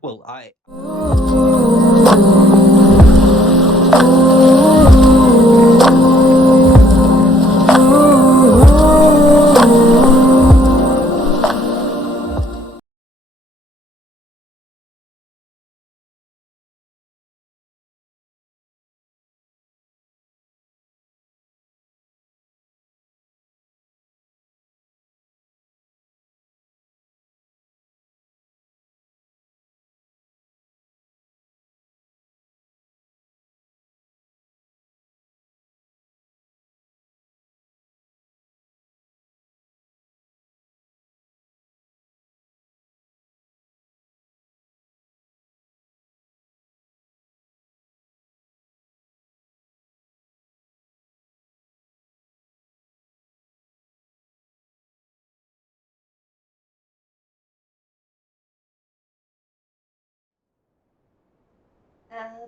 Well, I.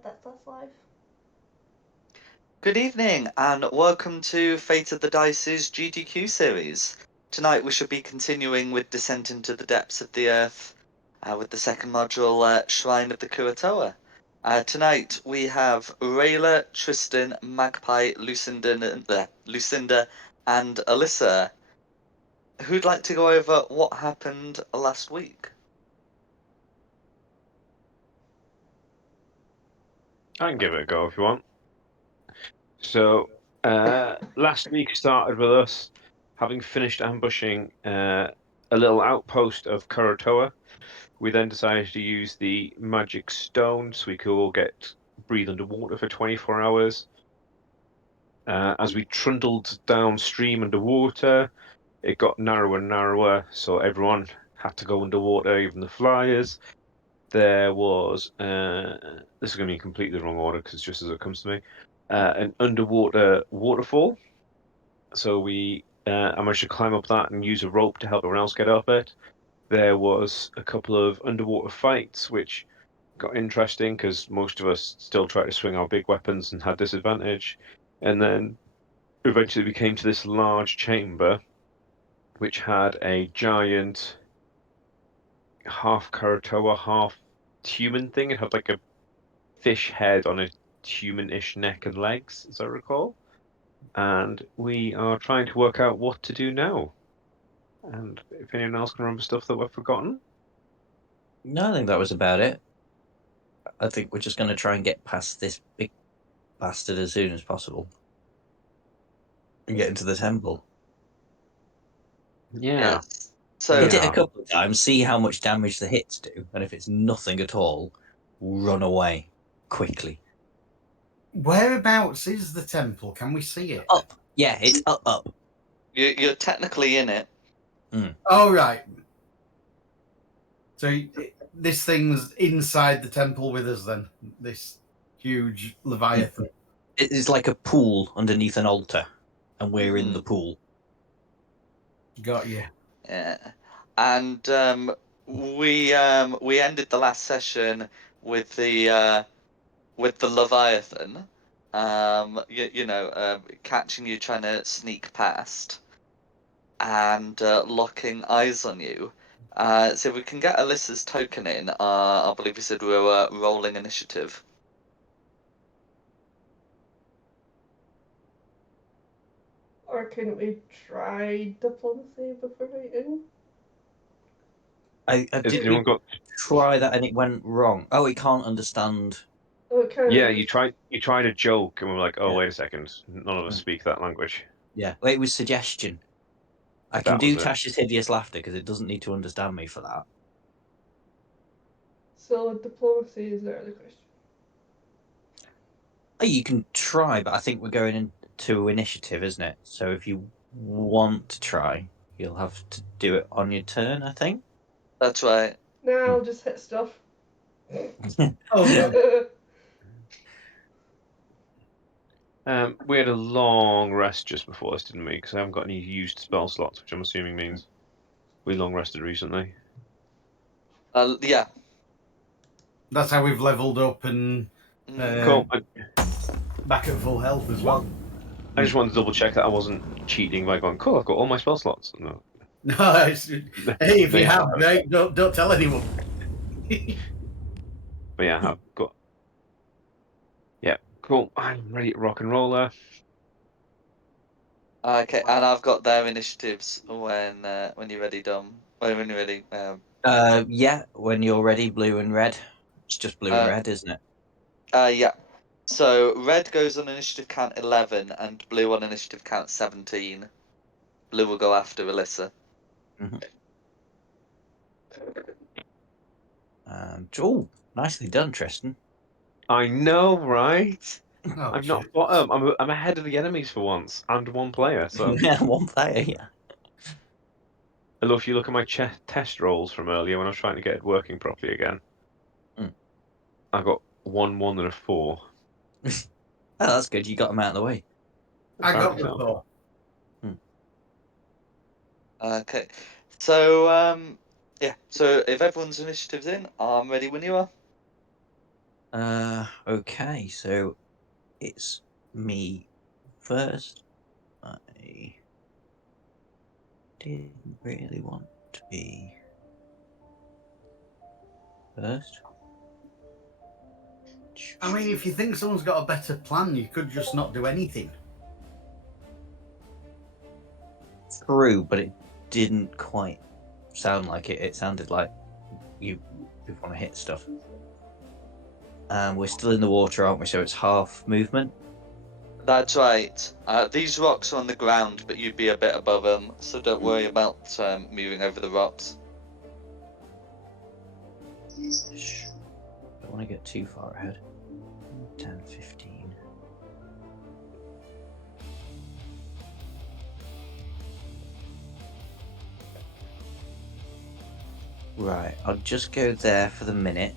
That's live. Good evening, and welcome to Fate of the Dice's GDQ series. Tonight we shall be continuing with Descent into the Depths of the Earth with the second module, Shrine of the Kuratoa. Tonight we have Rayla, Tristan, Magpie, Lucinda, and Alyssa. Who'd like to go over what happened last week? I can give it a go if you want. So, last week started with us having finished ambushing a little outpost of Kuratoa. We then decided to use the magic stone so we could all breathe underwater for 24 hours. As we trundled downstream underwater, it got narrower and narrower, so everyone had to go underwater, even the flyers. There was, this is going to be in completely the wrong order because it's just as it comes to me, an underwater waterfall. So I managed to climb up that and use a rope to help everyone else get up it. There was a couple of underwater fights, which got interesting because most of us still tried to swing our big weapons and had disadvantage. And then eventually we came to this large chamber, which had a giant half Kuratoa, half human thing. It had like a fish head on a human-ish neck and legs, as I recall. And we are trying to work out what to do now. And if anyone else can remember stuff that we've forgotten. No, I think that was about it. I think we're just going to try and get past this big bastard as soon as possible and get into the temple. Yeah. Yes. So Hit it a couple of times, see how much damage the hits do, and if it's nothing at all, run away quickly. Whereabouts is the temple? Can we see it? Up. Yeah, it's up. you're technically in it. Oh, right. So this thing's inside the temple with us then? This huge Leviathan? It's like a pool underneath an altar, and we're in the pool. Got you. Yeah. And we ended the last session with the Leviathan, catching you trying to sneak past and locking eyes on you. So if we can get Alyssa's token in, I believe we said we were rolling initiative. Or couldn't we try diplomacy before fighting? I Has did anyone got? try that and it went wrong. Oh, it can't understand. Oh, it can't. Yeah, you tried a joke, and we're like, oh, Yeah. wait a second, none of us speak that language. Yeah, well, it was suggestion. I can That do was it. Tasha's hideous laughter because it doesn't need to understand me for that. So diplomacy is there the question. Oh, you can try, but I think we're going into initiative, isn't it? So if you want to try, you'll have to do it on your turn, I think. That's right. Now I'll just hit stuff. Oh, no. We had a long rest just before this, didn't we? Because I haven't got any used spell slots, which I'm assuming means we long rested recently. Yeah. That's how we've leveled up and Cool. back at full health as well. I just wanted to double check that I wasn't cheating by going, cool, I've got all my spell slots. No. No, hey, if you have, right, don't tell anyone. But yeah, I've got. Yeah, cool. I'm ready to rock and roll there. Okay, and I've got their initiatives when you're ready, Dom. When you're ready. Yeah, when you're ready, blue and red. It's just blue and red, isn't it? Yeah. So red goes on initiative count 11, and blue on initiative count 17. Blue will go after Alyssa. Oh, nicely done, Tristan. I know, right? Oh, I'm shit. not bottom. I'm ahead of the enemies for once, and one player. So Yeah, one player. Yeah. although if you look at my test rolls from earlier when I was trying to get it working properly again, I got 1, 1, and a 4. Oh, that's good. You got them out of the way. I got Apparently the so. thought. Okay. So yeah. So if everyone's initiative's in, I'm ready when you are. Okay, so it's me first. I didn't really want to be first. I mean, if you think someone's got a better plan, you could just not do anything. True, but it didn't quite sound like it. It sounded like you want to hit stuff. We're still in the water, aren't we? So it's half movement. That's right. These rocks are on the ground, but you'd be a bit above them, so don't worry about moving over the rocks. Don't want to get too far ahead. 10, 15. Right, I'll just go there for the minute,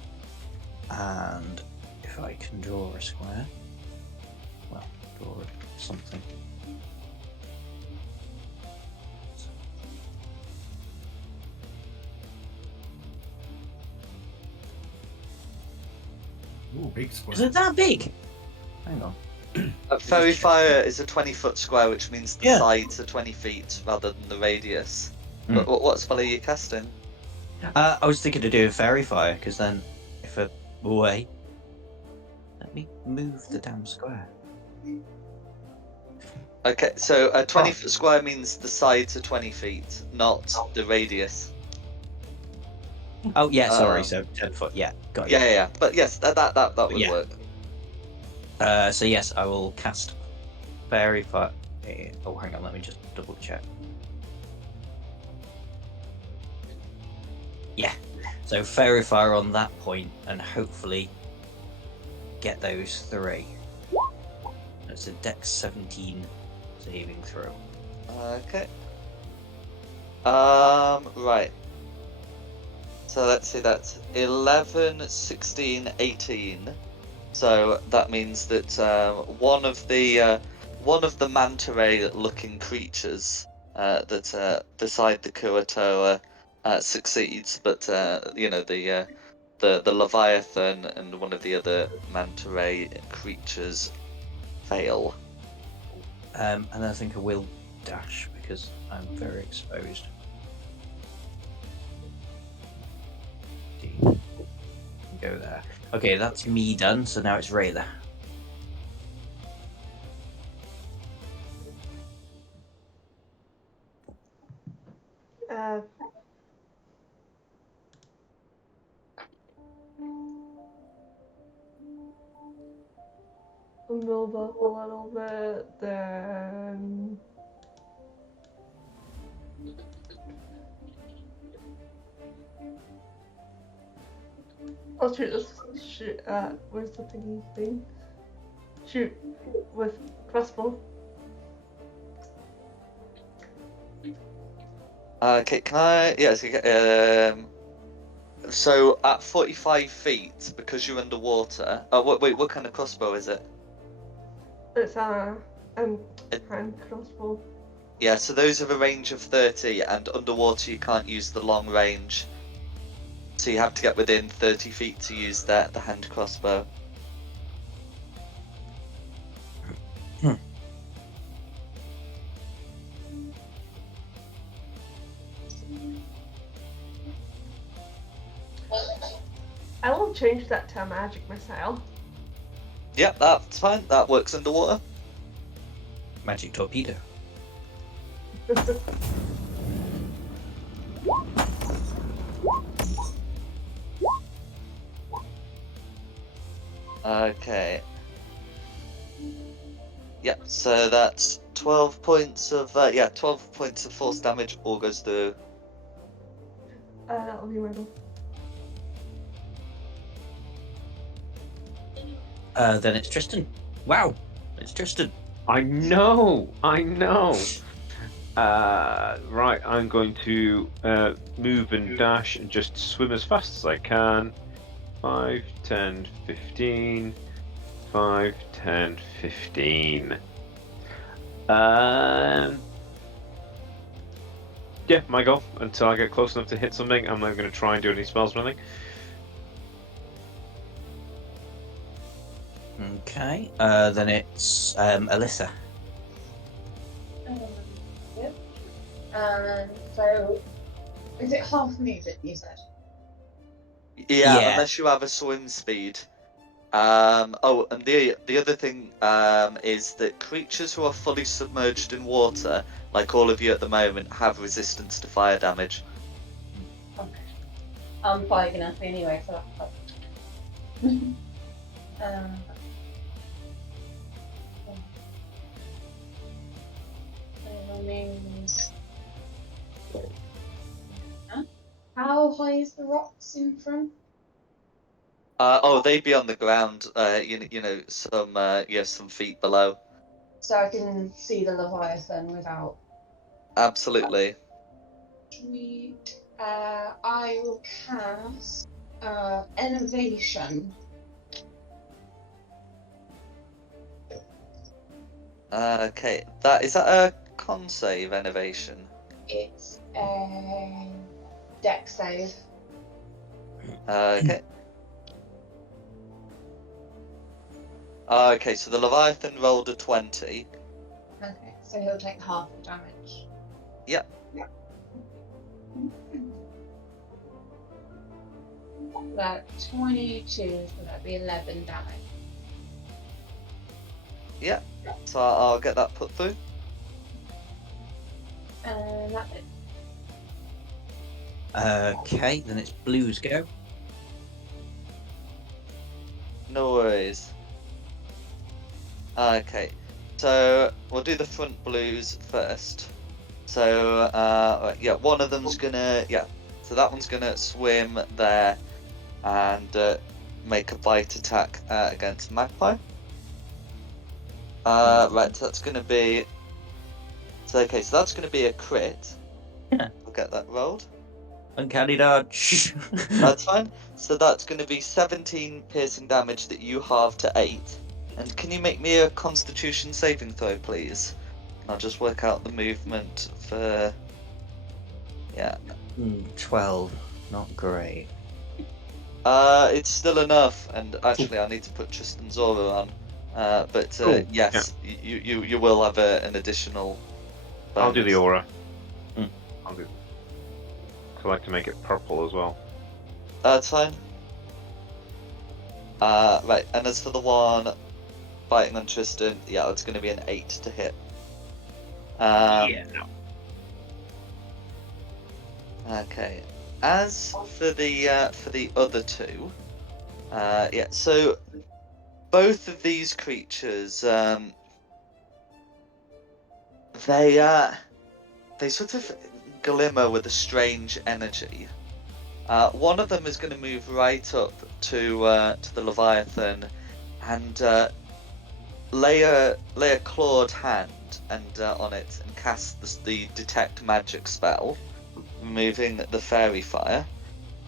and if I can draw a square, well, draw something. Ooh, big square. Is it that big? Hang on. Fairy Fire is a 20-foot square, which means the Yeah. sides are 20 feet rather than the radius. Mm. But what spell are you casting? I was thinking to do a fairy fire, because then if a away. Let me move the damn square. Okay, so a 20-foot square means the sides are 20 feet, not the radius. Oh yeah, sorry. Um, So 10 foot. Yeah, got you. Yeah. But yes, that would Yeah. work. So yes, I will cast fairy fire. Oh, hang on. Let me just double check. Yeah. So fairy fire on that point, and hopefully get those 3. It's a Dex 17 saving throw. Okay. Right. So let's see, that's 11, 16, 18. So that means that one of the manta ray looking creatures that beside the Kuatoa succeeds, but you know the Leviathan and one of the other manta ray creatures fail. And I think I will dash because I'm very exposed. Go there. Okay, that's me done. So now it's Rayla. Uh, move up a little bit, then I'll shoot at where's the thingy thing? Shoot with crossbow. Okay, can I? Yes. So at 45 feet, because you're underwater. Oh, wait, what kind of crossbow is it? It's a hand crossbow. Yeah, so those have a range of 30, and underwater you can't use the long range. So you have to get within 30 feet to use the hand crossbow. I will I'll change that to a magic missile. Yep, that's fine. That works underwater. Magic torpedo. Okay. Yep, so that's 12 points of 12 points of force damage all goes through. That'll be my go. Then it's Tristan. Wow, it's Tristan. I know. Right, I'm going to move and dash and just swim as fast as I can. 5, 10, 15. 5, 10, 15. Yeah, my goal. Until I get close enough to hit something, I'm not going to try and do any spells or anything. Okay. Then it's Alyssa. Yep. So, is it half movement, you said? Yeah, unless you have a swim speed. And the other thing is that creatures who are fully submerged in water, like all of you at the moment, have resistance to fire damage. Okay. I'm big enough anyway, so that's How high is the rocks in front? They'd be on the ground. Some feet below. So I can see the Leviathan without. Absolutely. Sweet. I will cast Innovation. Okay, is that a con save innovation? It's a deck save. Okay. Okay, so the Leviathan rolled a 20. Okay, so he'll take half the damage. Yep. That 22, so that'd be 11 damage. Yep. So I'll get that put through. And that's it. Okay, then it's Blue's go. No worries. Okay, so we'll do the front blues first. So one of them's gonna so that one's gonna swim there and make a bite attack against Magpie. Right, so that's gonna be so that's gonna be a crit. Yeah. We'll get that rolled. Uncanny dodge. That's fine. So that's going to be 17 piercing damage that you halve to 8. And can you make me a Constitution saving throw, please? I'll just work out the movement for. Yeah. 12. Not great. It's still enough, and actually I need to put Tristan's aura on. But Cool. yes, you will have an additional. Bonus. I'll do the aura. Mm. I'll do. I like to make it purple as well. That's fine. Right, and as for the one biting on Tristan, yeah, it's going to be an 8 to hit. No. Okay. As for the other two, so both of these creatures, they sort of glimmer with a strange energy. One of them is going to move right up to the Leviathan and lay a clawed hand on it and cast the detect magic spell, removing the fairy fire.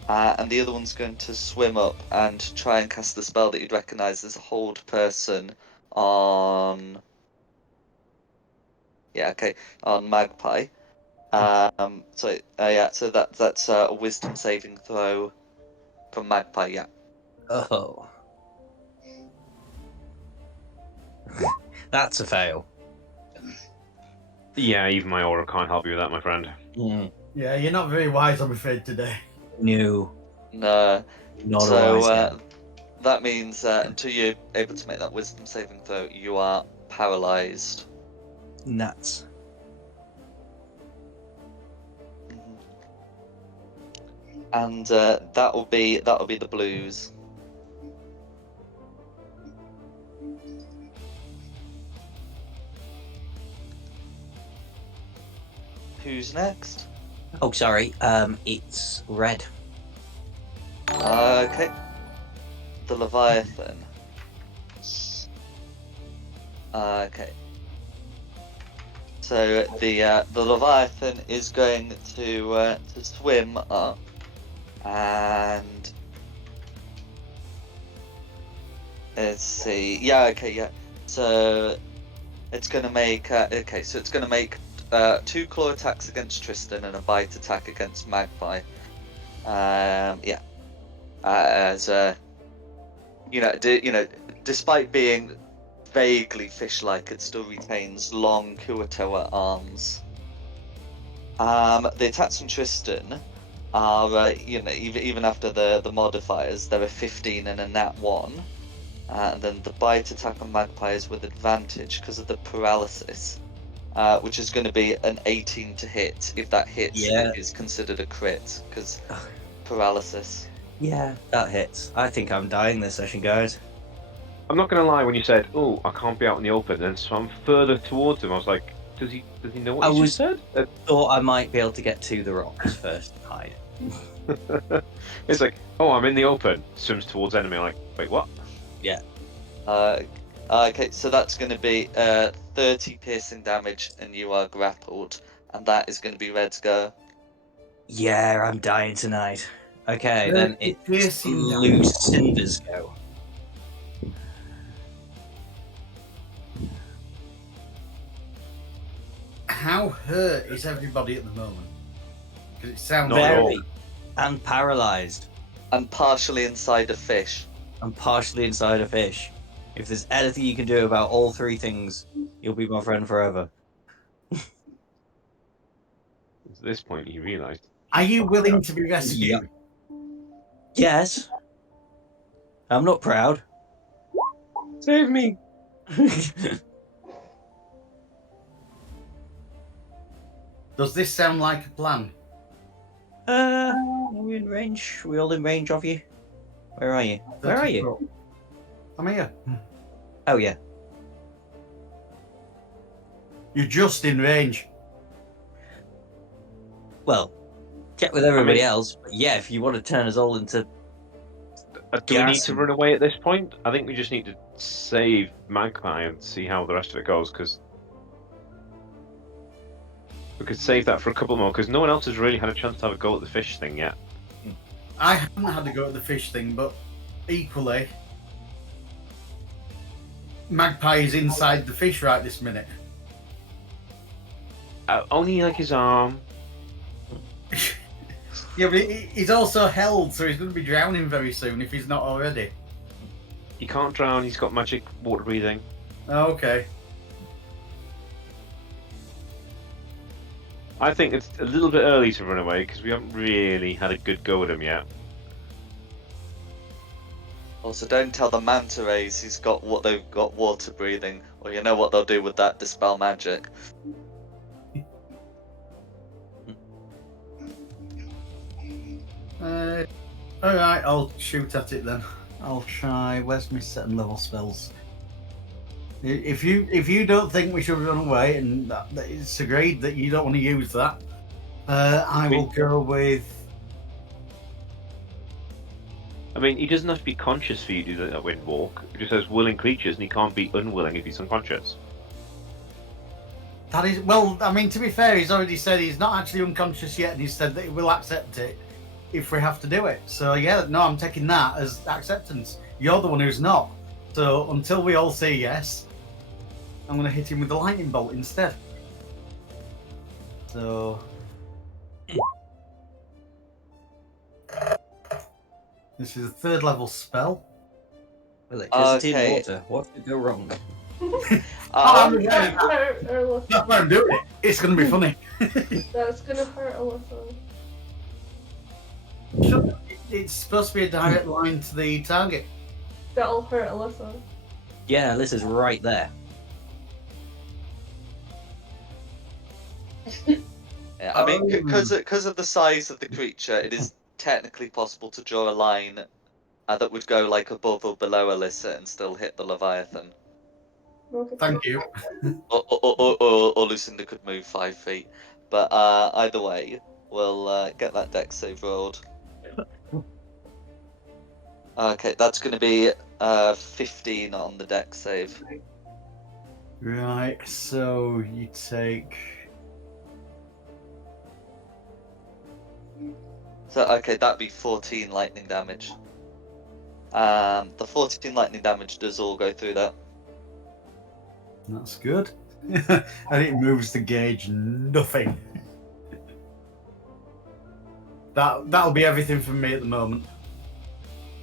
And the other one's going to swim up and try and cast the spell that you'd recognise as a hold person on. On Magpie. So that's a wisdom saving throw from Magpie. Yeah. Oh. That's a fail. Yeah, even my aura can't help you with that, my friend. Mm. Yeah, you're not very wise, I'm afraid, today. No. No. Not a So wise guy. that means until you're able to make that wisdom saving throw, you are paralyzed. Nuts. And that'll be the blues. Who's next? Oh, sorry. It's red. Okay. The Leviathan. Okay. So the Leviathan is going to swim up, and let's see. Yeah. Okay. Yeah. So it's going to make. Okay. So it's going to make 2 claw attacks against Tristan and a bite attack against Magpie. Yeah. As despite being vaguely fish-like, it still retains long Kuatoa arms. The attacks on Tristan are, even after the modifiers, there are 15 and a nat 1. And then the bite attack on Magpie is with advantage because of the paralysis, which is going to be an 18 to hit. If that hits, Yeah. it is considered a crit because paralysis. Yeah, that hits. I think I'm dying this session, guys. I'm not going to lie, when you said, "Oh, I can't be out in the open," and so I'm further towards him, I was like, "Does he know what you just said?" Thought I might be able to get to the rocks first and hide. It's like, "Oh, I'm in the open." Swims towards enemy. I'm like, wait, what? Yeah. Okay, so that's going to be 30 piercing damage, and you are grappled, and that is going to be Red's go. Yeah, I'm dying tonight. Okay, Very then it's piercing damage. Lucinda's go. How hurt is everybody at the moment? Because it sounds Not at all. Very. And paralyzed. And partially inside a fish. I'm partially inside a fish. If there's anything you can do about all 3 things, you'll be my friend forever. At this point, you realise. Are you willing to be rescued? Yes. I'm not proud. Save me. Does this sound like a plan? Are we in range? Are we all in range of you? Where are you? Where are you? I'm here. Oh, yeah. You're just in range. Well, check with everybody else. But yeah, if you want to turn us all into... Do we need Gas to and- run away at this point? I think we just need to save Magpie and see how the rest of it goes, because we could save that for a couple more, because no one else has really had a chance to have a go at the fish thing yet. I haven't had a go at the fish thing, but equally, Magpie is inside the fish right this minute. Only like his arm. Yeah, but he's also held, so he's going to be drowning very soon if he's not already. He can't drown, he's got magic water breathing. Oh, okay. I think it's a little bit early to run away, because we haven't really had a good go at him yet. Also, don't tell the manta rays he's got what they've got water breathing, or you know what they'll do with that, dispel magic. Alright, I'll shoot at it then. I'll try. Where's my second level spells? If you don't think we should run away, and that it's agreed that you don't want to use that, I will go with. I mean, he doesn't have to be conscious for you to do that wind walk. It just says willing creatures, and he can't be unwilling if he's unconscious. That is well. I mean, to be fair, he's already said he's not actually unconscious yet, and he said that he will accept it if we have to do it. So yeah, no, I'm taking that as acceptance. You're the one who's not. So until we all say yes, I'm going to hit him with the lightning bolt instead. So this is a 3rd level spell. Electricity Okay. and water. What could go wrong? That's why I'm doing it. It's going to be funny. That's gonna hurt a little. it's supposed to be a direct line to the target. That'll hurt Alyssa. Yeah, Alyssa's right there. Yeah, I mean, Oh. because of the size of the creature, it is technically possible to draw a line that would go like above or below Alyssa and still hit the Leviathan. Thank you. Or Lucinda could move 5 feet. But either way, we'll get that deck save rolled. Okay, that's going to be 15 on the deck save. Right, so you take. So, okay, that'd be 14 lightning damage. The 14 lightning damage does all go through that. That's good. And it moves the gauge nothing. That'll be everything from me at the moment.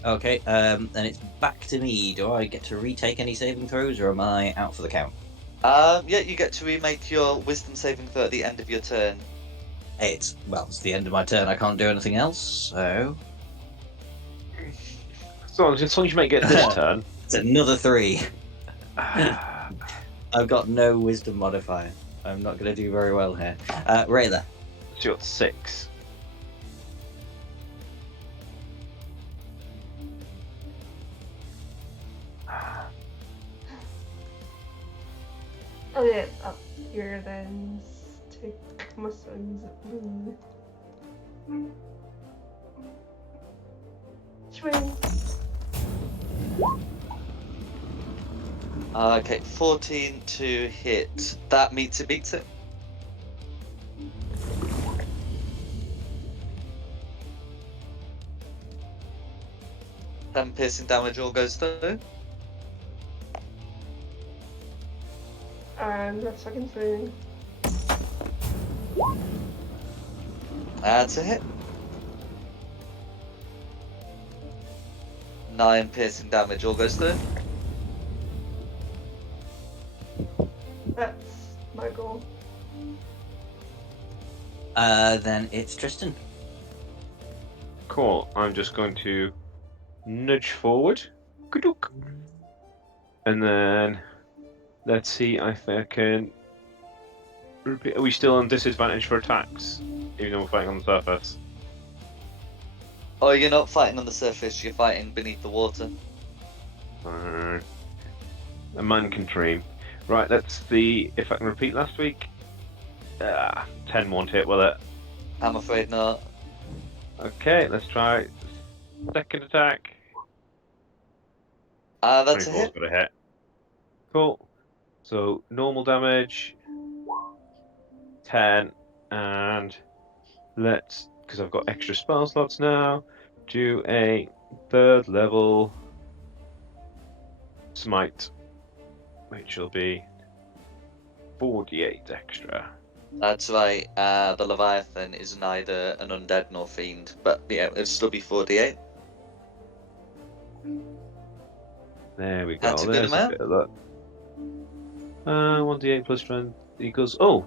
Okay, then it's back to me. Do I get to retake any saving throws, or am I out for the count? Yeah, you get to remake your wisdom saving throw at the end of your turn. It's the end of my turn. I can't do anything else, so As long as you make it this turn. it's another 3. I've got no wisdom modifier. I'm not going to do very well here. Rayla. So you're at 6. Oh yeah, up here then. Take my son's swing. Okay, 14 to hit. That meets it, beats it. Then piercing damage all goes through. And the second swing. That's a hit. 9 piercing damage all goes through. That's my goal. Then it's Tristan. Cool. I'm just going to nudge forward. Kadook. And then let's see if I can repeat. Are we still on disadvantage for attacks? Even though we're fighting on the surface? Oh, you're not fighting on the surface, you're fighting beneath the water. A man can dream. Right, let's see if I can repeat last week. 10 won't hit, will it? I'm afraid not. Okay, let's try second attack. That's a 24's hit. got a hit. Cool. So normal damage, 10, and let's, because I've got extra spell slots now, do a 3rd level smite, which will be 48 extra. That's right, the Leviathan is neither an undead nor fiend, but yeah, it'll still be 48. There we go. That's a good There's amount. bit of luck. 1d8 plus strength equals. Oh,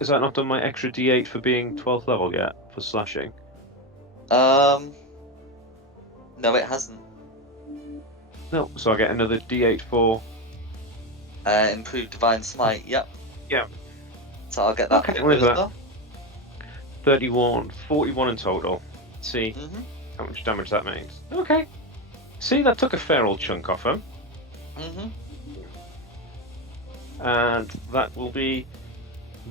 is that not on my extra d8 for being 12th level yet for slashing? No, it hasn't. No, so I get another d8 for. Improved Divine Smite, yep. Yep. So I'll get that Okay, for what you is as that? well. 31, 41 in total. Let's see how much damage that makes. Okay. See, that took a fair old chunk off him. And that will be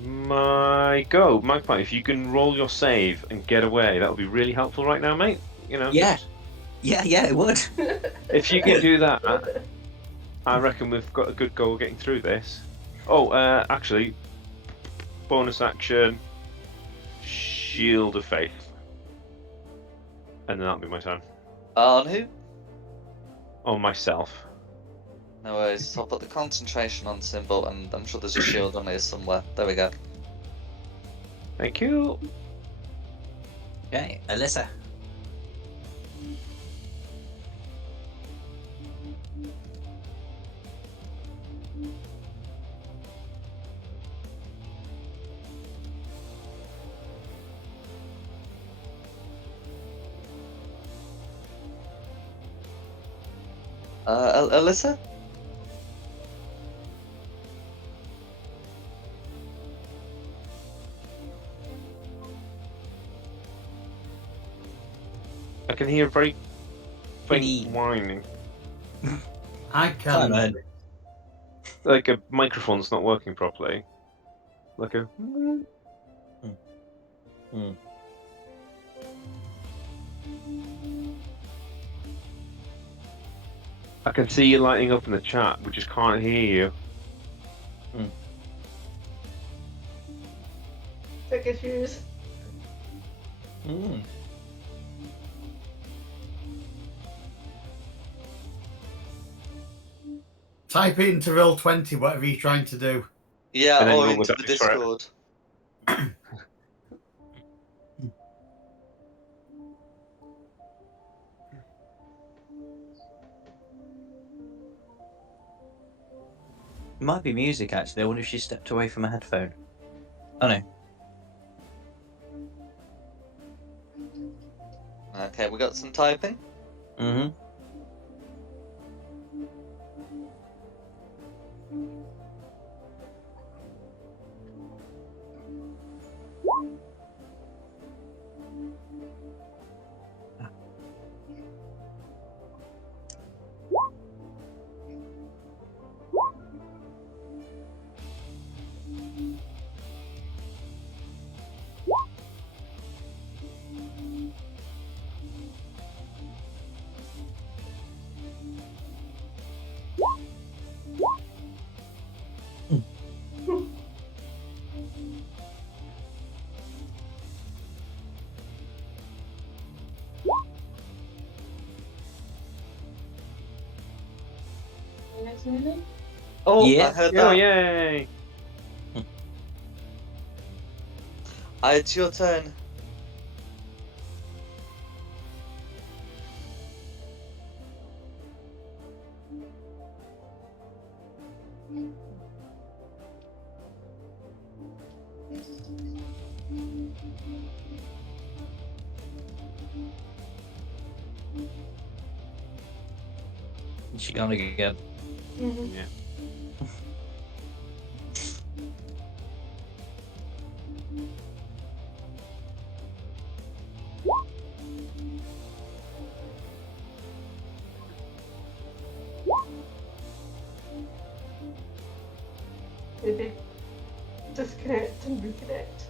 my go. Magpie, if you can roll your save and get away, that would be really helpful right now, mate. You know. Yeah. Yeah, it would. If you can do that, I reckon we've got a good goal getting through this. Oh, actually, bonus action, Shield of Faith. And then that'll be my turn. On who? On myself. No worries. I'll put the concentration on symbol, and I'm sure there's a shield on here somewhere. There we go. Thank you. Okay, Alyssa. Alyssa? I can hear very faint Pretty- whining. I can. Simon. Like a microphone's not working properly. Like a. I can see you lighting up in the chat. We just can't hear you. Tech issues. Mm. Type it into Roll20, whatever you're trying to do. Yeah, And then or roll the into the dice for it. Discord. It might be music, actually. I wonder if she stepped away from a headphone. Oh, no. Okay, we got some typing. Mm-hmm. You guys hear me? Oh, Yeah. I heard Oh, that. yay! It's your turn. She gone again. Mm-hmm. Yeah. Maybe disconnect and reconnect.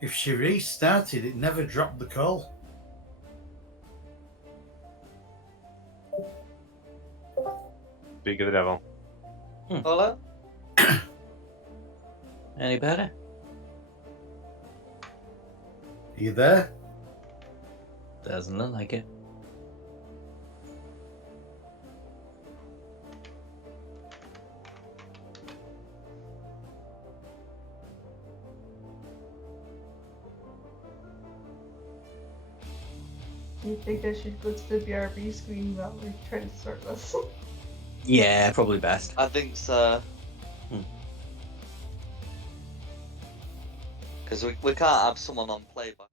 If she restarted, it never dropped the call. Speak of the devil. Hello? Any better? Are you there? Doesn't look like it. Do you think I should go to the BRB screen while we're trying to sort this? Yeah, probably best. I think so. Because we can't have someone on playback.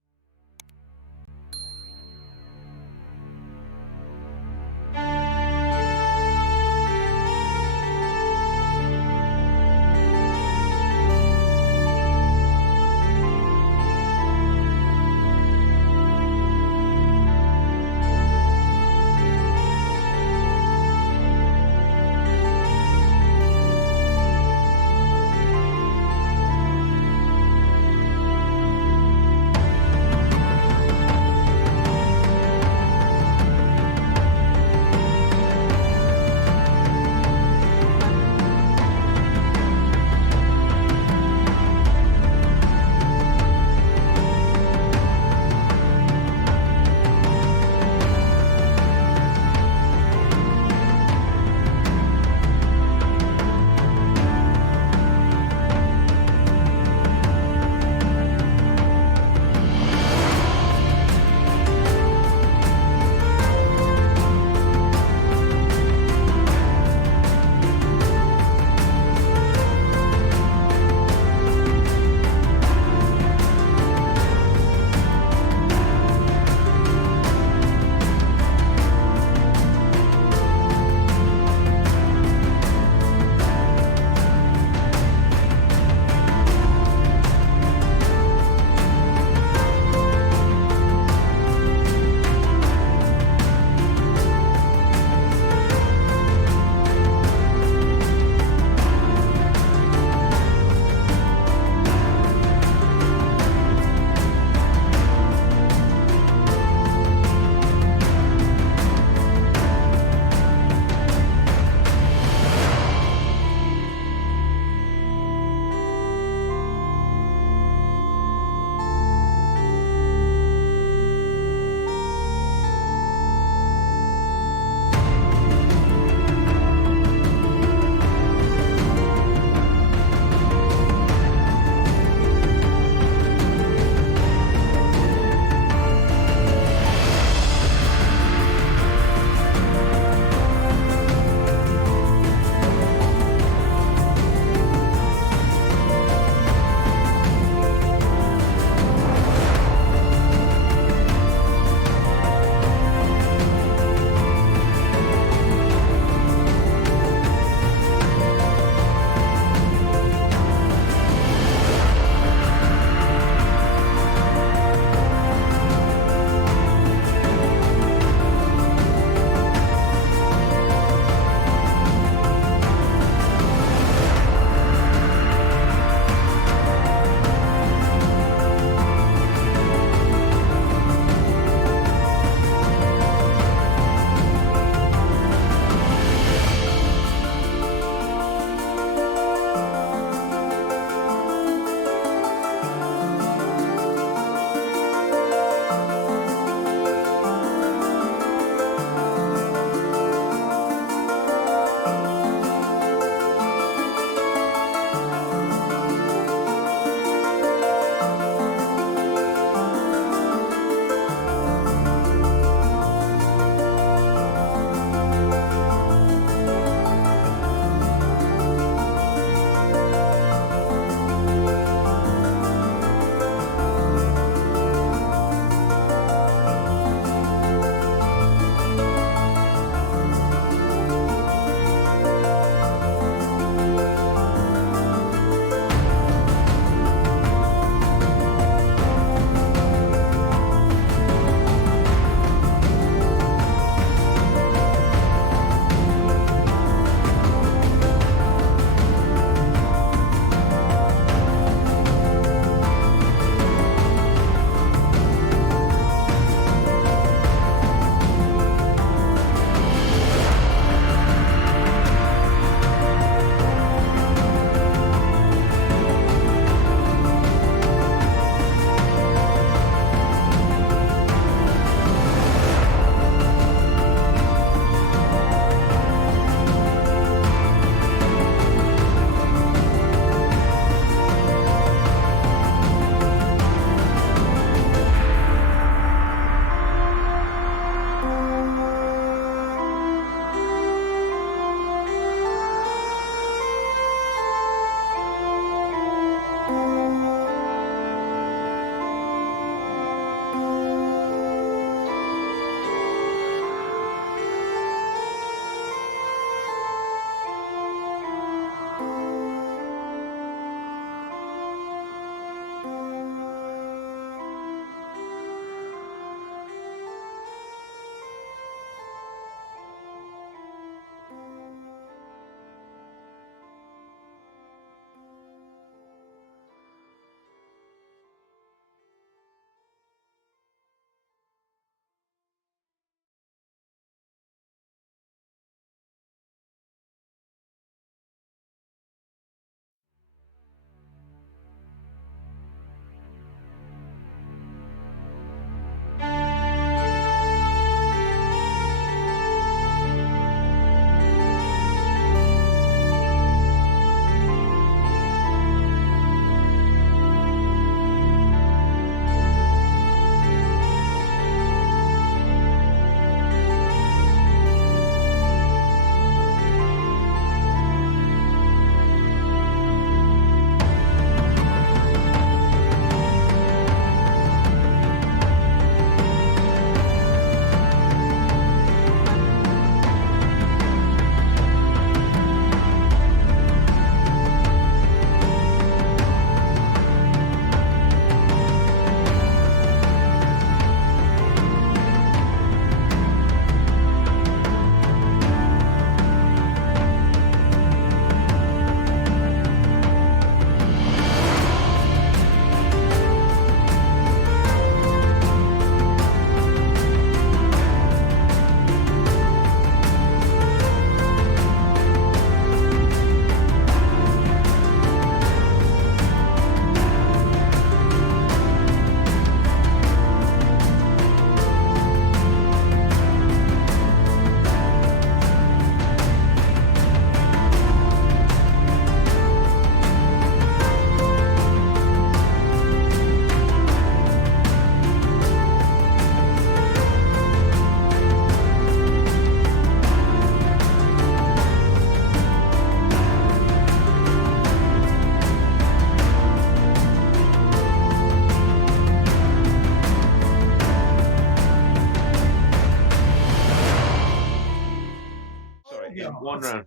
turn around.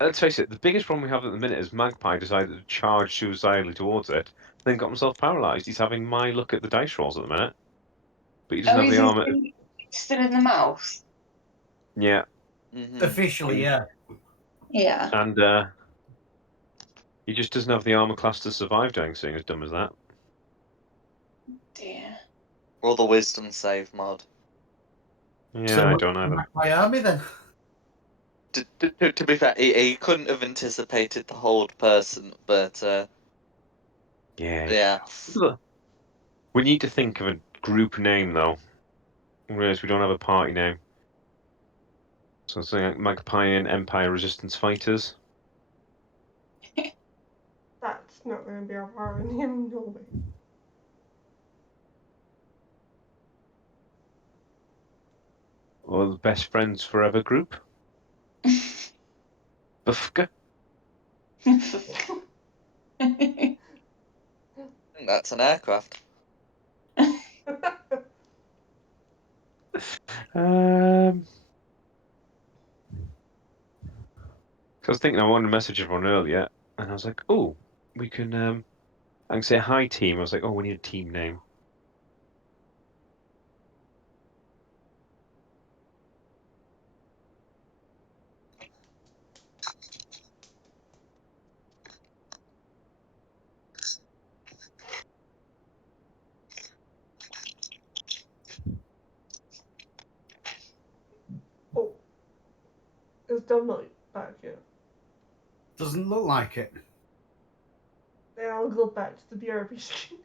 Let's face it, the biggest problem we have at the minute is Magpie decided to charge suicidally towards it, then got himself paralysed. He's having my look at the dice rolls at the minute. But he doesn't Oh, have is the he armor. still in the mouth? Yeah, Mhm. Officially, yeah. Yeah. and he just doesn't have the armor class to survive doing something as dumb as that. Dear. Or the wisdom save mod. Yeah, So I don't either. my army then. To be fair, he couldn't have anticipated the hold person, but Yeah. yeah. We need to think of a group name, though. Whereas we don't have a party name. So something like Magpie and Empire Resistance Fighters. That's not going to be our power name, no way. Or the Best Friends Forever group. Bufka. That's an aircraft. I was thinking I wanted to message everyone earlier, and I was like, oh, we can I can say hi team. I was like, oh, we need a team name. Oh. It's still not back yet. Doesn't look like it. Then I'll go back to the BRB screen.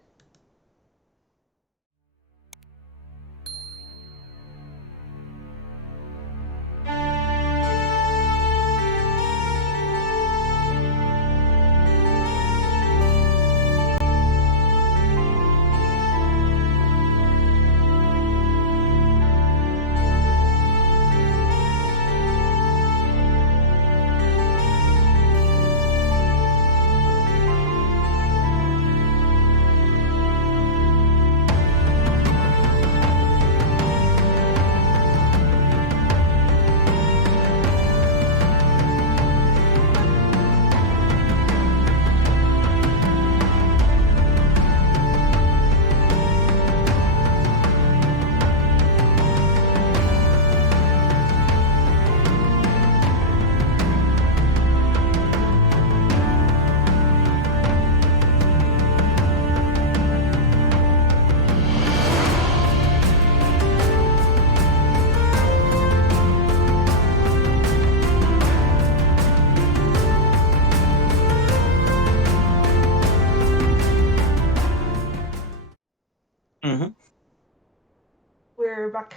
We're back.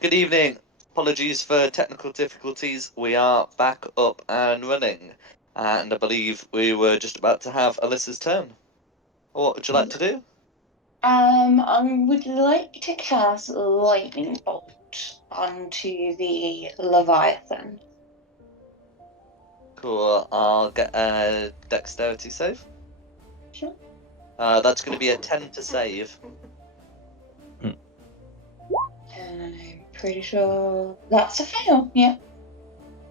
Good evening. Apologies for technical difficulties. We are back up and running, and I believe we were just about to have Alyssa's turn. What would you like to do? I would like to cast Lightning Bolt onto the Leviathan. Cool. I'll get a dexterity save. Sure. That's going to be a 10 to save. And I'm pretty sure that's a fail, yeah.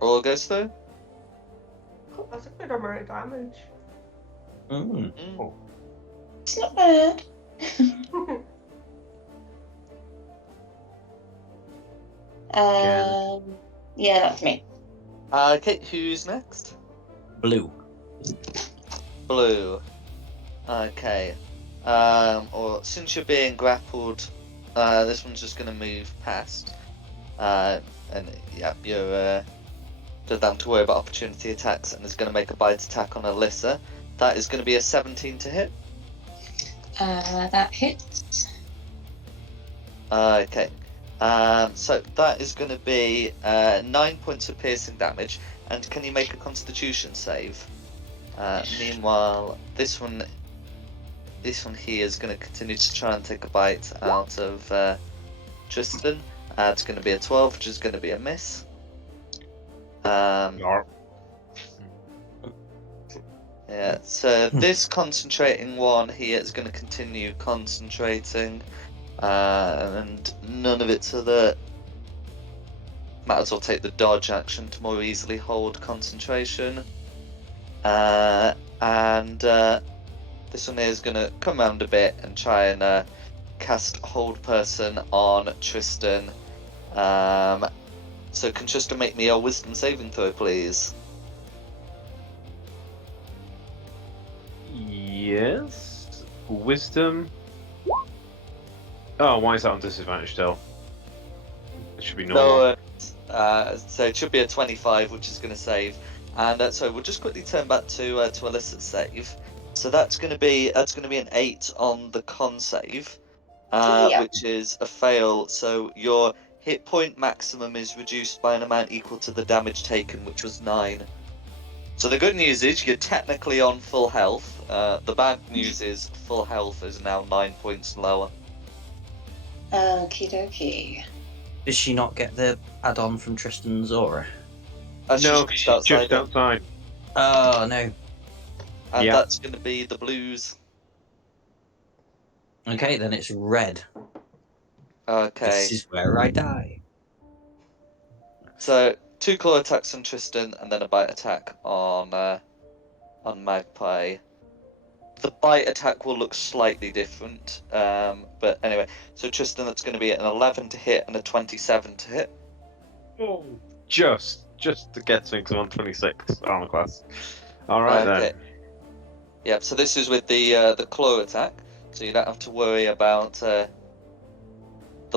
Roll goes through. That's a good amount of damage. Mm. It's not bad. Yeah, that's me. Okay, who's next? Blue. Blue. Okay. Or since you're being grappled, this one's just gonna move past. And yeah, you're don't have to worry about opportunity attacks, and is gonna make a bite attack on Alyssa. That is gonna be a 17 to hit. That hits. Okay. So that is gonna be 9 points of piercing damage, and can you make a Constitution save? Meanwhile, this one here is going to continue to try and take a bite out of Tristan. It's going to be a 12, which is going to be a miss. Yeah, so this concentrating one here is going to continue concentrating, and none of it to the Might as well take the dodge action to more easily hold concentration. And this one here is going to come around a bit and try and cast Hold Person on Tristan. So can Tristan make me a Wisdom saving throw, please? Yes. Wisdom. Oh, why is that on disadvantage still? It should be normal. No, so it should be a 25, which is going to save. And so we'll just quickly turn back to Alyssa's save. So that's going to be an 8 on the con save, Yeah. which is a fail. So your hit point maximum is reduced by an amount equal to the damage taken, which was 9. So the good news is you're technically on full health. The bad news is full health is now 9 points lower. Okie dokie. Did she not get the add-on from Tristan's aura? No, she's just outside. Oh, no. And Yeah. that's going to be the blues. Okay, then it's red. Okay. This is where I die. So 2 claw attacks on Tristan, and then a bite attack on Magpie. The bite attack will look slightly different, but anyway. So Tristan, that's going to be an 11 to hit and a 27 to hit. Oh, just to get things on 26 armor class. All right then. Yep. So this is with the claw attack, so you don't have to worry about the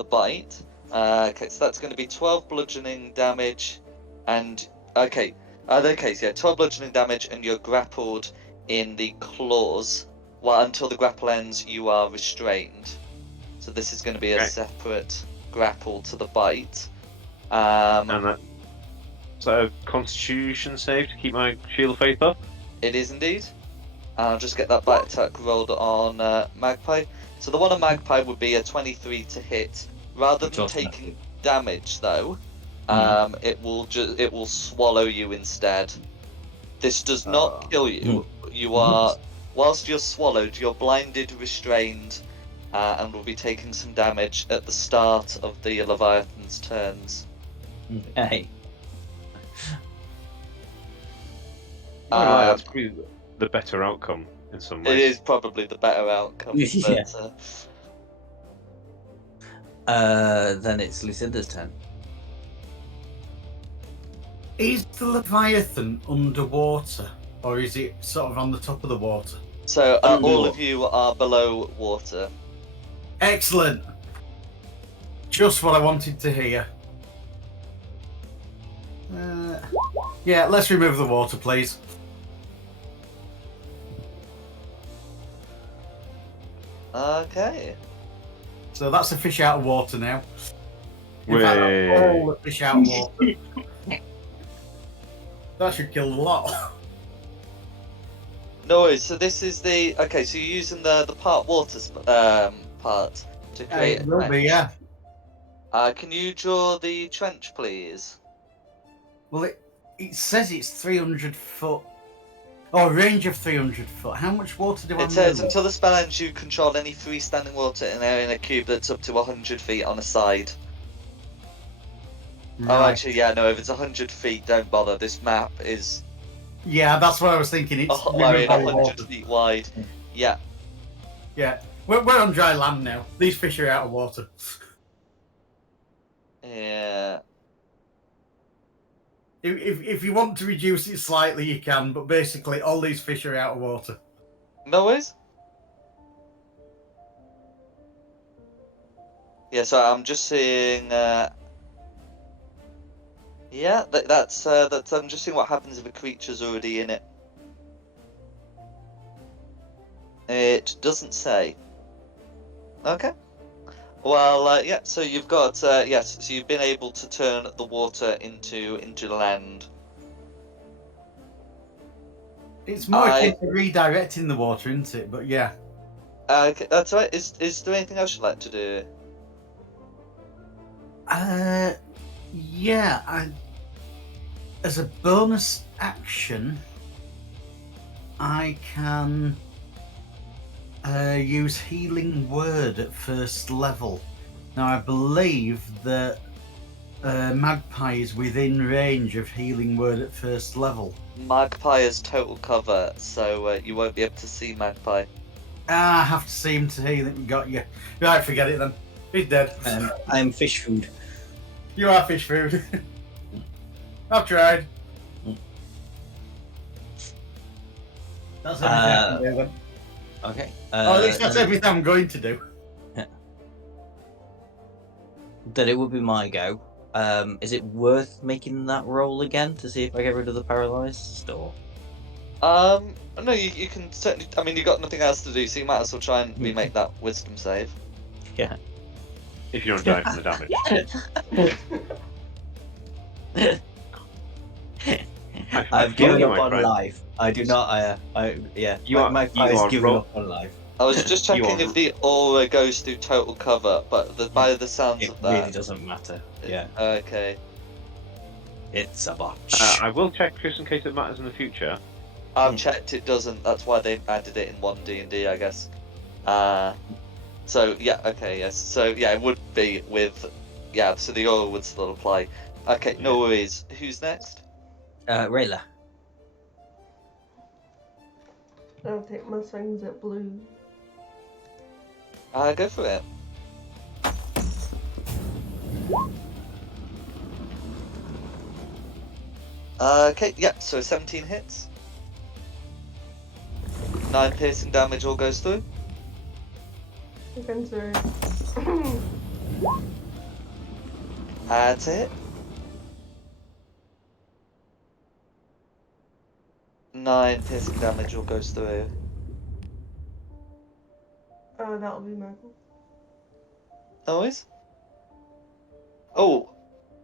bite. Okay, so that's going to be 12 bludgeoning damage, and 12 bludgeoning damage, and you're grappled in the claws. Well, until the grapple ends, you are restrained. So this is going to be a separate grapple to the bite. And that. So Constitution save to keep my Shield of Faith up. It is indeed. And I'll just get that bite attack rolled on Magpie. So the one on Magpie would be a 23 to hit. Rather than taking damage, though, it will swallow you instead. This does not kill you. You are, whilst you're swallowed, you're blinded, restrained, and will be taking some damage at the start of the Leviathan's turns. Hey. That's probably the better outcome in some ways. It is probably the better outcome. Yeah. But, Then it's Lucinda's turn. Is the Leviathan underwater, or is it sort of on the top of the water? so all of you are below water. Excellent. Just what I wanted to hear. Yeah, let's remove the water, please. Okay. So that's a fish out of water now. In Wait. fact, that's all the fish out of water. That should kill a lot. No worries. So this is the so you're using the part water part to create. It will be, yeah. Can you draw the trench, please? Well, it says it's 300 foot. Oh, range of 300 foot. How much water do I It says move? until the spell ends, you control any freestanding water in an area in a cube that's up to 100 feet on a side. Oh, Right. actually, yeah, no. If it's 100 feet, don't bother. This map is Yeah, that's what I was thinking. It's 100 feet wide. Yeah. Yeah, we're on dry land now. These fish are out of water. Yeah. If you want to reduce it slightly, you can. But basically, all these fish are out of water. No worries. Yeah, so I'm just seeing. Yeah, that's. I'm just seeing what happens if a creature's already in it. It doesn't say. Okay. Well, yeah. So you've got yes. So you've been able to turn the water into land. It's more akin to redirecting the water, isn't it? But yeah. Okay, that's right. Is there anything else you'd like to do? Yeah. As a bonus action, I can use Healing Word at first level. Now, I believe that Magpie is within range of healing word at first level. Magpie is total cover, so you won't be able to see Magpie. I have to see him to hear that we got you. Right, forget it then. He's dead. I'm fish food. You are fish food. I've tried. That's everything I can do then. Okay. At least that's everything I'm going to do. Then it would be my go. Is it worth making that roll again to see if I get rid of the paralyzed? Or No, you can certainly. I mean, you got nothing else to do, so you might as well try and remake that wisdom save. yeah. If you don't die from the damage. I've given you, up my on friend. life. I do not. You are- my you pie is are giving ro- up on life. I was just You checking are- if the aura goes through total cover, but by the sounds It of that, really doesn't matter. Yeah, okay. it's a botch. I will check just in case it matters in the future. I've checked, it doesn't. That's why they added it in 1D&D, I guess. So yeah, okay, yes. So yeah, it would be with, yeah. So the aura would still apply. Okay, no worries. Who's next? Rayla. I'll take my swings at blue. Go for it. Okay, yeah. So 17 hits. 9 piercing damage all goes through. Against her. That's it. 9 piercing damage all goes through. That'll be Michael. Always. Oh,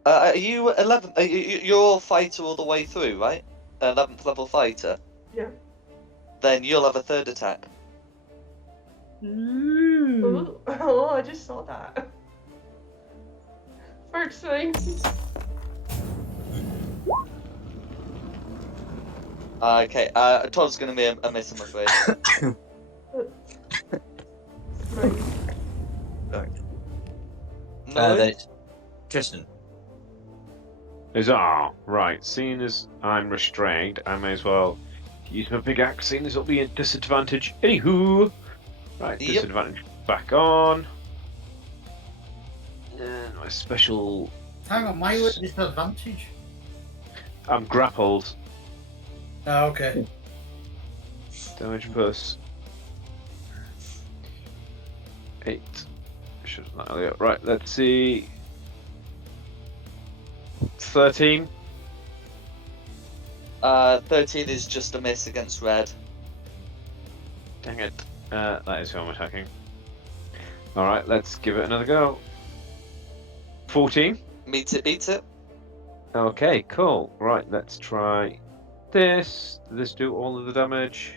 are you 11? You're fighter all the way through, right? 11th level fighter. Yeah. Then you'll have a third attack. Ooh. Oh, I just saw that. First swing. Okay, Todd's gonna be a miss, I'm afraid. Right. No, Then it's Tristan. Right. Seeing as I'm restrained, I may as well use my big axe. Seeing as it'll be a disadvantage. Anywho, right, Yep. disadvantage back on. And my special. Hang on, why are you at disadvantage? I'm grappled. Oh, okay. Damage plus 8. Should have done that earlier. Right, let's see. 13. 13 is just a miss against red. Dang it. That is who I'm attacking. Alright, let's give it another go. 14. Meets it, beats it. Okay, cool. Right, let's try this. Does this do all of the damage?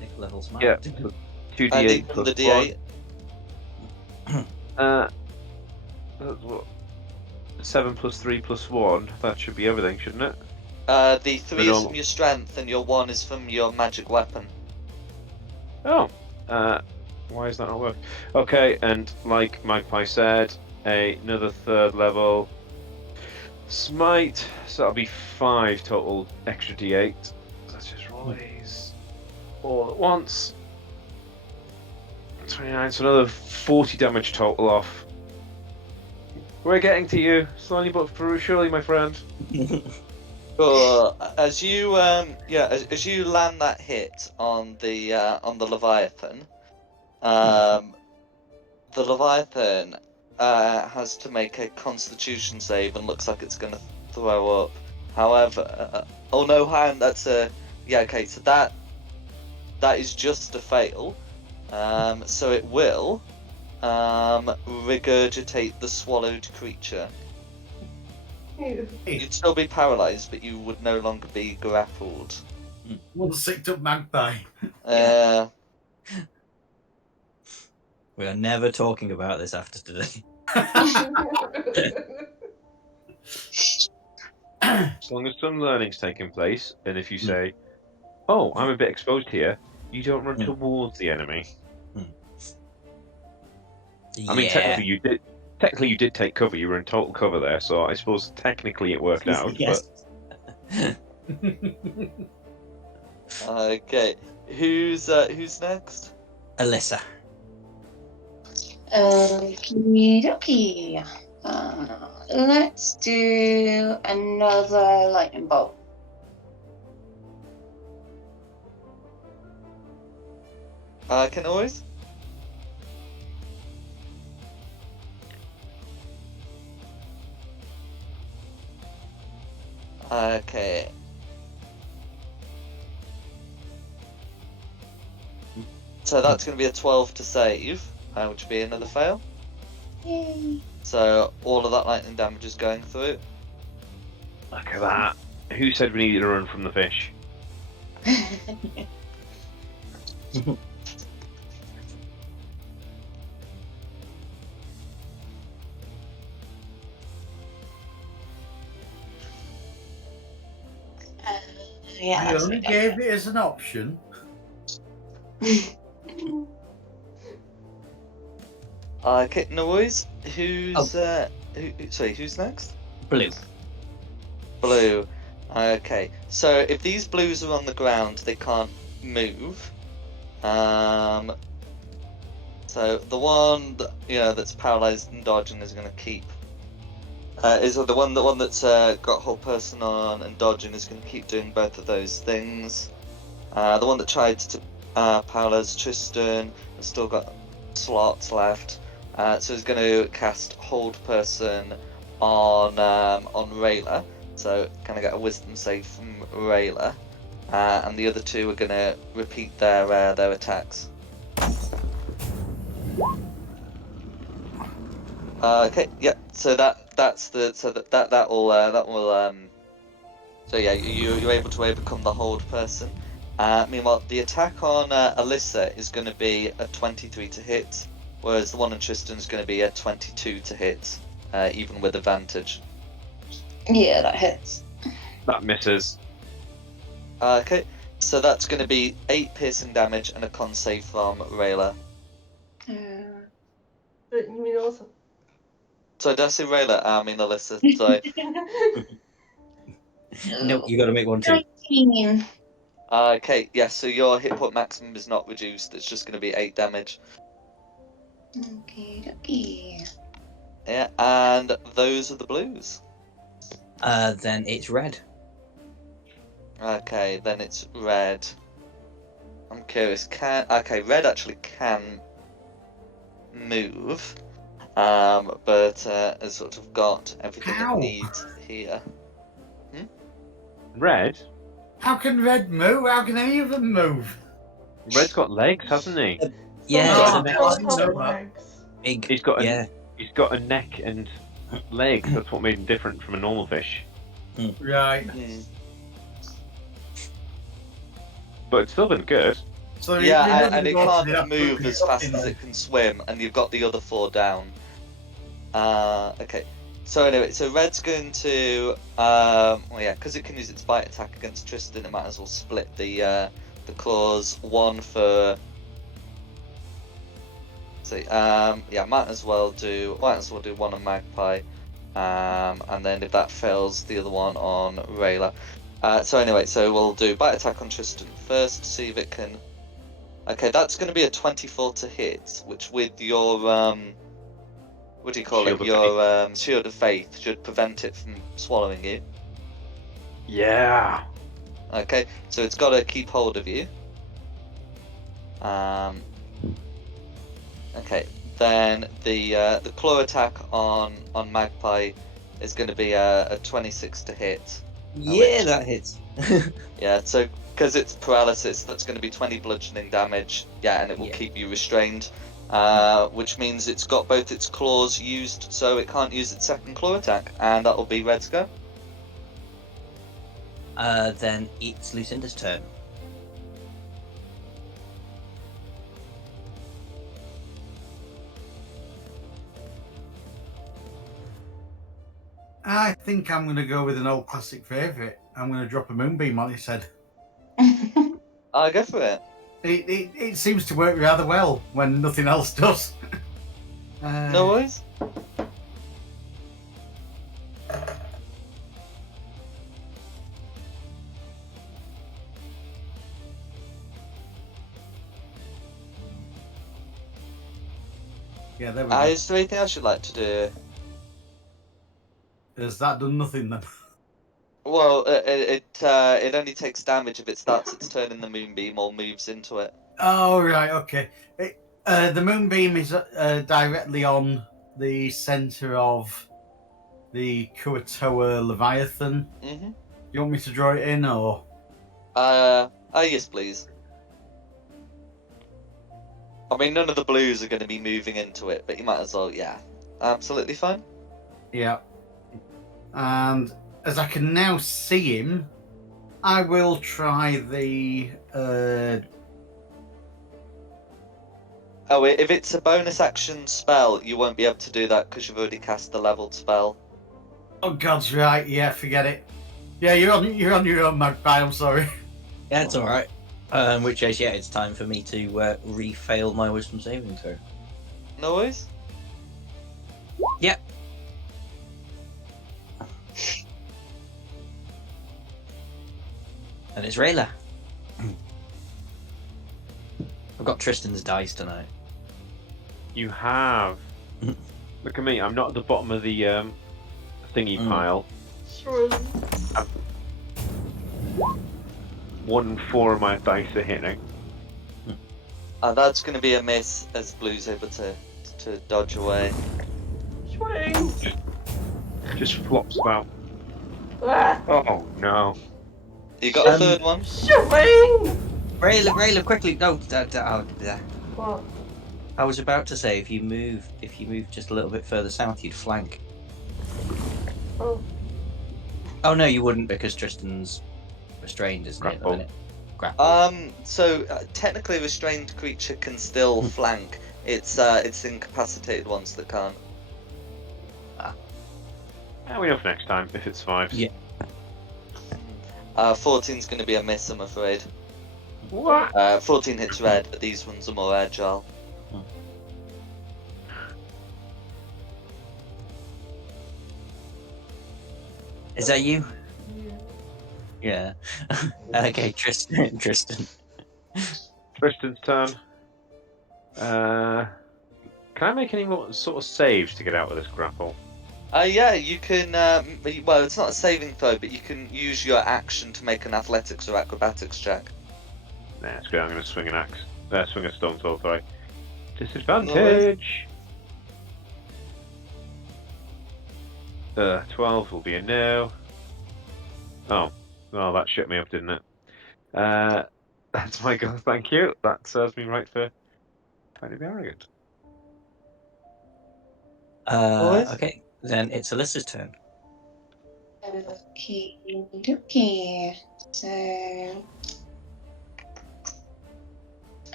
Nick levels mine. Yeah. And 2d8 even plus the D8. 1. That's what? 7 plus 3 plus 1. That should be everything, shouldn't it? The 3 is normal- from your strength, and your 1 is from your magic weapon. Oh. Why is that not work? Okay, and like Magpie said, another third level smite. So that'll be 5 total extra d8. Let's just roll these all at once. 29, so another 40 damage total off. We're getting to you, slowly but surely, my friend. As you as you land that hit on the Leviathan, the Leviathan has to make a Constitution save and looks like it's going to throw up. However, oh no, hand, that's a okay. So that is just a fail. So it will regurgitate the swallowed creature. You'd still be paralyzed, but you would no longer be grappled. One sicked up magpie. We are never talking about this after today. As long as some learning's taking place, and if you say, "Oh, I'm a bit exposed here," you don't run towards the enemy. I mean, technically, you did. Technically, you did take cover. You were in total cover there, so I suppose technically it worked out. Yes. Okay. Who's next? Alyssa. Okie dokie. Let's do another lightning bolt. Can always. Okay. So that's going to be a 12 to save, which would be another fail. Yay. So all of that lightning damage is going through. Look at that. Who said we needed to run from the fish? Yeah, I that's only it. gave it as an option. Okay, no worries. Who's who's next? Blue. Blue. Okay, so if these blues are on the ground, they can't move. So the one that, that's paralyzed and dodging is going to keep. Is the one that's got whole person on and dodging is going to keep doing both of those things. The one that tried to paralyze Tristan has still got slots left, so he's going to cast hold person on Rayla. So kind of get a wisdom save from Rayla, and the other two are going to repeat their attacks. Okay, yeah. So that will So yeah, you're able to overcome the hold person. Meanwhile, the attack on Alyssa is going to be a 23 to hit, whereas the one on Tristan is going to be a 22 to hit, even with advantage. Yeah, that hits. That misses. Okay, so that's going to be 8 piercing damage and a con save from Rayla. But you mean also? So did I say Rayla? I mean Alyssa. Sorry. No, you got to make one too. 19. Okay, yeah. So your hit point maximum is not reduced. It's just going to be 8 damage. Okie dokie. Yeah, and those are the blues. Then it's red. Okay, then it's red. I'm curious. Red actually can move, but has sort of got everything How? it needs here. Red? How can Red move? How can any of them move? Red's got legs, hasn't he? Yeah, Oh, it's a I neck. didn't know that. legs. Big. He's got a Yeah. he's got a neck and legs. That's what made him different from a normal fish. Right. But it's still been good. So Yeah, and it it can't move as fast as it can swim, and you've got the other 4 down. Okay. So anyway, so Red's going to, because it can use its bite attack against Tristan, it might as well split the claws. One for. Might as well do one on Magpie, and then if that fails, the other one on Rayla. So anyway, so we'll do bite attack on Tristan first, see if it can. Okay, that's going to be a 24 to hit, which with your what do you call Shield it? of Your shield of faith should prevent it from swallowing you. Yeah. Okay, so it's got to keep hold of you. Okay, then the claw attack on Magpie is going to be a 26 to hit. Yeah, that hits. Yeah, so because it's paralysis, that's going to be 20 bludgeoning damage. Yeah, and it will Yeah. keep you restrained, which means it's got both its claws used, so it can't use its second claw attack, and that will be Red's go. Then it's Lucinda's turn. I think I'm going to go with an old classic favourite. I'm going to drop a moonbeam on his head. I'll go for it. It seems to work rather well when nothing else does. No worries. Yeah, there we go. Is there anything else you'd like to do? Has that done nothing then? Well, it only takes damage if it starts its turn in the moonbeam or moves into it. Oh, right, okay. The moonbeam is directly on the centre of the Kuatoa Leviathan. Mm-hmm. You want me to draw it in, or? Yes, please. I mean, none of the blues are going to be moving into it, but you might as well, yeah. Absolutely fine. Yeah. And as I can now see him, I will try the... Oh, if it's a bonus action spell, you won't be able to do that because you've already cast the leveled spell. Oh, God's right. Yeah, forget it. Yeah, you're on your own, Magpie. I'm sorry. Yeah, it's all right. In which case, yeah, it's time for me to re-fail my wisdom saving throw. No worries. Yep. And it's Rayla. I've got Tristan's dice tonight. You have. Look at me. I'm not at the bottom of the thingy pile. Sure. 1 and 4 of my dice are hitting. That's going to be a miss as Blue's able to dodge away. Swing. Just flops about. Ah, Oh no. You got a third one? swing. Rayla, quickly! No, What? I was about to say if you move just a little bit further south, you'd flank. Oh. Oh no, you wouldn't because Tristan's restrained, isn't it? At the Grapple. minute. Grapple. So technically, a restrained creature can still flank. It's incapacitated ones that can't. Yeah, we know for next time if it's 5. Yeah. 14's going to be a miss, I'm afraid. What? 14 hits red, but these ones are more agile. Is that you? Yeah. Yeah. Okay, Tristan. Tristan's turn. Can I make any more sort of saves to get out of this grapple? Yeah, you can. Well, it's not a saving throw, but you can use your action to make an athletics or acrobatics check. Nah, it's good. I'm going to swing an axe. Swing a stone sword, sorry. Disadvantage! 12 will be a no. Oh, well, that shit me up, didn't it? That's my go, thank you. That serves me right for trying to be arrogant. Okay, then it's Alyssa's turn. Okay. So.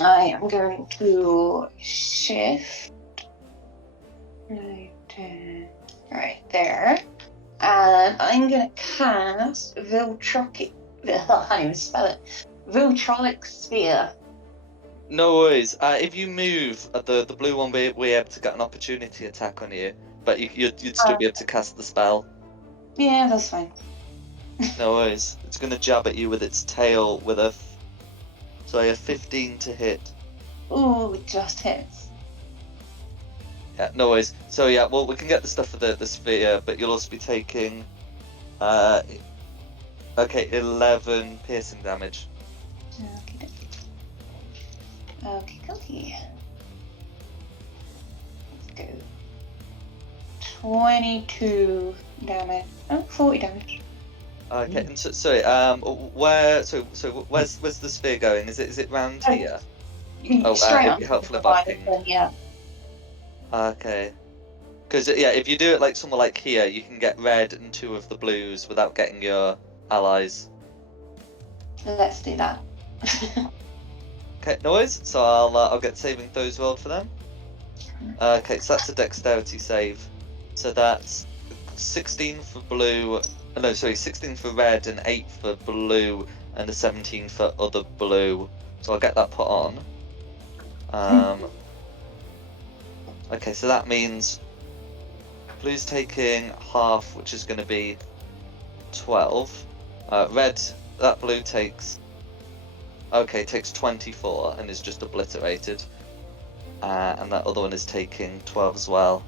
I am going to shift right there, and I'm going to cast Viltronic. I can't even spell it. Viltronic Sphere. No worries. If you move, the blue one will be able to get an opportunity attack on you, but you'd still be able to cast the spell. Yeah, that's fine. No worries. It's going to jab at you with its tail with a 15 to hit. Ooh, just hits. Yeah, no worries. So yeah, well, we can get the stuff for the sphere, but you'll also be taking 11 piercing damage. Okay. Let's go. 22 damage. Oh, 40 damage. Okay, and sorry, where's the sphere going? Is it round here? It'd be helpful if I pinged. Yeah. Okay. Because yeah, if you do it like somewhere like here, you can get red and 2 of the blues without getting your allies. Let's do that. Okay, no worries. So I'll get saving throws rolled for them. Okay, so that's a dexterity save. So that's 16 for blue. No, sorry, 16 for red and 8 for blue, and a 17 for other blue. So I'll get that put on. Okay, so that means blue's taking half, which is going to be 12. Red, that blue takes Okay, takes 24 and is just obliterated. And that other one is taking 12 as well.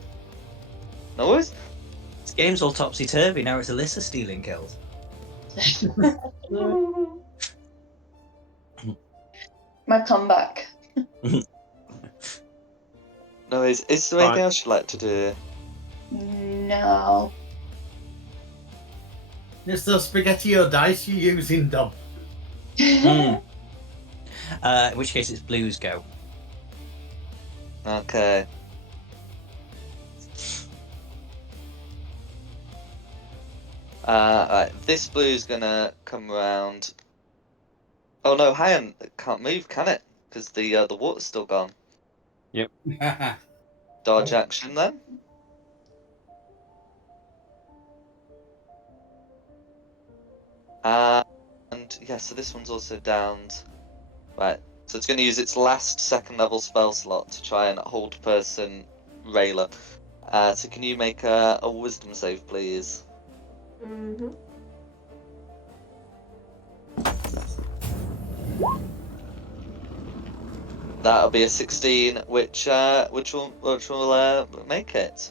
No worries. This game's all topsy-turvy. Now it's Alyssa stealing kills. My comeback. No worries. Is there anything else you'd like to do? No. It's those spaghetti-o dice you're using, Dom. In which case it's Blue's go. Okay. Right, this blue's gonna come around. Oh no, hang on, it can't move, can it? Because the water's still gone. Dodge action then. And yeah, so this one's also downed. Right, so it's going to use its last second level spell slot to try and hold person Rayla. So can you make a wisdom save, please? Mm-hmm. That'll be a 16, which will make it.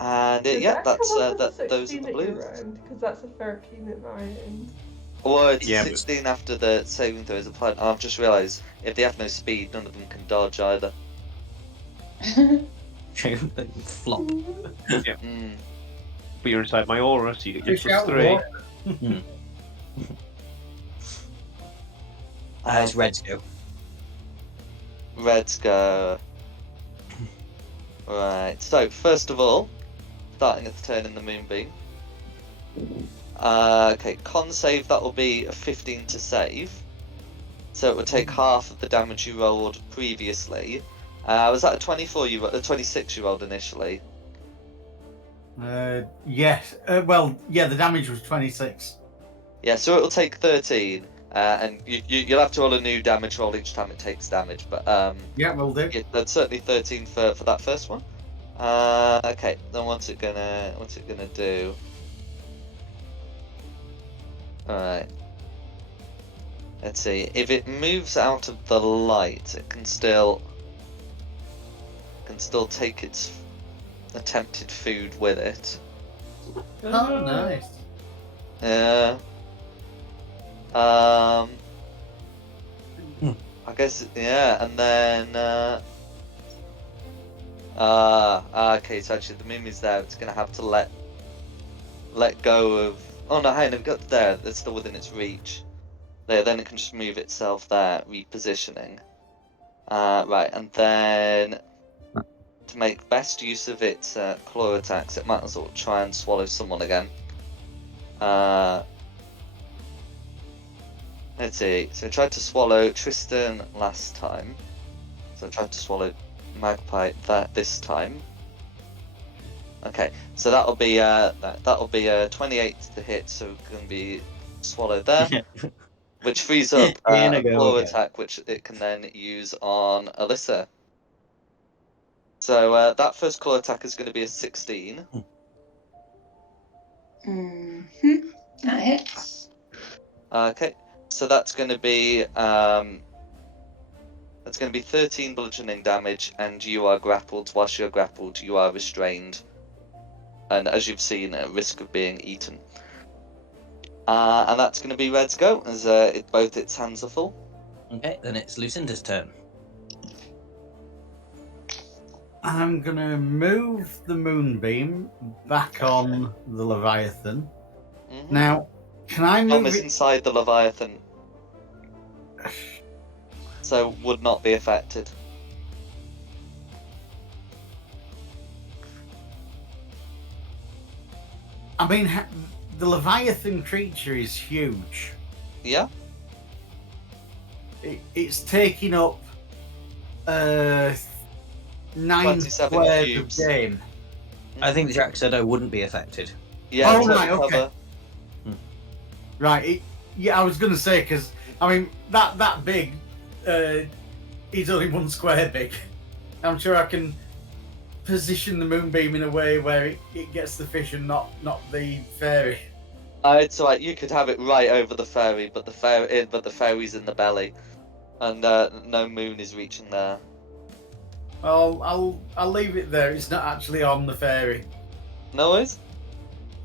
And Does yeah, that that's come up that. as a Those are 16 the at your blues. end? Because that's a 13 at my end. Or it's Yeah, 16 after the saving throw is applied. I've just realised if they have no speed, none of them can dodge either. Flop. Mm. But you're inside my aura, so you get your Fish out +3. water. It's Red's go. Reds go. Right, so first of all, starting at the turn in the Moonbeam. Okay, con save, that will be a 15 to save. So it would take half of the damage you rolled previously. Was that a 24 a 26 you rolled initially? Yes. Well, yeah, the damage was 26. Yeah, so it'll take 13. And you'll have to roll a new damage roll each time it takes damage, but Yeah, will do. yeah, that's certainly 13 for that first one. Okay, then what's it gonna do? Alright. Let's see. If it moves out of the light, it can still take its attempted food with it. Oh, nice. Yeah. I guess, yeah, and then okay, so actually the Mimi's there, it's gonna have to let go of, oh no, hang on, got there, it's still within its reach. There, then it can just move itself there, repositioning. Right, and then to make best use of its claw attacks, it might as well try and swallow someone again. Let's see, so I tried to swallow Tristan last time. So I tried to swallow Magpie this time. Okay, so that'll be that'll be 28 to hit, so it can be swallowed there, which frees up a claw attack, which it can then use on Alyssa. So that first claw attack is going to be a 16. That hits. Okay, so that's going to be 13 bludgeoning damage, and you are grappled. Whilst you're grappled, you are restrained, and as you've seen, at risk of being eaten. And that's going to be Red's go, as both its hands are full. Okay, then it's Lucinda's turn. I'm going to move the Moonbeam back on the Leviathan. Mm-hmm. Now, can I Tom move is it? inside the Leviathan, so would not be affected. I mean, the Leviathan creature is huge. Yeah? It's taking up 9 27 squares cubes. of game. I think the Jack said I wouldn't be affected. Yeah, Oh, total right, okay. cover. Right. Yeah, I was going to say, because, I mean, that big, he's only 1 square big. I'm sure I can position the Moonbeam in a way where it gets the fish and not the fairy. It's alright. You could have it right over the fairy, but the fairy's in the belly, and no moon is reaching there. I'll leave it there. It's not actually on the fairy, No worries.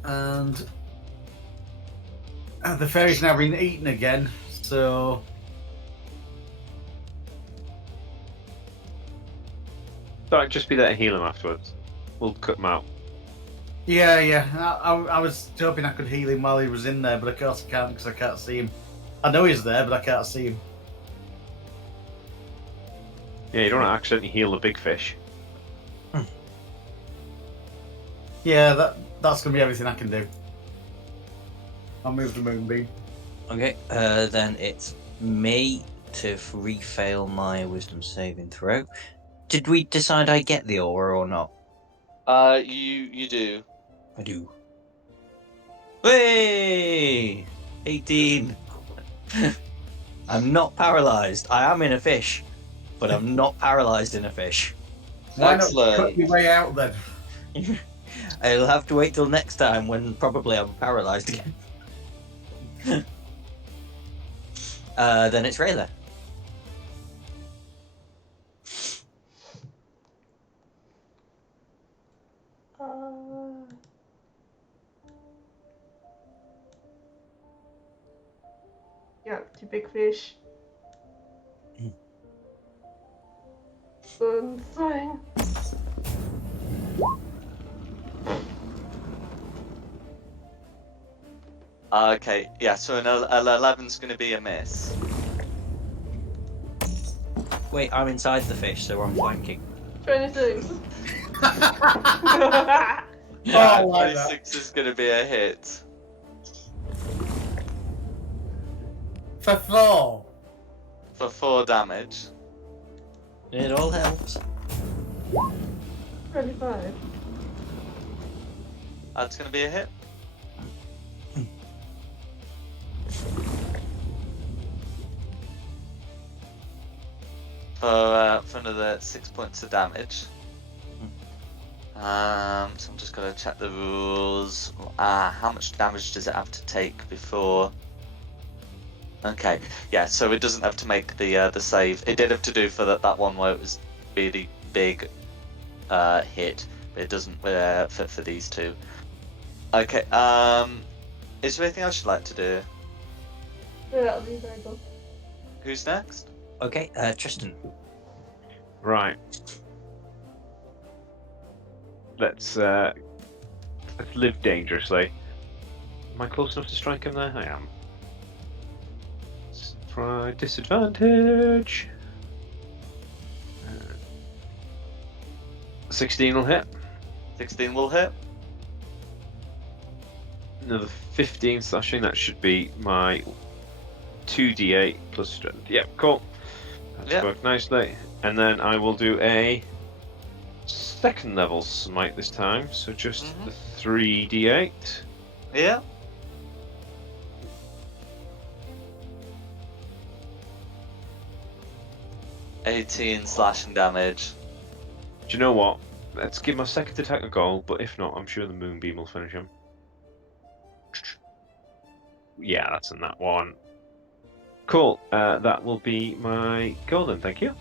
and the fairy's now been eaten again. So Sorry, just be there to heal him afterwards. We'll cut him out. yeah. I was hoping I could heal him while he was in there, but of course I can't because I can't see him. I know he's there, but I can't see him. Yeah, you don't want to accidentally heal the big fish. Yeah, that's gonna be everything I can do. I'll move the moonbeam. Okay, then it's me to refail my wisdom saving throw. Did we decide I get the aura or not? You do. I do. Hey! 18! I'm not paralyzed. I am in a fish, but I'm not paralyzed in a fish. Why not Excellent. cut your way out then? I'll have to wait till next time when probably I'm paralyzed again. Then it's Rayla. Yeah, two big fish. Swing. Okay, yeah. So an 11's going to be a miss. Wait, I'm inside the fish, so I'm flanking. 26. Yeah, Oh, I like that. 26 is going to be a hit. For 4. For 4 damage. It all helps. 25. That's going to be a hit. For another 6 points of damage. So I'm just gonna check the rules. How much damage does it have to take before? Okay, yeah. So it doesn't have to make the save. It did have to do for that one where it was really big hit, but it doesn't for these two. Okay. Is there anything else you'd like to do? Yeah, that'll be very good. Who's next? Okay, Tristan. Right. Let's live dangerously. Am I close enough to strike him there? I am. Let's try disadvantage. 16 will hit. 16 will hit. Another 15 slashing. That should be my 2d8 plus strength. Yep, cool. That's Yep. worked nicely. And then I will do a second level smite this time. So just the 3d8. Yeah. $18 slashing damage. Do you know what? Let's give my second attack a go, but if not, I'm sure the moonbeam will finish him. Yeah, that's in that one. Cool. That will be my go then, thank you.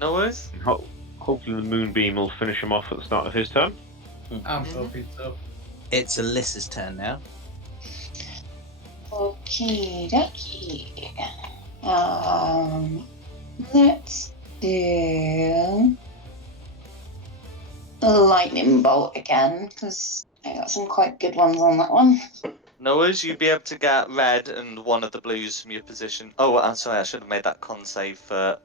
No worries. And hopefully the moonbeam will finish him off at the start of his turn. I'm hoping so. It's Alyssa's turn now. Okie dokie. Let's do a lightning bolt again, because I got some quite good ones on that one. No worries, you'd be able to get red and one of the blues from your position. Oh, I'm sorry, I should have made that con save for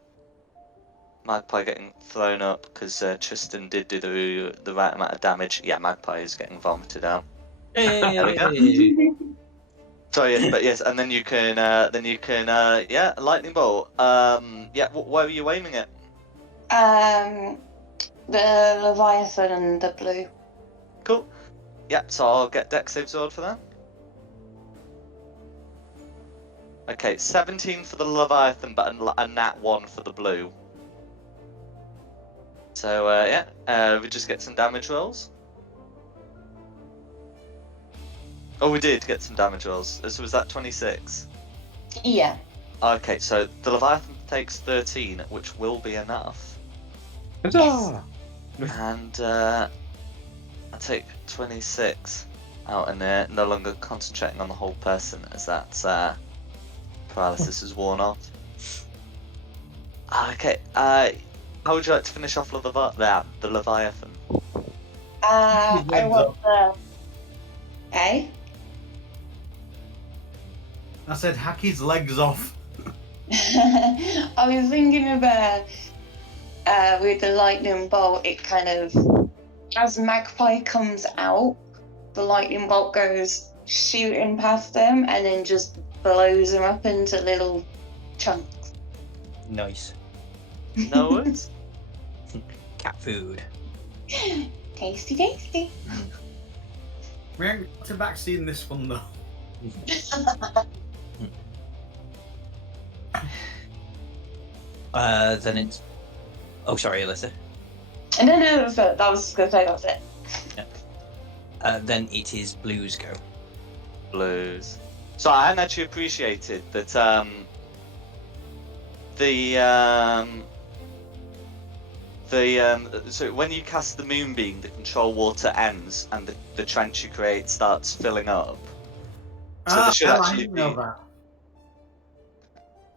Magpie getting thrown up, because Tristan did do the right amount of damage. Yeah, Magpie is getting vomited out. There we go. Sorry, yes, but yes, and then you can, yeah, lightning bolt. Yeah, where are you aiming it? The Leviathan and the blue. Cool. Yeah, so I'll get dex save sword for that. Okay, 17 for the Leviathan, but a nat 1 for the blue. So, yeah, we just get some damage rolls. Oh, we did get some damage rolls. So was that 26? Yeah. Okay, so the Leviathan takes 13, which will be enough. Huzzah! And I take 26 out, and they're no longer concentrating on the whole person as that paralysis is worn off. Okay, how would you like to finish off the Leviathan? I legs want the. Eh? I said hack his legs off. I was thinking of with the lightning bolt, it kind of, as Magpie comes out, the lightning bolt goes shooting past them and then just blows them up into little chunks. Nice. No worries. Cat food. Tasty, tasty. We ain't got to back seeing this one though. Then it's. Oh, sorry, Alyssa. No, that was gonna say that's it. Then it is Blue's go. Blues. So I hadn't actually appreciated that so when you cast the moonbeam, the control water ends and the trench you create starts filling up. So there should I actually didn't know be that.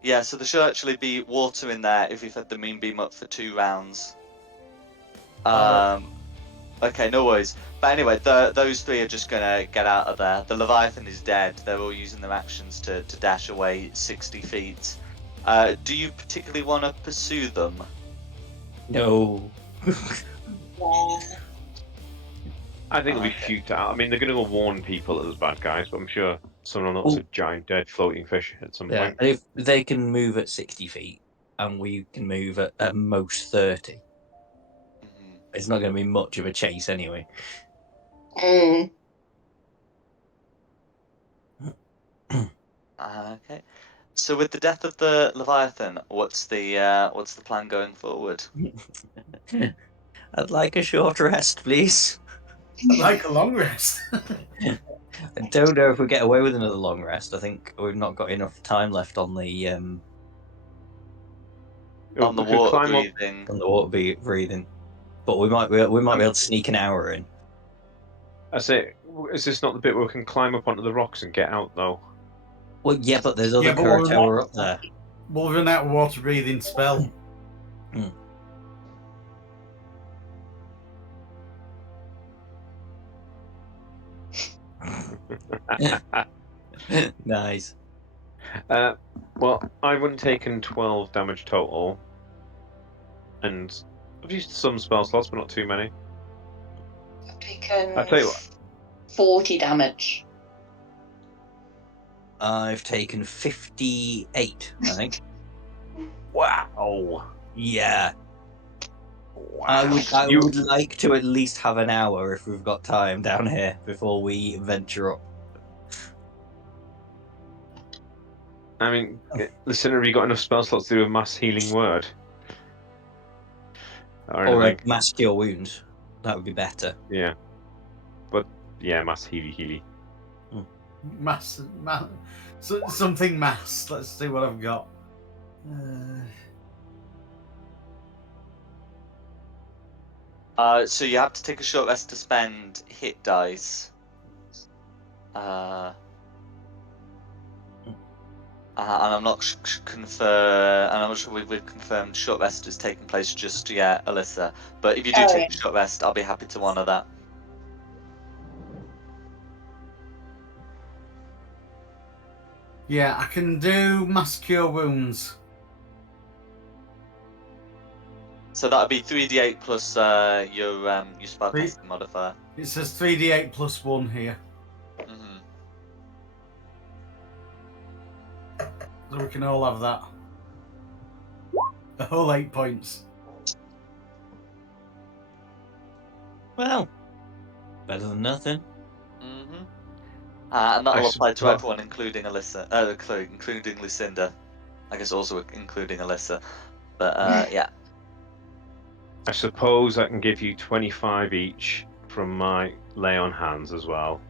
yeah, so there should actually be water in there if you've had the moonbeam up for 2 rounds. Okay, no worries. But anyway, those 3 are just gonna get out of there. The Leviathan is dead. They're all using their actions to dash away 60 feet. Do you particularly want to pursue them? No. Yeah. I think it'll be Okay. futile. I mean, they're going to go warn people that there's bad guys, but I'm sure someone else Oh. a giant dead floating fish at some Yeah. point. And if they can move at 60 feet, and we can move at most 30, Mhm. it's not going to be much of a chase anyway. Okay. So with the death of the Leviathan, what's the plan going forward? I'd like a short rest, please. I'd like a long rest. I don't know if we get away with another long rest. I think we've not got enough time left on the On the We could water climb up. breathing. breathing, but we might be able to sneak an hour in. I say, is this not the bit where we can climb up onto the rocks and get out, though? Well, yeah, but there's other Yeah, but we're Kurotower not- up there. We'll run out of water breathing spell. Nice. Well, I've only taken 12 damage total, and I've used some spell slots, but not too many. I've taken I tell you what, 40 damage. I've taken 58, I think. wow, Yeah. wow. I would like to at least have an hour if we've got time down here before we venture up. I mean, listen, have you got enough spell slots to do a mass healing word? Or Or anything? mass cure wounds. That would be better. Yeah. But, yeah, mass healy. Mass. Something mass. Let's see what I've got. So you have to take a short rest to spend hit dice. And I'm not sure we've confirmed short rest has taken place just yet, Alyssa. But if you do Oh, take yeah. a short rest, I'll be happy to honour that. Yeah, I can do mass cure wounds. So that'd be 3d8 plus your spellcasting modifier. It says 3d8 plus 1 here. Mhm. So we can all have that. A whole 8 points. Well, better than nothing. Mhm. And that'll I apply to suppose- everyone, including Alyssa, including Lucinda. I guess also including Alyssa. But yeah. I suppose I can give you 25 each from my lay on hands as well.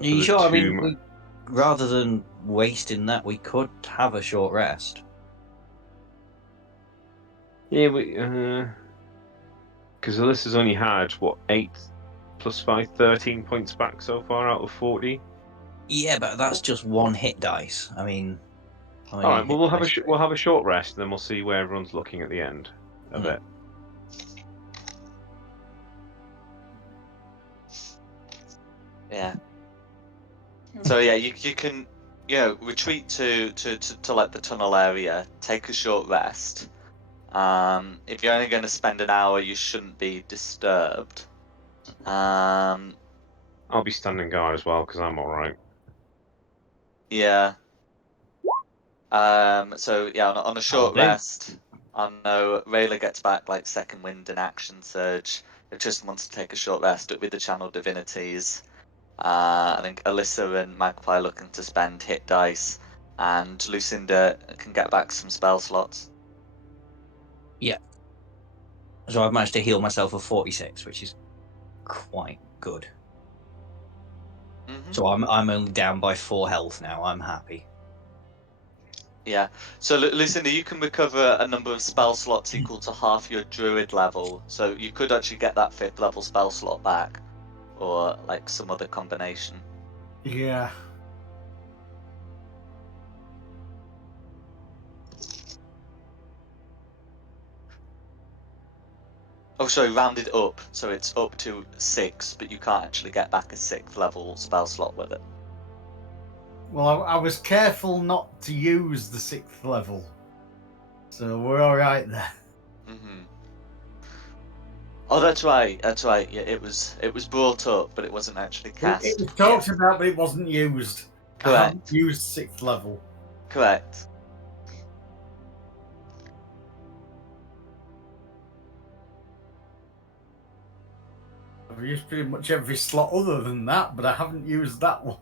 Are you the sure? I two mean, rather than wasting that, we could have a short rest. Yeah, because Alyssa's only had, what, 8 plus 5, 13 points back so far out of 40. Yeah, but that's just one hit dice. I mean, All right, well, hit we'll have a short rest, and then we'll see where everyone's looking at the end of it. Yeah. So yeah, you can retreat to like the tunnel area, take a short rest. If you're only going to spend an hour, you shouldn't be disturbed. I'll be standing guard as well because I'm all right. Yeah. So yeah, on a short do. rest, I know Rayla gets back like second wind and action surge. If Tristan wants to take a short rest, it'll be the channel divinities. I think Alyssa and Magpie looking to spend hit dice, and Lucinda can get back some spell slots. Yeah. So I've managed to heal myself of 46, which is quite good. Mm-hmm. So I'm only down by 4 health now. I'm happy. Yeah. So Lucinda, you can recover a number of spell slots equal to half your druid level. So you could actually get that 5th level spell slot back, or like some other combination. Yeah. Oh, sorry, rounded up. So it's up to 6, but you can't actually get back a 6th level spell slot with it. Well, I was careful not to use the 6th level, so we're all right there. Mm-hmm. Oh, that's right. That's right. Yeah, it was brought up, but it wasn't actually cast. It was talked about, but it wasn't used. I haven't Correct. used 6th level. Correct. I've used pretty much every slot other than that, but I haven't used that one.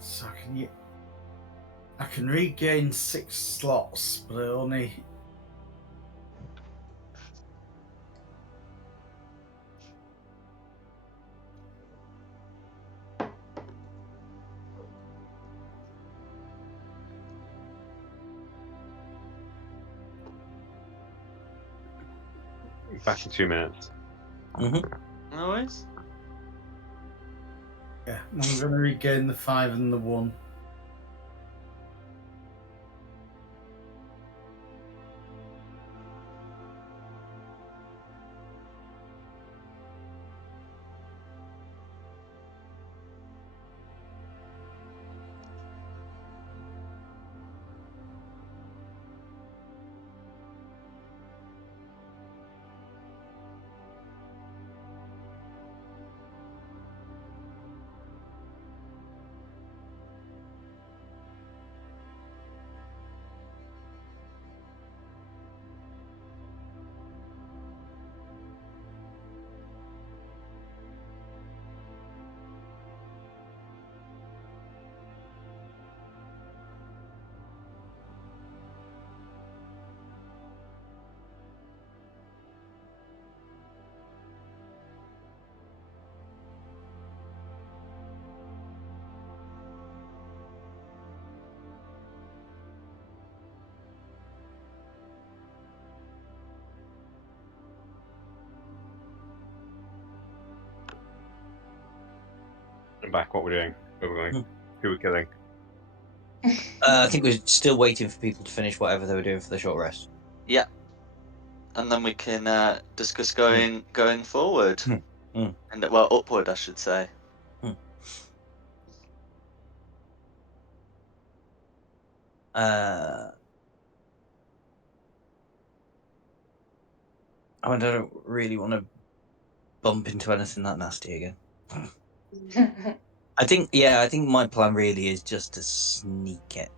So I can regain 6 slots, but I only. Back in 2 minutes. Mm-hmm. No worries. Yeah, I'm going to regain the 5 and the 1. I'm back. What we're doing? Who we're killing? I think we're still waiting for people to finish whatever they were doing for the short rest. Yeah. And then we can discuss going forward, Mm. and well, upward, I should say. I don't really want to bump into anything that nasty again. I think my plan really is just to sneak it.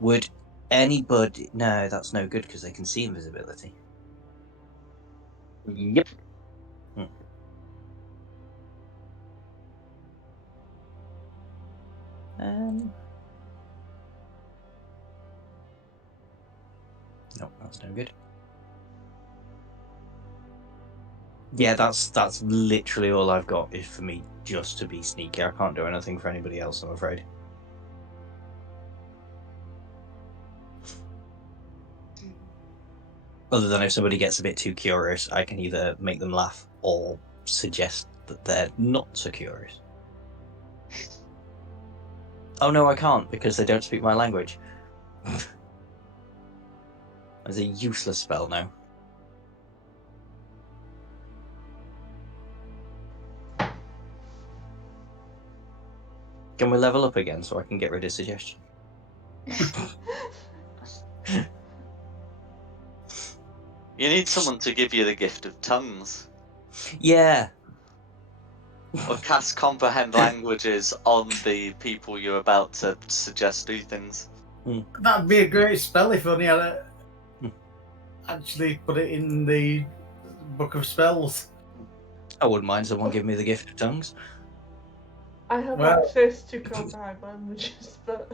Would anybody? No, that's no good because they can see invisibility. Yep. No, that's no good. Yeah, that's literally all I've got is for me just to be sneaky. I can't do anything for anybody else, I'm afraid. Other than if somebody gets a bit too curious, I can either make them laugh or suggest that they're not so curious. Oh no, I can't because they don't speak my language. It's a useless spell now. Can we level up again so I can get rid of suggestion? You need someone to give you the gift of tongues. Yeah. Or cast comprehend languages on the people you're about to suggest do things. That'd be a great spell if only I'd Hmm. actually put it in the book of spells. I wouldn't mind someone giving me the gift of tongues. I have Well- access to comprehend languages, but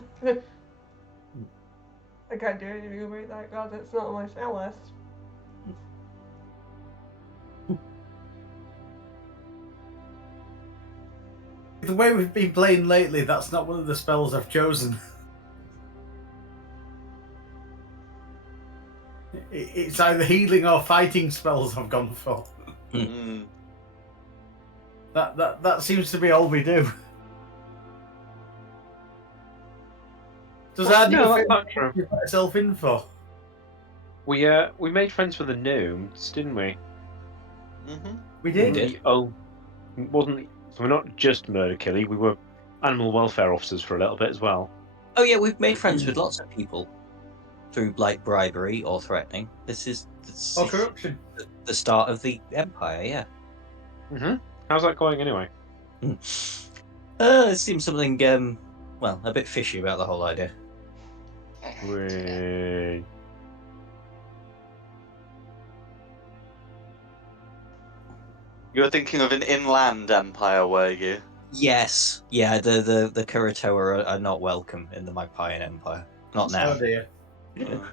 I can't do anything about that because it's not on my spell list. The way we've been playing lately, that's not one of the spells I've chosen. It's either healing or fighting spells I've gone for. Mm. That seems to be all we do. Does that No, that's not true. you put yourself in for? We made friends with the gnomes, didn't we? Mm-hmm. We did. did. Wasn't so we're not just murder killing. We were animal welfare officers for a little bit as well. Oh yeah, we've made friends with lots of people through like bribery or threatening. This is Or corruption. the start of the empire. Yeah. Mm-hmm. How's that going anyway? It seems something well, a bit fishy about the whole idea. We... You were thinking of an inland empire, were you? Yes, yeah. The Kuratoa are not welcome in the Magpiean Empire. Not now. Oh dear. Mm.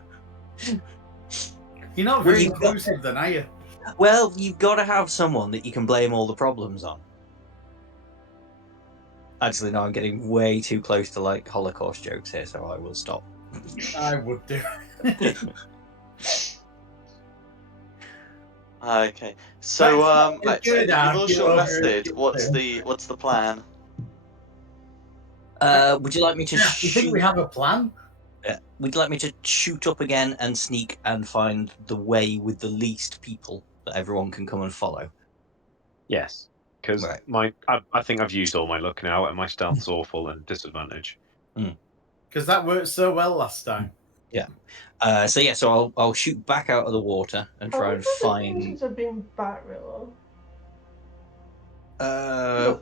You're not Well, very you've got- inclusive then, are you? Well, you've got to have someone that you can blame all the problems on. Actually, no, I'm getting way too close to like Holocaust jokes here, so I will stop. I would do. Okay. So That's right, so good, you've all Archie, short over rested. it. What's the plan? Would you like me to You think we shoot? have a plan? Would you like me to shoot up again and sneak and find the way with the least people that everyone can come and follow? Yes, because Right. I think I've used all my luck now, and my stealth's awful and disadvantage. Because that worked so well last time. So I'll shoot back out of the water and try and find. Of being Batrilla.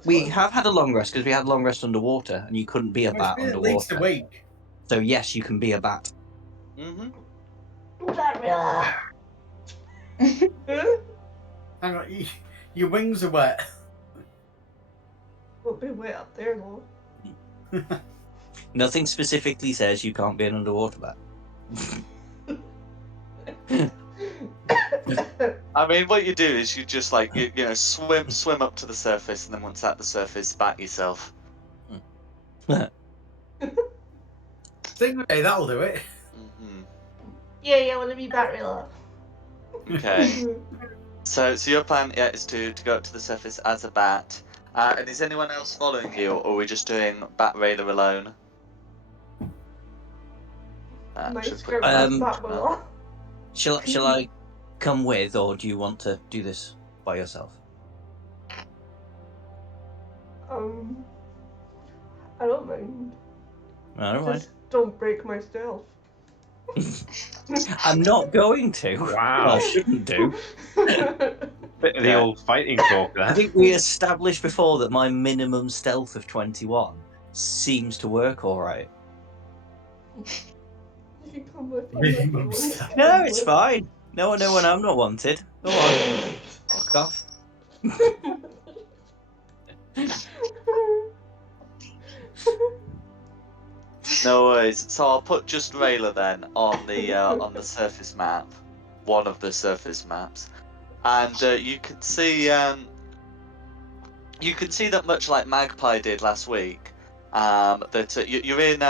We have had a long rest because we had a long rest underwater, and you couldn't be a Well, it's bat been at least a underwater. week. So yes, you can be a bat. Mm-hmm. Batrilla. Hang on, your wings are wet. Won't be way up there though. Nothing specifically says you can't be an underwater bat. I mean, what you do is you just like you know swim up to the surface, and then once at the surface, bat yourself. Stingray, that'll do it. Mm-hmm. Yeah, I want to be Batrilla. Okay. So your plan is to go up to the surface as a bat. And is anyone else following you, or are we just doing Bat Raider alone? Nice Should put Um, Batrilla. Shall I come with, or do you want to do this by yourself? I don't mind. I don't mind. Just don't break my stealth. I'm not going to. Wow. I shouldn't do. Bit of the Yeah. old fighting talk I there. think we established before that my minimum stealth of 21 seems to work all right. You can come with me. Really if you mum's want. stealth. No, it's fine. No one know when I'm not wanted. Go on. Fuck off. No worries. So I'll put just Rayla then on the surface map, one of the surface maps. and you can see that much like Magpie did last week, that you're in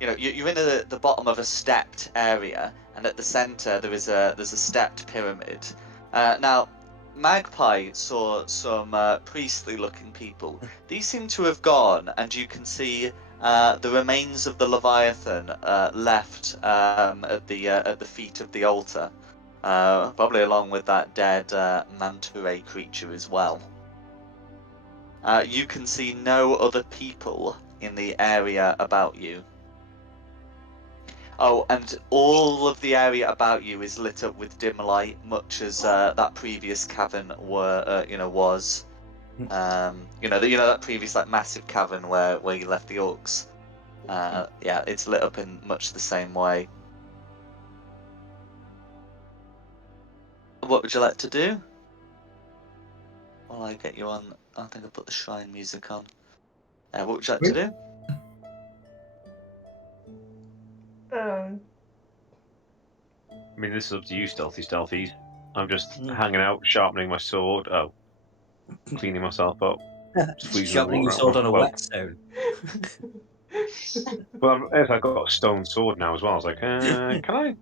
you're in the bottom of a stepped area, and at the center there's a stepped pyramid. Now, Magpie saw some priestly-looking people. These seem to have gone, and you can see the remains of the Leviathan left at the feet of the altar, probably along with that dead manta ray creature as well. You can see no other people in the area about you. Oh, and all of the area about you is lit up with dim light, much as that previous cavern was. That previous like massive cavern where you left the orcs. Yeah, it's lit up in much the same way. What would you like to do? Well, I get you on. I think I put the shrine music on. What would you like to do? I mean, this is up to you, stealthies. I'm just hanging out, sharpening my sword. Oh, cleaning myself up. Sharpening your sword on a whetstone. Well, if I got a stone sword now as well, I was like, can I?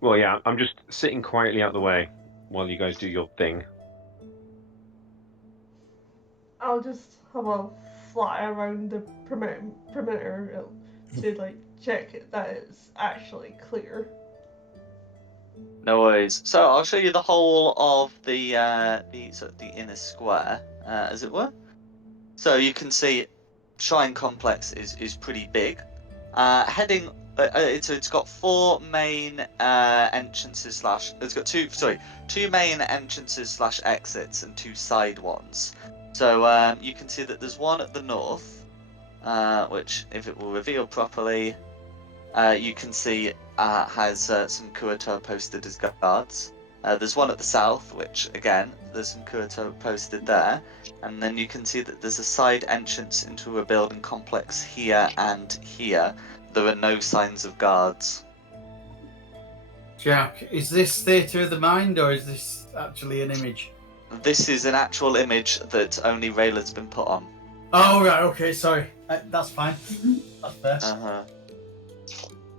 Well, yeah, I'm just sitting quietly out the way while you guys do your thing. I'll just have a fly around the perimeter to like check that it's actually clear. No worries. So I'll show you the whole of the sort of the inner square, as it were. So you can see, Shrine Complex is pretty big. Heading, it's got four main entrances it's got two main entrances / exits and two side ones. So you can see that there's one at the north, which, if it will reveal properly, you can see has some Kuato posted as guards. There's one at the south, which, again, there's some Kuato posted there. And then you can see that there's a side entrance into a building complex here and here. There are no signs of guards. Jack, is this theatre of the mind, or is this actually an image? This is an actual image that only Rayla's been put on. Oh, right, okay, sorry. That's fine. That's fair. Uh-huh.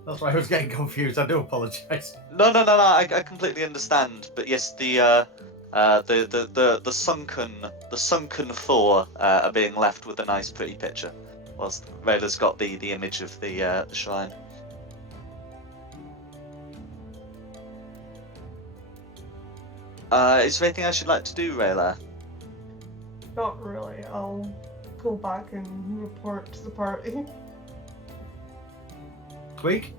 That's why I was getting confused. I do apologise. No, I completely understand. But yes, the sunken four are being left with a nice, pretty picture, whilst Rayla's got the image of the shrine. Is there anything else you'd like to do, Rayla? Not really. I'll go back and report to the party. Squeak?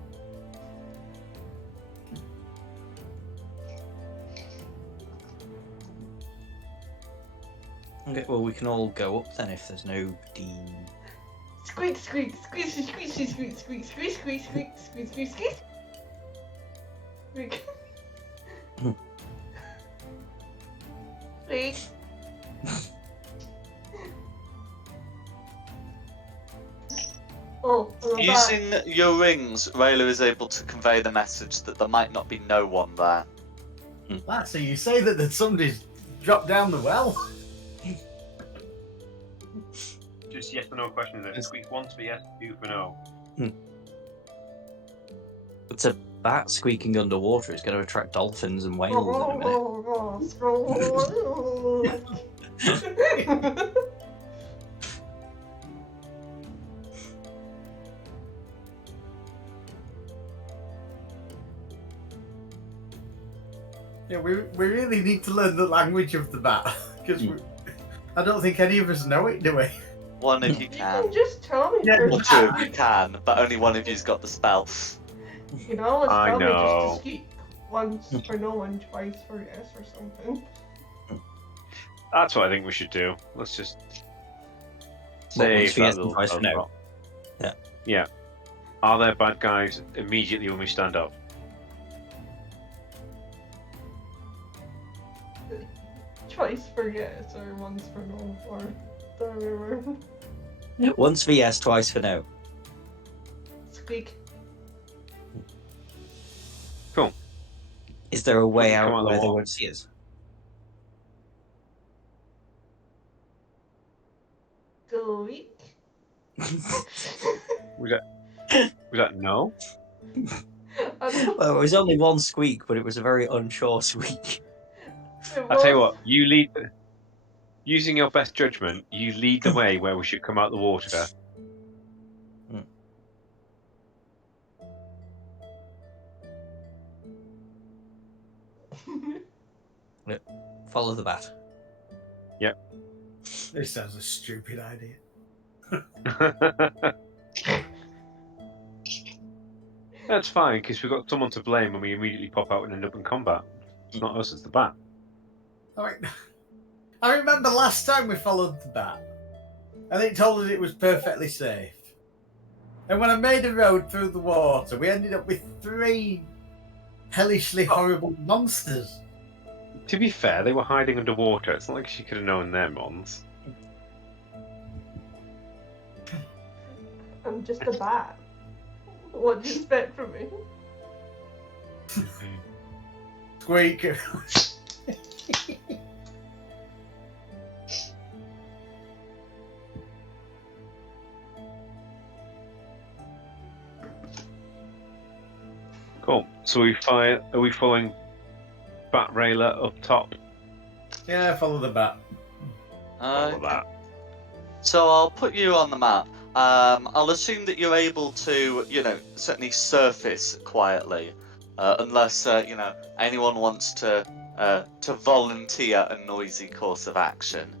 Okay, well, we can all go up then if there's nobody. Squeak, squeak, squeak, squeak, squeak, squeak, squeak, squeak, squeak, squeak, squeak, squeak, squeak. Squeak. Squeak. Oh, using your rings, Rayla is able to convey the message that there might not be no one there. So you say that somebody's dropped down the well? Just yes or no question. Squeak once for yes, two for no. It's a bat squeaking underwater. It's going to attract dolphins and whales in a minute. Yeah, we really need to learn the language of the bat, because I don't think any of us know it, do we? One if you You can. can just tell me Yeah, first. Or two if you can, but only one of you's got the spell. You can always I tell me know. just to speak once for no and twice for yes or something. That's what I think we should do. Let's just Well, say once for that yes and little twice for no. Yeah. Yeah. Are there bad guys immediately when we stand up? Twice for yes or once for no or the other way around. Once for yes, twice for no. Squeak. Is there a way Come out on, where they wall. won't see us? Was that no? Well, it was only one squeak, but it was a very unsure squeak. I tell you what, you lead. Using your best judgment, you lead the way where we should come out the water. Follow the bat. This sounds a stupid idea. That's fine, because we've got someone to blame when we immediately pop out and end up in combat. It's not us, it's the bat. I remember last time we followed the bat, and it told us it was perfectly safe. And when I made a road through the water, we ended up with 3 hellishly horrible monsters. To be fair, they were hiding underwater. It's not like she could have known their mons. I'm just a bat. What do you expect from me? Squeak. Cool. So are we following Bat Railer up top? Yeah, follow the bat. Follow that. So I'll put you on the map. I'll assume that you're able to, certainly surface quietly, unless anyone wants to volunteer a noisy course of action,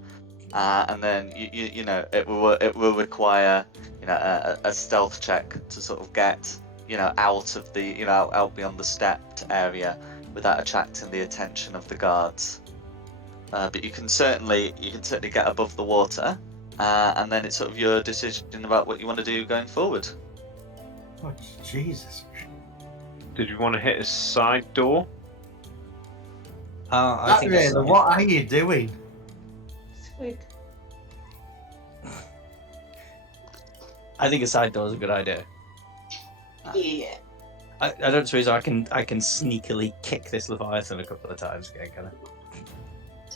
and then it will require a stealth check to sort of get out of the out beyond the stepped area without attracting the attention of the guards. But you can certainly get above the water. And then it's sort of your decision about what you want to do going forward. Oh, Jesus. Did you want to hit a side door? I think it's- What are you doing? Squeak. I think a side door is a good idea. Yeah. I don't suppose I can sneakily kick this Leviathan a couple of times again, can I?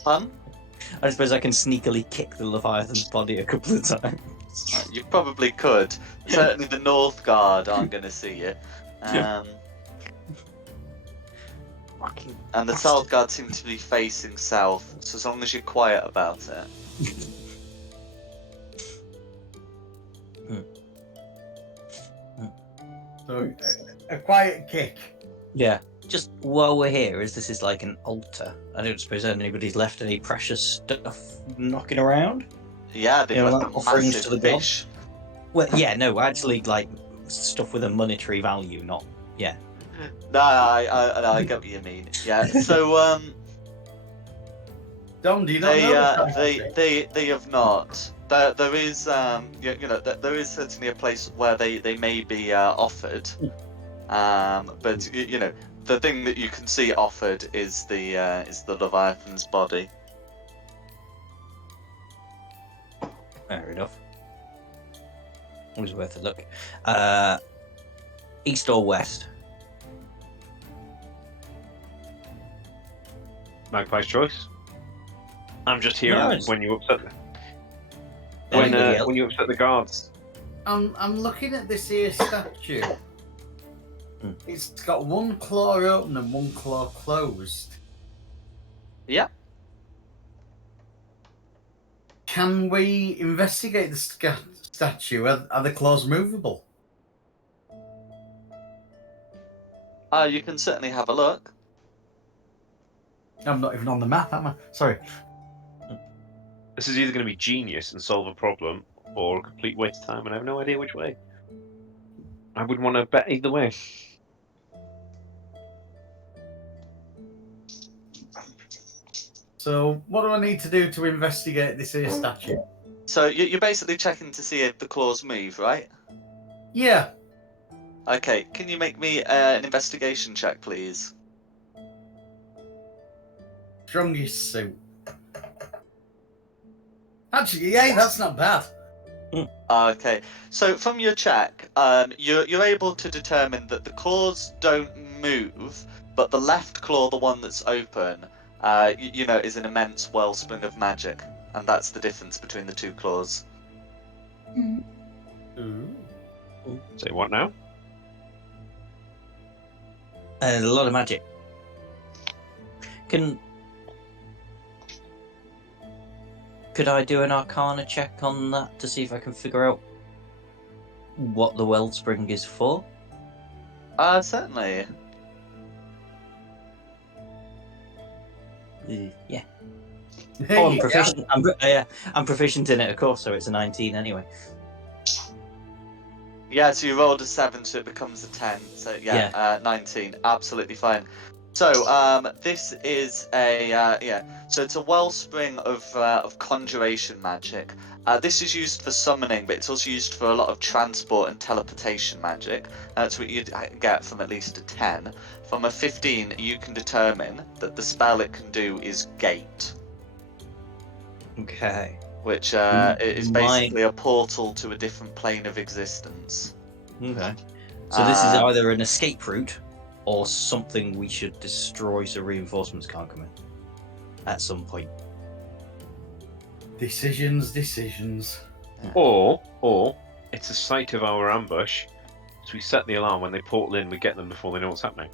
Fun? I suppose I can sneakily kick the Leviathan's body a couple of times. You probably could. Certainly the North Guard aren't going to see you. Fucking And the bastard. South Guard seem to be facing south, so as long as you're quiet about it. So, a quiet kick. Yeah. Just while we're here, as this is like an altar, I don't suppose anybody's left any precious stuff knocking around. Yeah, they've Like left a offerings massive to the fish. gods. Well, yeah, no, actually, like stuff with a monetary value, not yeah. No, I get what you mean. Yeah, so Dom, do you not know? they have not. There is there is certainly a place where they may be offered, but the thing that you can see offered is the Leviathan's body. Fair enough. It was worth a look. East or west? Magpie's choice. I'm just here No, it's- when you upset Anybody else? when you upset the guards. I'm looking at this here statue. Hmm. It's got one claw open and one claw closed. Yeah. Can we investigate the statue? Are the claws movable? You can certainly have a look. I'm not even on the map, am I? Sorry. This is either going to be genius and solve a problem, or a complete waste of time, and I have no idea which way. I wouldn't want to bet either way. So, what do I need to do to investigate this here statue? So you're basically checking to see if the claws move, right? Yeah. Okay, can you make me an investigation check, please? Strongest suit. Actually, yeah, that's not bad. Okay, so from your check, you're able to determine that the claws don't move, but the left claw, the one that's open, is an immense wellspring of magic, and that's the difference between the two claws. Mm. Ooh. Say what now? A lot of magic. Could I do an Arcana check on that to see if I can figure out what the wellspring is for? Certainly. Yeah. There Oh, I'm you go. proficient. I'm proficient in it, of course. So it's a 19 anyway. Yeah, so you rolled a 7, so it becomes a 10. So yeah. 19. Absolutely fine. So this is so it's a wellspring of conjuration magic. This is used for summoning, but it's also used for a lot of transport and teleportation magic. That's what you'd get from at least a 10. From a 15, you can determine that the spell it can do is Gate, Okay. which Mm, is my- basically a portal to a different plane of existence. Okay. So this is Um, either an escape route or something we should destroy so reinforcements can't come in at some point. Decisions. Or it's a site of our ambush. So we set the alarm when they portal in. We get them before they know what's happening.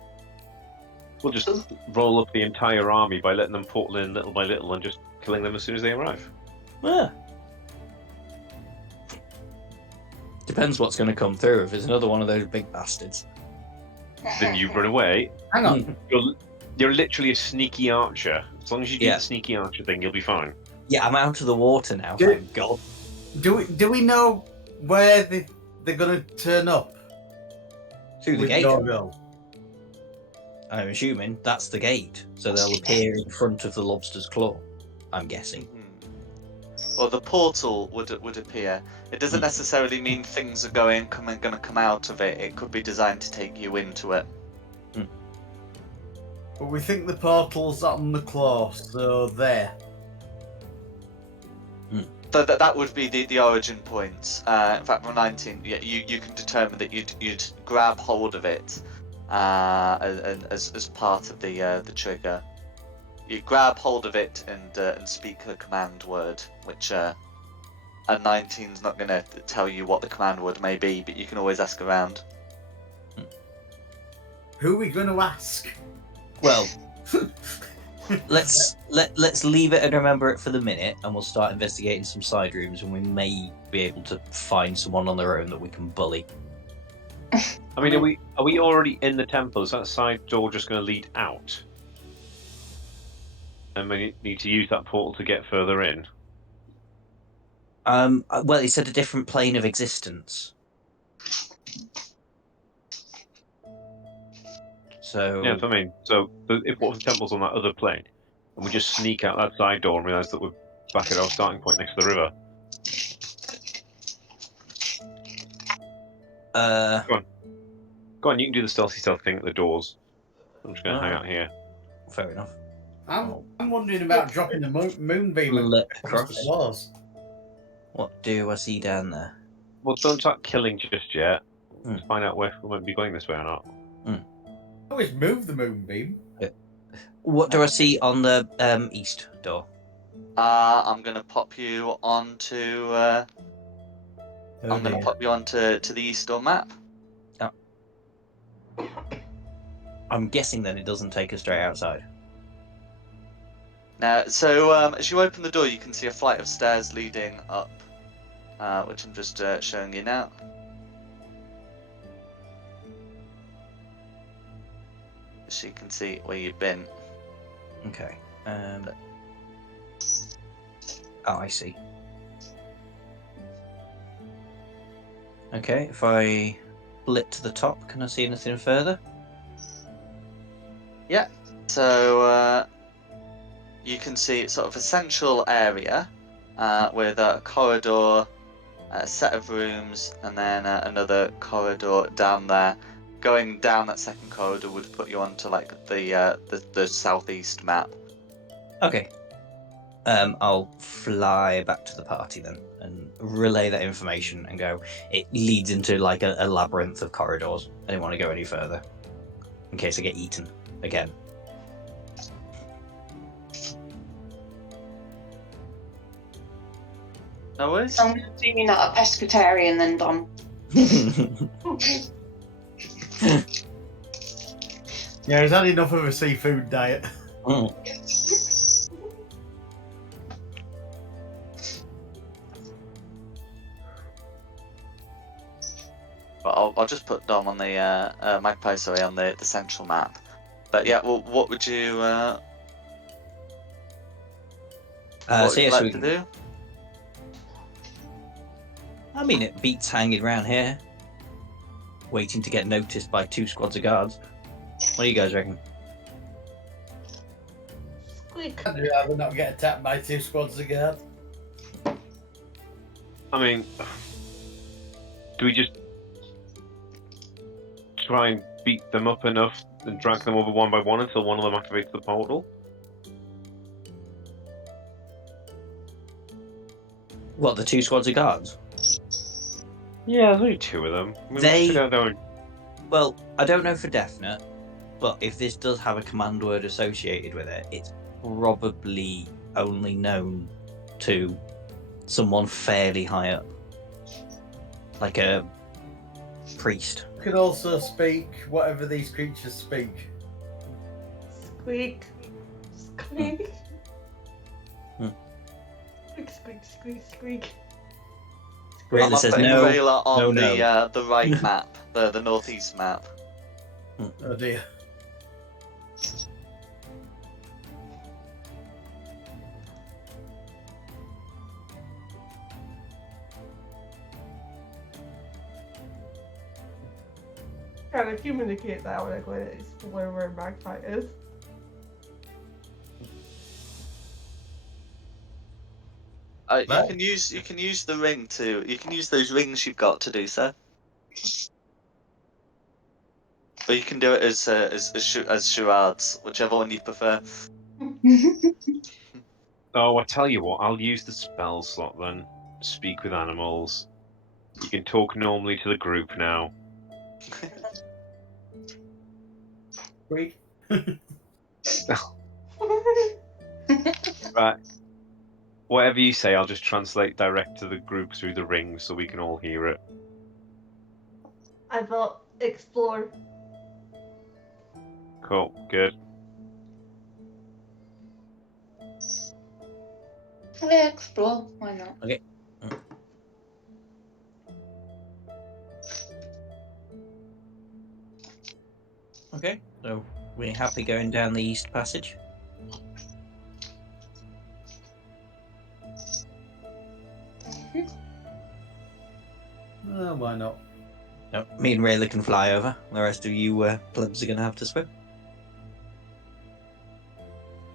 We'll just roll up the entire army by letting them portal in little by little and just killing them as soon as they arrive. Yeah. Depends what's going to come through. If it's another one of those big bastards. Then you run away. Hang on. You're literally a sneaky archer. As long as you do Yeah. the sneaky archer thing, you'll be fine. Yeah, I'm out of the water now. Good. Thank God. Do we know where they're gonna turn up? Through the with gate. your girl? I'm assuming that's the gate, so they'll appear in front of the lobster's claw. I'm guessing. Well, the portal would appear. It doesn't necessarily mean things are going to come out of it. It could be designed to take you into it. But we think the portal's on the claw, so there. So that would be the origin point. In fact, from 19, yeah, you can determine that you'd grab hold of it as part of the trigger. You grab hold of it and speak the command word, which a 19's not going to tell you what the command word may be, but you can always ask around. Who are we going to ask? Well, let's leave it and remember it for the minute, and we'll start investigating some side rooms, and we may be able to find someone on their own that we can bully. I mean, are we already in the temple? Is that side door just going to lead out? And we need to use that portal to get further in. Well, it said a different plane of existence. So Yeah, that's what I mean. So if what if the temple's on that other plane, and we just sneak out that side door and realise that we're back at our starting point next to the river? Go on, you can do the stealthy stealth thing at the doors. I'm just going to hang out here. fair enough. I'm wondering about dropping the moonbeam across the floors. What do I see down there? Well, don't start killing just yet. Hmm. Let's find out if we might be going this way or not. Always move the moonbeam. What do I see on the east door? I'm going to pop you onto. I'm going to pop you onto the east door map. I'm guessing then it doesn't take us straight outside. Now, so as you open the door, you can see a flight of stairs leading up, which I'm just showing you now. So you can see where you've been. Okay. Oh, I see. Okay, if I flit to the top, can I see anything further? Yeah. So you can see sort of a central area with a corridor, a set of rooms, and then another corridor down there. Going down that second corridor would put you onto like the southeast map. Okay. I'll fly back to the party then and relay that information and go. It leads into like a labyrinth of corridors. I didn't want to go any further in case I get eaten again. No worries. I'm assuming not a pescatarian then, Dom. Yeah, he's had enough of a seafood diet. But I'll just put Dom on the Magpie, sorry, on the central map. But yeah, well, what would you what So would you yes, like to do? I mean, it beats hanging around here, waiting to get noticed by 2 squads of guards. What do you guys reckon? Squeak. I'd rather not get attacked by 2 squads of guards. I mean, do we just try and beat them up enough and drag them over one by one until one of them activates the portal? What, the 2 squads of guards? Yeah, there's only 2 of them. I mean, They- we sit down and Well, I don't know for definite, but if this does have a command word associated with it, it's probably only known to someone fairly high up. Like a priest. You could also speak whatever these creatures speak. Squeak. Squeak. Hmm. Squeak, squeak, squeak, squeak. Rayla I'm says putting no. Rayla on no. the right map, the northeast map. Oh dear. Can I communicate that when I go to explore where Magpie is? Well- You can use the ring to you can use those rings you've got to do so. Or you can do it as charades, whichever one you prefer. oh, I tell you what, I'll use the spell slot then. Speak with animals. You can talk normally to the group now. Squeak. Right. Whatever you say, I'll just translate direct to the group through the ring so we can all hear it. I thought explore. Cool, good. Yeah, explore. Why not? Okay, so we're happy going down the east passage. Why not? No, me and Rayla can fly over. The rest of you plebs are going to have to swim.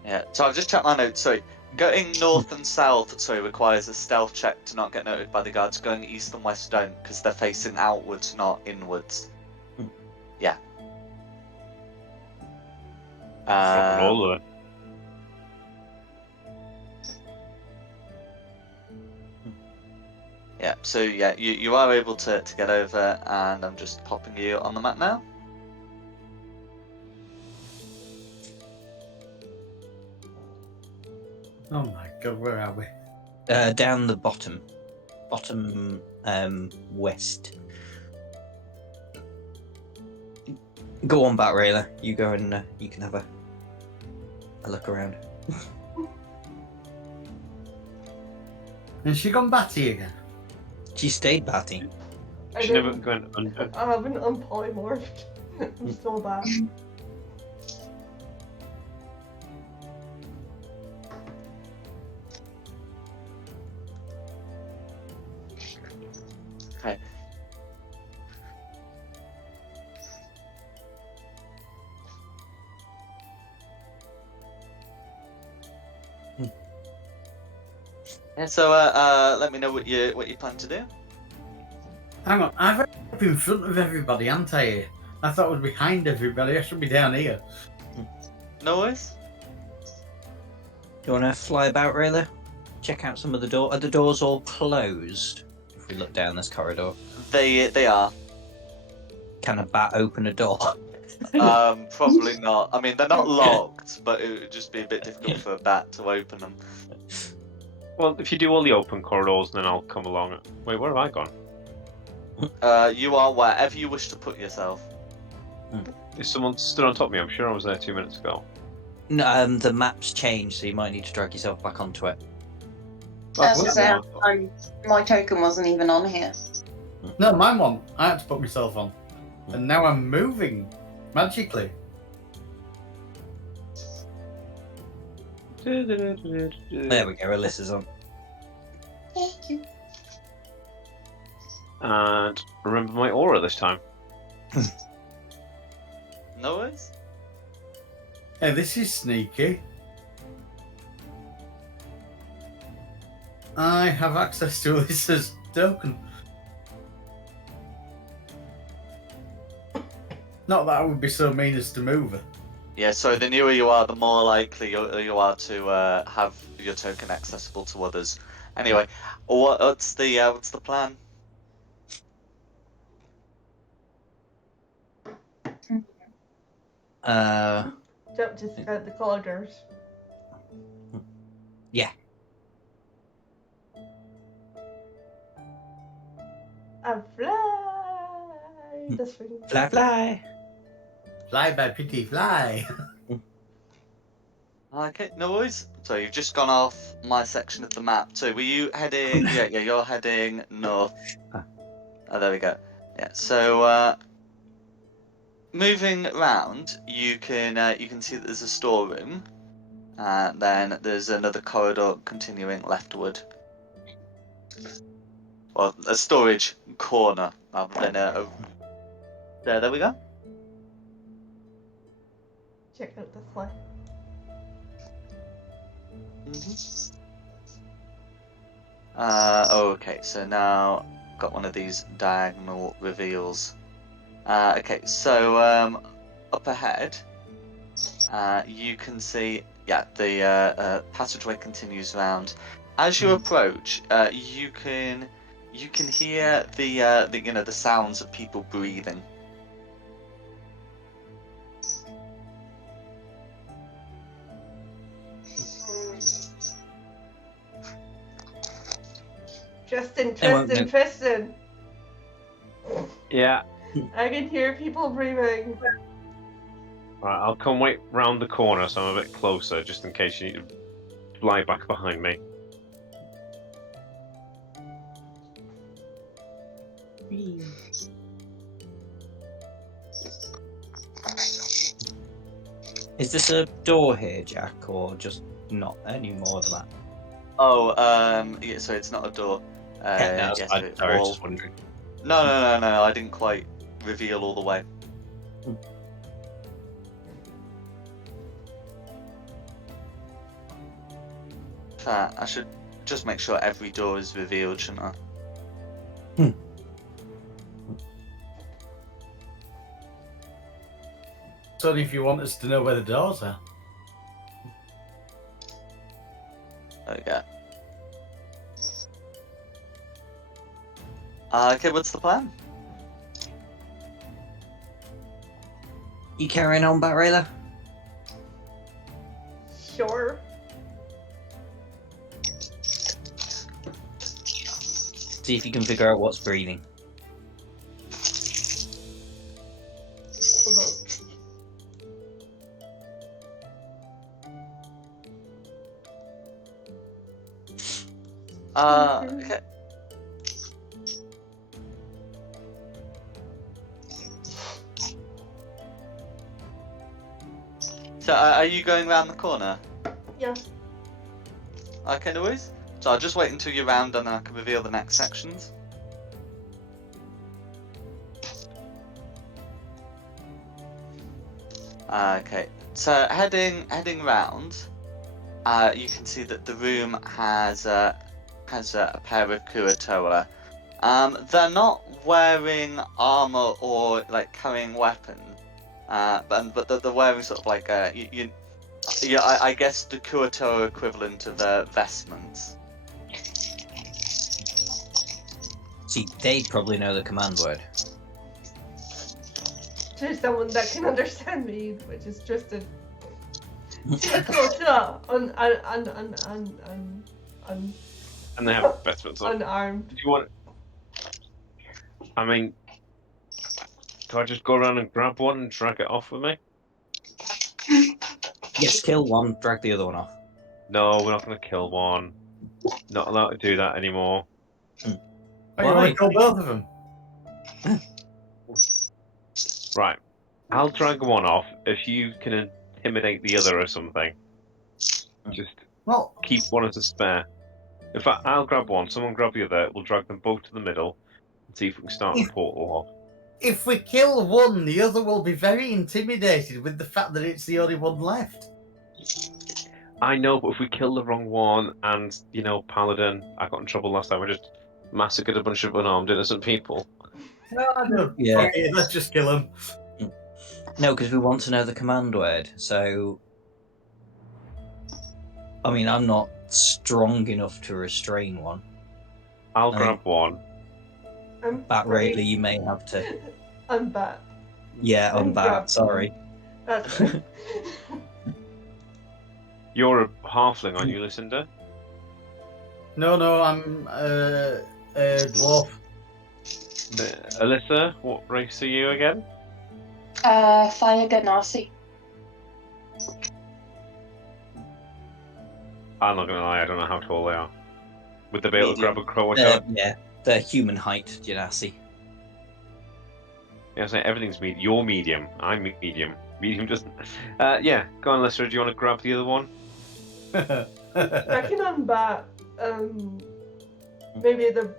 Yeah, so I've just checked my notes. Sorry, going north and south requires a stealth check to not get noted by the guards. Going east and west don't, because they're facing outwards, not inwards. Yeah. Rock and roll then. Yeah, so yeah, you are able to get over, and I'm just popping you on the map now. Oh my god, where are we? Down the bottom west. Go on back, Rayla. You go and you can have a look around. Has she gone batty again? She stayed batty. I She never didn't- went under. I haven't unpolymorphed. I'm still bad. Okay. Yeah, so let me know what you plan to do. Hang on, I've up in front of everybody, haven't I? Here? I thought I was behind everybody. I should be down here. No worries. Do you want to fly about, Rayla? Check out some of the door. Are the doors all closed? If we look down this corridor, They are. can a bat open a door? Probably not. I mean, they're not locked, but it would just be a bit difficult for a bat to open them. Well, if you do all the open corridors, then I'll come along. Wait, where have I gone? You are wherever you wish to put yourself. Is someone stood on top of me? I'm sure I was there 2 minutes ago. No, the map's changed, so you might need to drag yourself back onto it. As I Well, say, my token wasn't even on here. No, mine won. I had to put myself on. And now I'm moving magically. There we go, Alyssa's on. Thank you. And remember my aura this time. No worries. Hey, this is sneaky. I have access to Alyssa's token. Not that I would be so mean as to move her. Yeah, so the newer you are, the more likely you are to have your token accessible to others. Anyway, what's the plan? Jump to scout the corridors. Yeah. And fly this way. Fly, fly. Fly by pity, fly. Okay, no worries. So you've just gone off my section of the map. So were you heading? Yeah, you're heading north. Oh, there we go. Yeah. So moving around, you can see that there's a storeroom. Then there's another corridor continuing leftward. Well, a storage corner rather than a. There we go. Check out the fly. Okay, so now got one of these diagonal reveals. Okay, so up ahead, you can see, the passageway continues round. As you approach, you can hear the sounds of people breathing. Tristan. Yeah. I can hear people breathing. Right, I'll come wait round the corner so I'm a bit closer, just in case you need to lie back behind me. Is this a door here, Jack, or just not any more than that? Oh, yeah, so it's not a door. Yeah, Yes, I was wall. just wondering. No, I didn't quite reveal all the way. I should just make sure every door is revealed, shouldn't I? It's only if you want us to know where the doors are. Okay. Okay, what's the plan? You carrying on, Barrela? Sure. See if you can figure out what's breathing. Hold on. Okay. So, are you going round the corner? Yeah. Okay, no worries. So I'll just wait until you're round and then I can reveal the next sections. Okay, so heading round, you can see that the room has a pair of Kuratoa. They're not wearing armor or like carrying weapons, but they're wearing sort of like I guess the Kuratoa equivalent of vestments. See, they probably know the command word. To someone that can understand me, which is Tristan. See a culture on And they have vestments on. Unarmed. Do you want? I mean, do I just go around and grab one and drag it off with me? Yes, kill one, drag the other one off. No, we're not going to kill one. Not allowed to do that anymore. Oh, you Why? want to kill both of them? Right. I'll drag one off if you can intimidate the other or something. Just Well, keep one as a spare. In fact, I'll grab one, someone grab the other, we'll drag them both to the middle and see if we can start the portal off. if we kill one, the other will be very intimidated with the fact that it's the only one left. I know, but if we kill the wrong one and, Paladin, I got in trouble last time, I just massacred a bunch of unarmed innocent people. No, I don't. Yeah. Okay, let's just kill him. No, because we want to know the command word. So, I mean, I'm not strong enough to restrain one. I'll I grab one. I'm Bat pretty- Rayleigh, you may have to. I'm Bat. Yeah, I'm on Bat. grabbed. Sorry. That's it. You're a halfling, aren't you, Lucinda? No, I'm a dwarf. Alyssa, what race are you again? Fire Ganassi. I'm not gonna lie, I don't know how tall they are. Would they be able to Medium. grab a crow or so? Yeah, they're human height, Genasi. Yeah, so everything's medium. You're medium. I'm medium. Medium doesn't. Yeah, go on, Alyssa. Do you want to grab the other one? I reckon I'm Bat. Maybe the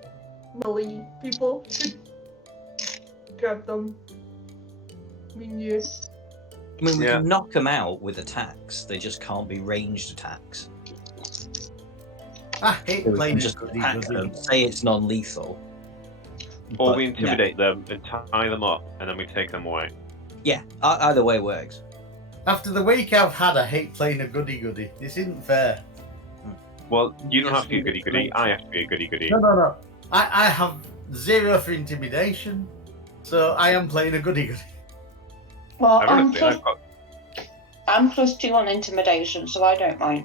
melee people could grab them. I mean, you. I mean, we Yeah. can knock them out with attacks. They just can't be ranged attacks. I hate So we playing can just goody attack goody. them. Say it's non-lethal. Or But, we intimidate them and tie them up, and then we take them away. Yeah, either way works. After the week I've had, I hate playing a goody goody. This isn't fair. Well, you don't Yes, have to be a goody goody. I have to be a goody goody. No. I have 0 for intimidation, so I am playing a goody goody. Well, Ironically, I've got. I'm +2 on intimidation, so I don't mind.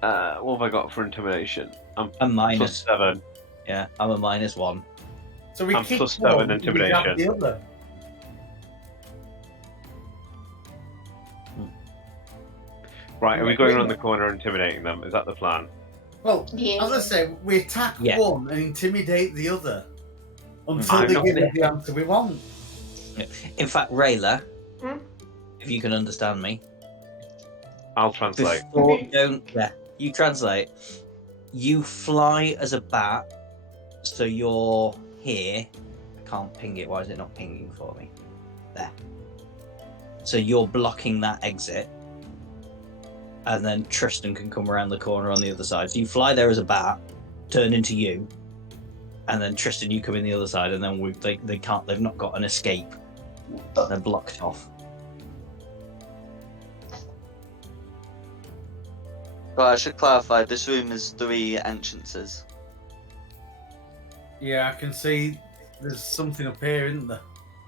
What have I got for intimidation? I'm I'm minus. +7. Yeah, I'm a -1. So we I'm kick +7 one, we grab intimidation. the other. Right, are we going around the corner and intimidating them? Is that the plan? Well, Yeah. as I say, we attack Yeah. one and intimidate the other until I'm they not give us there. the answer we want. In fact, Rayla, Hmm? if you can understand me, I'll translate. before you translate. You fly as a bat, so you're here. I can't ping it. Why is it not pinging for me? There. So you're blocking that exit, and then Tristan can come around the corner on the other side. So you fly there as a bat, turn into you, and then Tristan, you come in the other side, and then they can't. They've not got an escape. They're blocked off. But I should clarify, this room is 3 entrances. Yeah, I can see there's something up here, isn't there?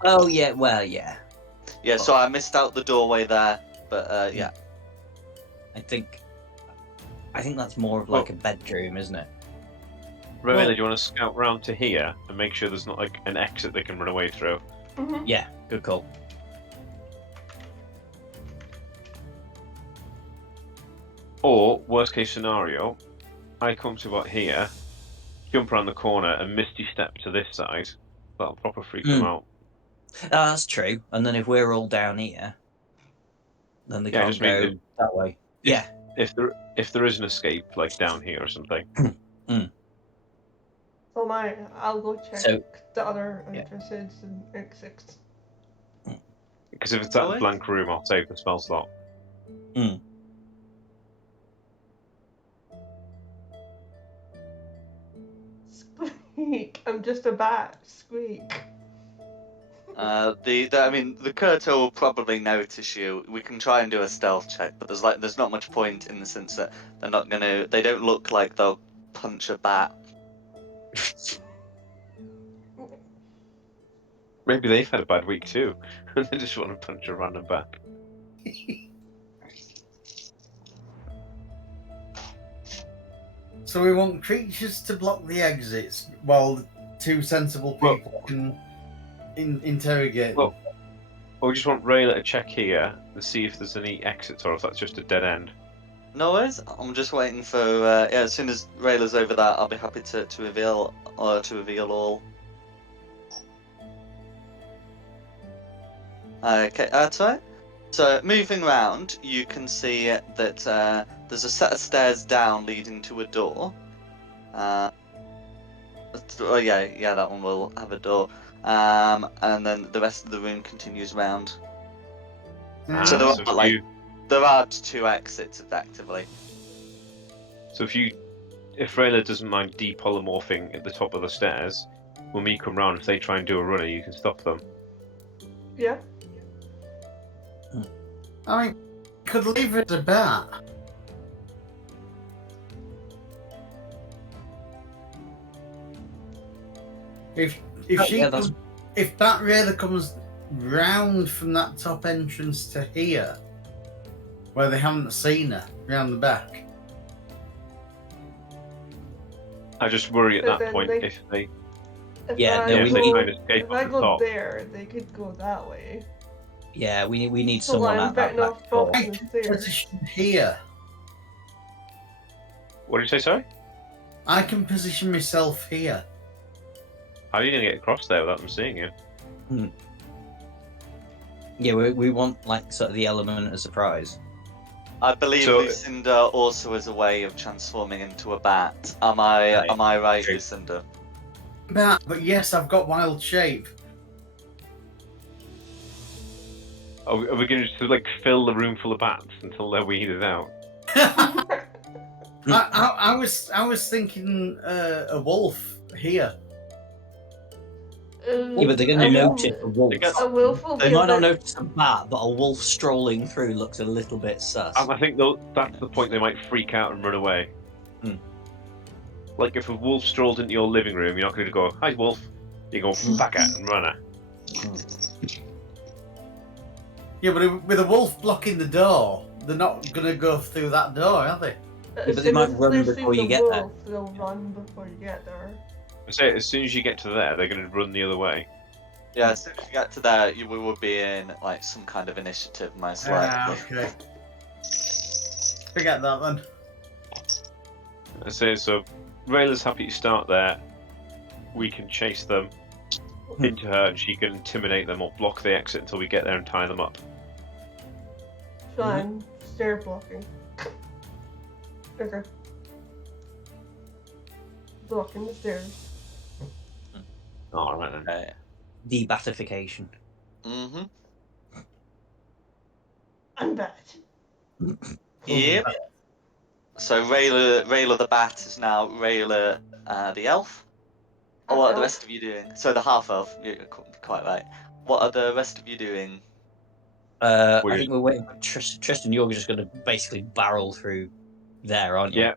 Oh yeah, well yeah. Yeah, so I missed out the doorway there, but yeah. I think that's more of like a bedroom, isn't it? Rowena, do you want to scout round to here and make sure there's not like an exit they can run away through? Mhm. Yeah, good call. Or, worst case scenario, I come to about here, jump around the corner and misty step to this side. That'll proper freak them out. That's true. And then if we're all down here, then they Yeah, can't just mean go that way. Yeah. If there is an escape, like down here or something. So I'll go check So- the other Yeah. entrances and exits. Because if it's that Alright. blank room, I'll save the spell slot. Squeak! I'm just a bat. Squeak. The Kurto will probably notice you. We can try and do a stealth check, but there's not much point in the sense that they don't look like they'll punch a bat. Maybe they've had a bad week too, and they just want to punch a random bat. So we want creatures to block the exits while two sensible people can interrogate them. Well, we just want Rayla to check here and see if there's any exits or if that's just a dead end. No worries. I'm just waiting for. Yeah, as soon as Rayla's over that, I'll be happy to reveal all. Okay, that's right. So moving around, you can see that there's a set of stairs down leading to a door. Oh yeah, that one will have a door. And then the rest of the room continues round. So there So are there are 2 exits effectively. So if Rayla doesn't mind depolymorphing at the top of the stairs, when we come round, if they try and do a runner, you can stop them. Yeah. I mean, could leave it as a bat. If Bat Raider comes round from that top entrance to here, where they haven't seen her, round the back. I just worry at But that then point they- if they Yeah, no, if we they need- try and escape If off I the go top. there, they could go that way. Yeah, we need So someone I'm at that bitten off back door. blocking the stairs. Position here. What did you say, sorry? I can position myself here. How are you going to get across there without them seeing you? Yeah, we want like sort of the element of surprise. I believe So- Lucinda also has a way of transforming into a bat. Am I right, True. Lucinda? Bat, but yes, I've got wild shape. Are we going to just like fill the room full of bats until they're weeded out? I was thinking a wolf here. Yeah, but they're going to notice a wolf. A wolf will They be a might not bit- notice a bat, but a wolf strolling through looks a little bit sus. And I think that's the point they might freak out and run away. Hmm. Like if a wolf strolled into your living room, you're not going to go, "Hi, wolf." You go, "Back at and run her." Yeah, but with a wolf blocking the door, they're not going to go through that door, are they? As they soon might as run they before see you the get there. wolf, they'll run before you get there. I say as soon as you get to there, they're going to run the other way. Yeah, as soon as you get to there, we will be in like some kind of initiative, most likely. Okay. Forget that then. I say so. Rayla's happy to start there. We can chase them into her, and she can intimidate them or block the exit until we get there and tie them up. Fine. Stair blocking. Okay. Blocking the stairs. All right then. Okay. Debatification. Mm-hmm. I'm bat. Yep. So Rayla the bat is now Rayla the elf. Oh, what are the Elf. rest of you doing? So the half elf. You're quite right. What are the rest of you doing? I Weird. think we're waiting for Tristan. You're just going to basically barrel through there, aren't you? Yeah,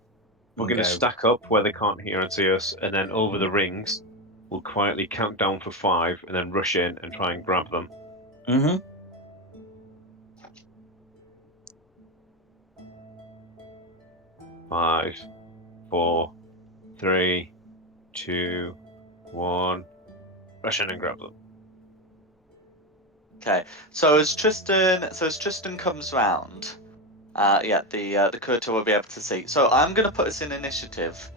we're going to Okay. stack up where they can't hear and see us, and then over the rings, we'll quietly count down for 5, and then rush in and try and grab them. Mm-hmm. 5, 4, 3, 2, 1. Rush in and grab them. Okay. So as Tristan comes round, the Kurta will be able to see. So I'm going to put us in initiative.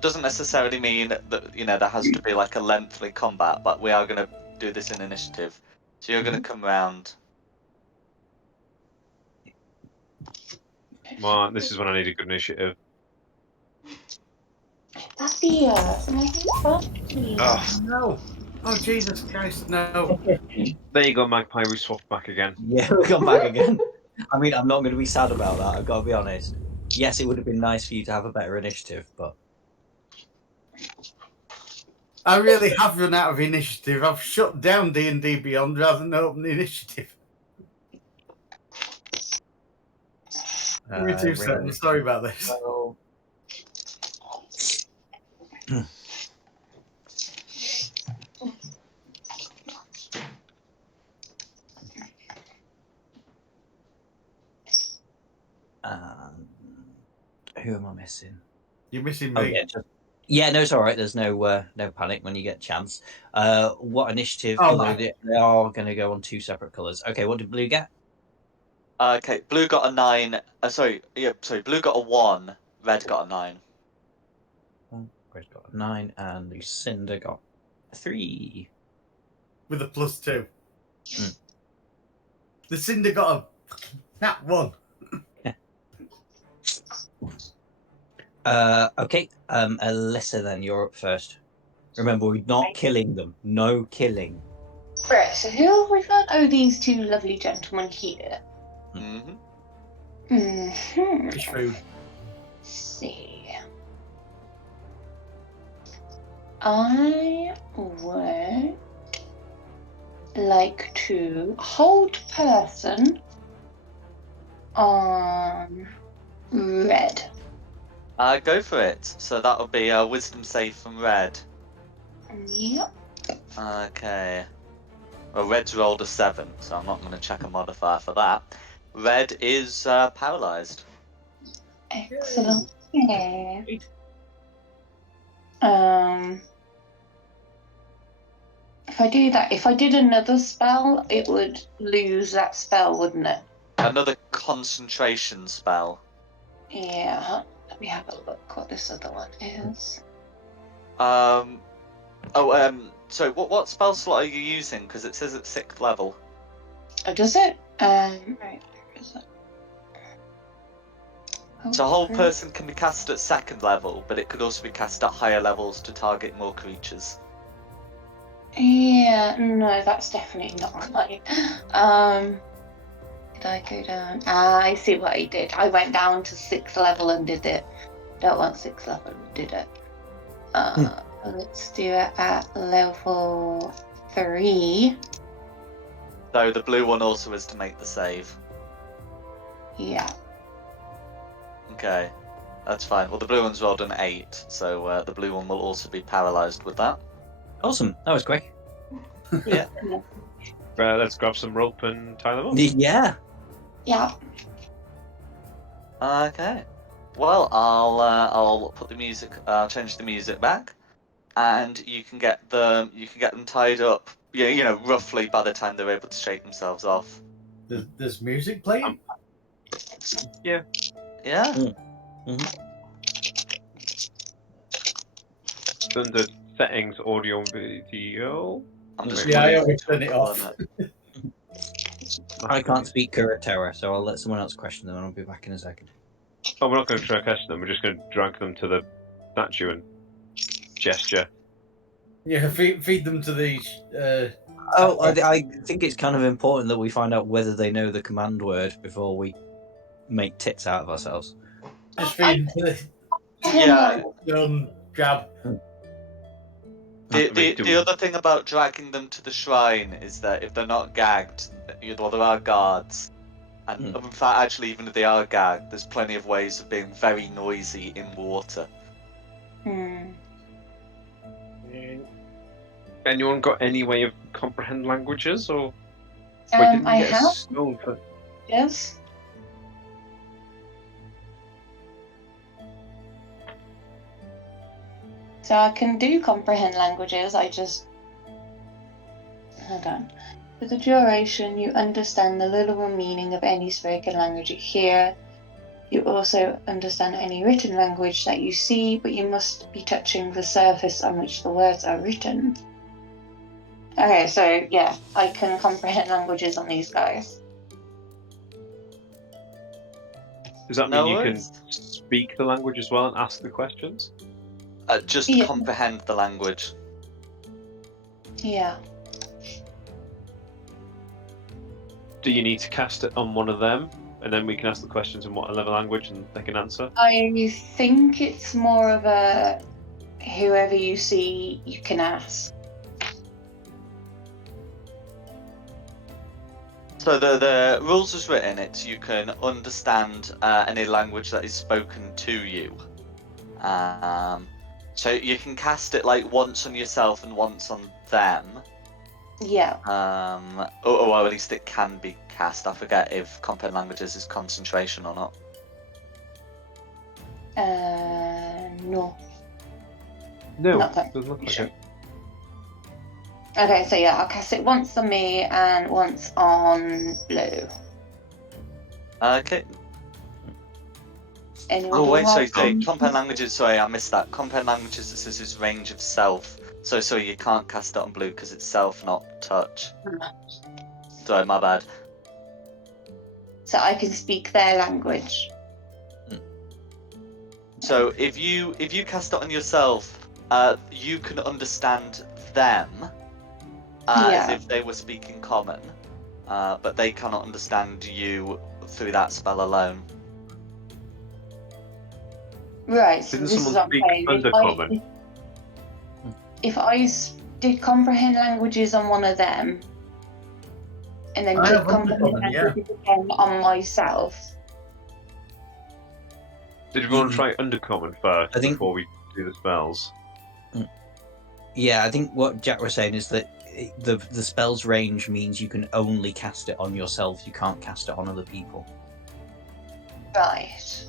Doesn't necessarily mean that there has to be like a lengthy combat, but we are going to do this in initiative. So you're going to come round. Come on, this is when I need a good initiative. That's the Oh, No. Oh, Jesus Christ, no. there you go, Magpie. We swapped back again. Yeah, we come back again. I mean, I'm not going to be sad about that. I've got to be honest. Yes, it would have been nice for you to have a better initiative, but I really have run out of initiative. I've shut down D&D Beyond rather than open the initiative. Give me 2 really- seconds. Sorry about this. Well, who am I missing? You're missing Oh me. yeah, no, it's all right. There's no panic when you get a chance. What initiative? Oh, Although my. they are going to go on 2 separate colours. Okay, what did blue get? Okay, blue got a 9. Sorry, blue got a 1. Red got a 9. Red got a 9, and Lucinda got a 3. With a +2. Mm. The Cinder got a nat 1. Okay, Alyssa, then you're up first. Remember, we're not killing them. No killing. Right, so who have we got? Oh, these 2 lovely gentlemen here. Mm-hmm. Fish food. Let's see. I would like to hold person on red. Go for it. So that'll be a wisdom save from Red. Yep. Okay. Well, Red's rolled a 7, so I'm not going to check a modifier for that. Red is paralyzed. Excellent. Yeah. If I do that, if I did another spell, it would lose that spell, wouldn't it? Another concentration spell. Yeah. Let me have a look what this other one is. So what spell slot are you using? Because it says it's 6th level. Oh, does it? Right, where is it? So hold person can be cast at 2nd level, but it could also be cast at higher levels to target more creatures. Yeah, no, that's definitely not right. Did I go down? I see what I did. I went down to 6th level and did it. Don't want 6th level and did it. Let's do it at level 3. So the blue one also is to make the save. Yeah. Okay, that's fine. Well, the blue one's rolled an 8, so the blue one will also be paralyzed with that. Awesome. That was quick. Yeah. Let's grab some rope and tie them up. Yeah. Yeah. Okay. Well, I'll put the music. I'll change the music back, and you can get them. You can get them tied up. You know, roughly by the time they're able to shake themselves off. There's music playing? Yeah. Yeah. Mm-hmm. It's under settings, audio and video. I'm just Yeah, I running always through turn it it off. on I can't speak Kurotoa, so I'll let someone else question them, and I'll be back in a second. Oh, we're not going to try to catch them. We're just going to drag them to the statue and gesture. Yeah, feed them to the. I think it's kind of important that we find out whether they know the command word before we make tits out of ourselves. Just feed them to the. Yeah. Grab. The other thing about dragging them to the shrine is that if they're not gagged, well, there are guards. And in fact, actually, even if they are gagged, there's plenty of ways of being very noisy in water. Anyone got any way of comprehend languages, or? I have. For... Yes. So I can do comprehend languages. I just hold on. For the duration, you understand the literal meaning of any spoken language you hear. You also understand any written language that you see, but you must be touching the surface on which the words are written. Okay, so yeah, I can comprehend languages on these guys. Does that No mean you worries. can speak the language as well and ask the questions? Just comprehend the language. Yeah. Do you need to cast it on one of them, and then we can ask the questions in whatever language, and they can answer? I think it's more of a whoever you see, you can ask. So the rules as written, it's you can understand any language that is spoken to you. So you can cast it like once on yourself and once on them. Yeah. Or at least it can be cast. I forget if comprehend languages is concentration or not. No. No, Not that doesn't look like sure. it. Okay, so yeah, I'll cast it once on me and once on Blue. Okay. Anyone Oh, who wait, sorry, has Compound languages, sorry, I missed that. Compound languages, this is his range of self. So, sorry, you can't cast it on Blue because it's self, not touch. Sorry, my bad. So I can speak their language. So, if you cast it on yourself, you can understand them as Yeah. if they were speaking common, but they cannot understand you through that spell alone. Right, so Didn't this is someone what I'm speak saying. Undercommon? If I did comprehend languages on one of them, and then I did have comprehend Undercommon, yeah. languages again on myself. Did you want to try Undercommon first I think- before we do the spells? Yeah, I think what Jack was saying is that the spell's range means you can only cast it on yourself. You can't cast it on other people. Right.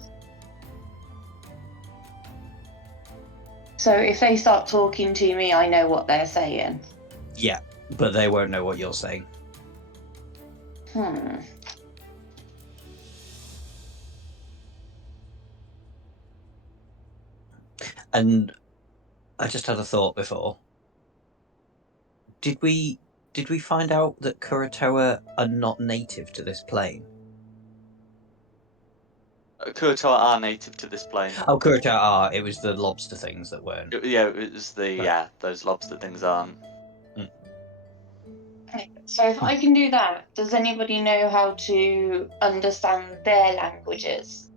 So if they start talking to me, I know what they're saying. Yeah, but they won't know what you're saying. And I just had a thought before. Did we find out that Kuratoa are not native to this plane? Kuratoa are native to this plane. Oh, Kuratoa are. It was the lobster things that weren't. Yeah, it was those lobster things aren't. So if I can do that, does anybody know how to understand their languages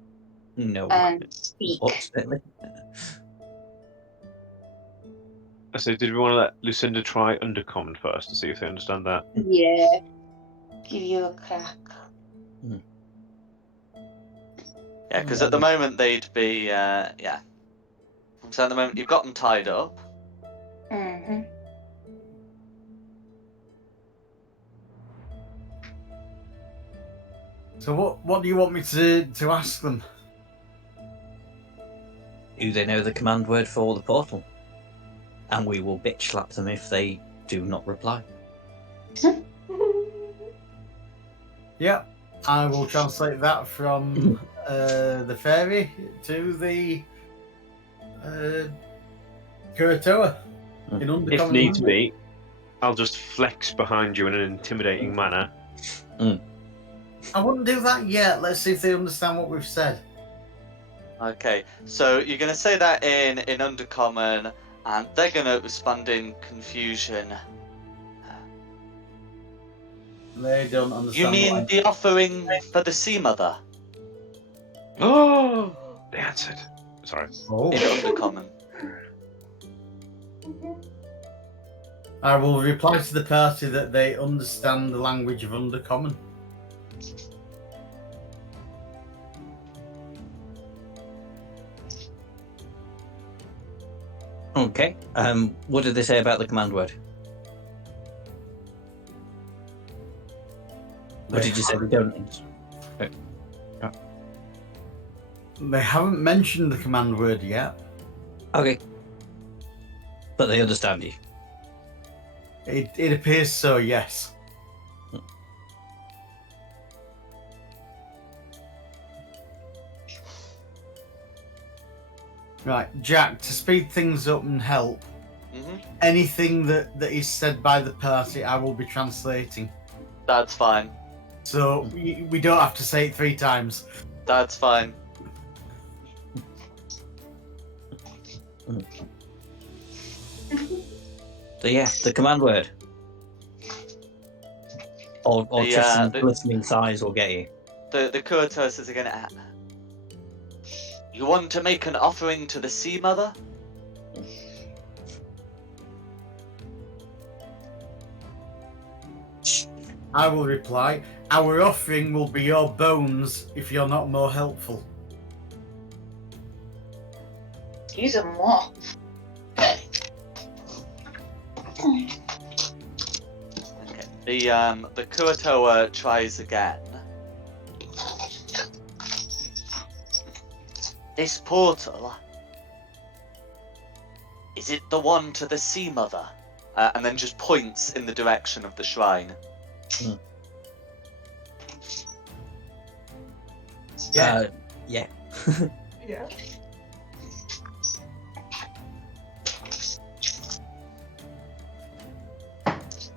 No. and speak? Unfortunately. So did we want to let Lucinda try Undercommon first to see if they understand that? Yeah. Give you a crack. Yeah, because at the moment they'd be yeah. So at the moment you've got them tied up. Mm-hmm. So what do you want me to ask them? Do they know the command word for the portal? And we will bitch slap them if they do not reply. Yeah, I will translate that from the fairy to the Kuratoa in Undercommon If needs language. be, I'll just flex behind you in an intimidating manner. I wouldn't do that yet. Let's see if they understand what we've said. Okay, so you're gonna say that in Undercommon, and they're gonna respond in confusion. They don't understand. You mean what the offering for the Sea Mother Oh, they answered. Sorry. in Undercommon? I will reply to the party that they understand the language of Undercommon. Okay. What did they say about the command word? Or did you say they don't? They haven't mentioned the command word yet. Okay. But they understand you. It appears so, yes. Right, Jack, to speed things up and help, anything that is said by the party, I will be translating. That's fine. So we don't have to say it 3 times. That's fine. So yeah, the command word. Or Tristan's glistening thighs will get you. The Kuratoa says again. You want to make an offering to the Sea Mother? I will reply, our offering will be your bones if you're not more helpful. Use them what? Okay. The Kuratoa tries again. This portal Is it the one to the Sea Mother? And then just points in the direction of the shrine. Yeah. Yeah. Yeah.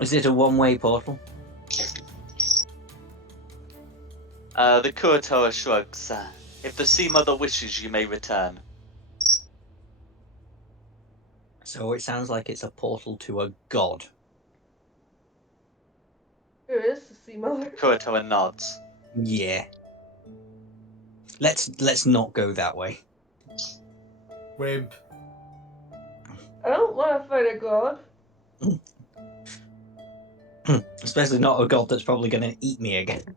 Is it a one-way portal? The Kuratoa shrugs. If the Sea Mother wishes, you may return. So it sounds like it's a portal to a god. Who is the Sea Mother? Kuratoa nods. Yeah. Let's not go that way. Wimp. I don't want to fight a god. Especially not a god that's probably going to eat me again.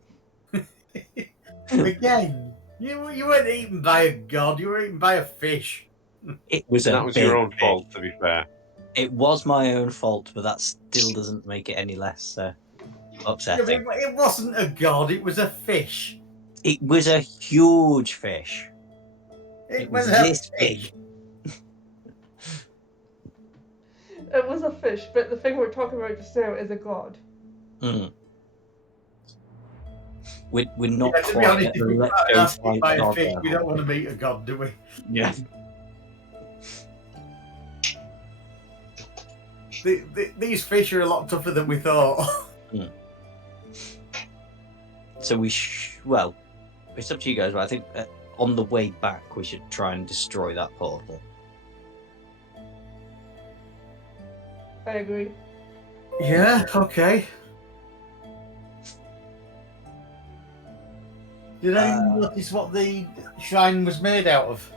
Again, you weren't eaten by a god. You were eaten by a fish. It was And a that was big your own fish. fault, to be fair. It was my own fault, but that still doesn't make it any less Yeah, upsetting. but it wasn't a god. It was a fish. It was a huge fish. It It was was a this fish. big. It was a fish, but the thing we're talking about just now is a god. Mm. We're not Yeah, to be quite honest, at if the we let's got go asked fight by a god fish, we level. don't want to meet a god, do we? Yeah. These fish are a lot tougher than we thought. So well, it's up to you guys, but I think on the way back we should try and destroy that portal. I agree. Yeah, okay. Did anyone notice what the shrine was made out of?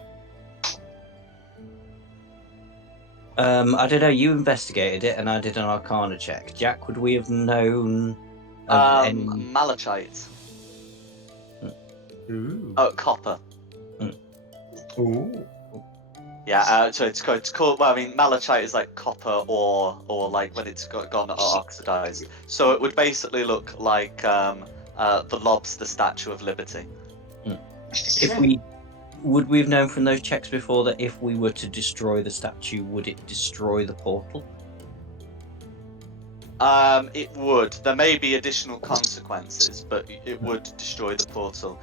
I don't know. You investigated it, and I did an Arcana check. Jack, would we have known of any? Malachite. Ooh. Oh, copper. Ooh. Yeah, so it's called. Well, I mean, malachite is like copper ore, or like when it's gone oxidized. So it would basically look like the lobster Statue of Liberty. Would we have known from those checks before that if we were to destroy the statue, would it destroy the portal? It would. There may be additional consequences, but it would destroy the portal.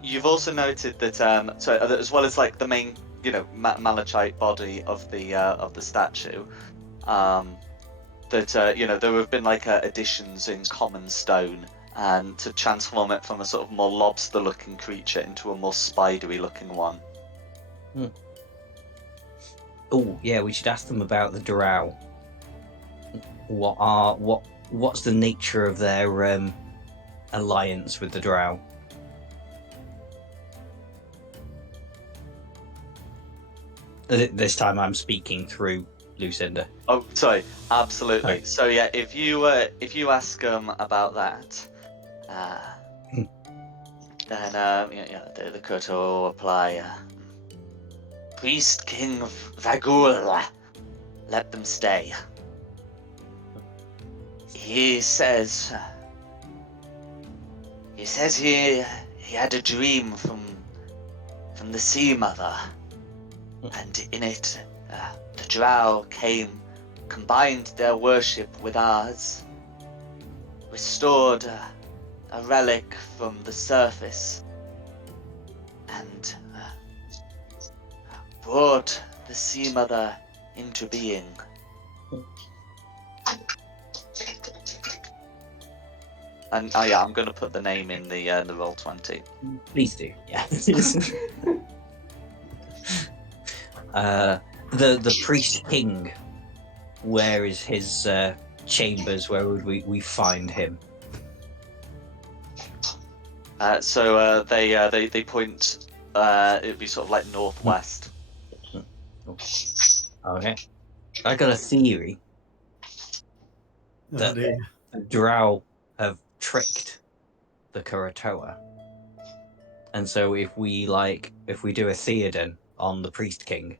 You've also noted that, as well as like the main, malachite body of the statue, that there have been like additions in common stone, and to transform it from a sort of more lobster-looking creature into a more spidery-looking one. Oh, yeah, we should ask them about the drow. What's the nature of their alliance with the drow? This time I'm speaking through Lucinda. Oh, sorry, absolutely. Right. So yeah, if you ask them about that, then the Kurto will reply, Priest King of Vagul, let them stay. He says he had a dream from the Sea Mother, and in it the drow combined their worship with ours, restored a relic from the surface, and brought the Sea Mother into being. And yeah, I'm going to put the name in the Roll20. Please do. Yeah. The priest king. Where is his chambers? Where would we find him? So they point. It'd be sort of like northwest. Okay. I got a theory Oh, that dear. the drow have tricked the Kuratoa, and so if we do a Theoden on the priest king,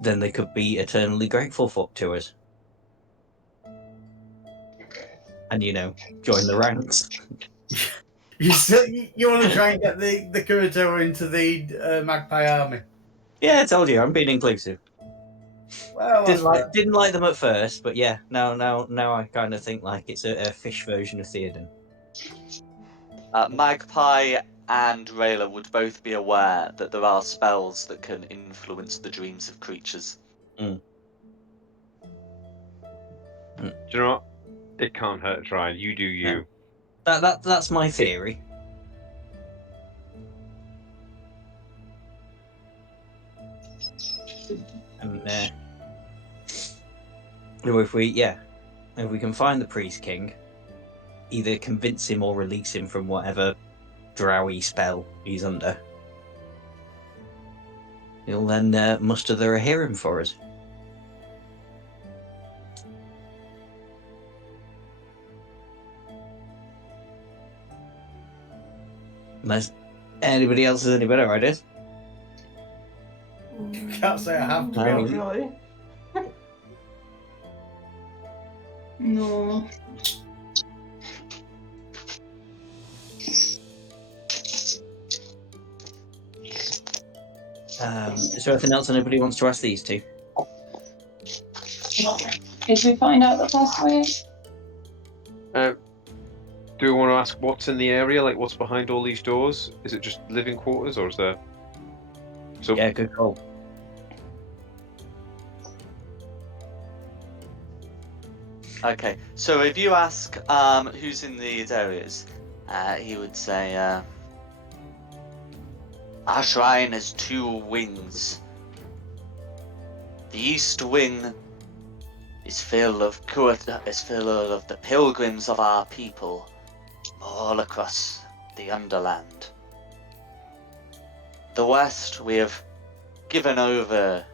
then they could be eternally grateful to us, and join the ranks. You want to try and get the Kuratoa into the Magpie army? Yeah, I told you, I'm being inclusive. Well, Didn't like them at first, but yeah, now I kind of think like it's a fish version of Theoden. Magpie and Rayla would both be aware that there are spells that can influence the dreams of creatures. Do you know what? It can't hurt trying. You do you. That's my theory. And if we can find the Priest King, either convince him or release him from whatever drowy spell he's under, he'll then muster the Rohirrim for us. Unless anybody else has any better ideas. Can't say I have to be Not honest. really. No. Is there anything else anybody wants to ask these two? Did we find out the password? Do we want to ask what's in the area? Like, what's behind all these doors? Is it just living quarters, or is there? So Yeah, good call. Okay, so if you ask who's in these areas, he would say, our shrine has 2 wings. The east wing is full of the pilgrims of our people, all across the Underland. The west we have given over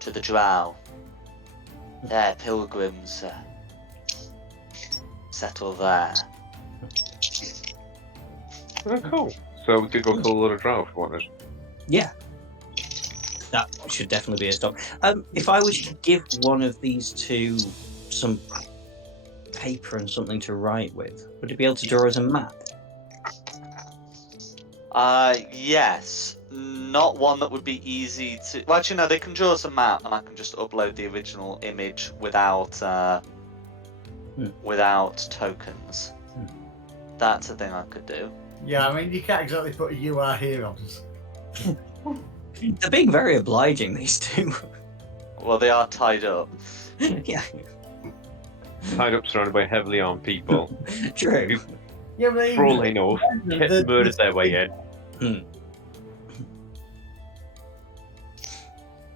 to the Drow. Their pilgrims settle there. oh, cool. So we could go kill a lot of drow if we wanted. Yeah. That should definitely be a stop. If I was to give one of these two some paper and something to write with, would it be able to draw us a map? Yes. Not one that would be easy to... Well, actually, no, they can draw us a map, and I can just upload the original image without tokens. That's a thing I could do. Yeah, I mean, you can't exactly put a "you are here" on us. They're being very obliging, these two. Well, they are tied up. Yeah, Tied up, surrounded by heavily armed people. true. Yeah, but For all they know, murdered their way in.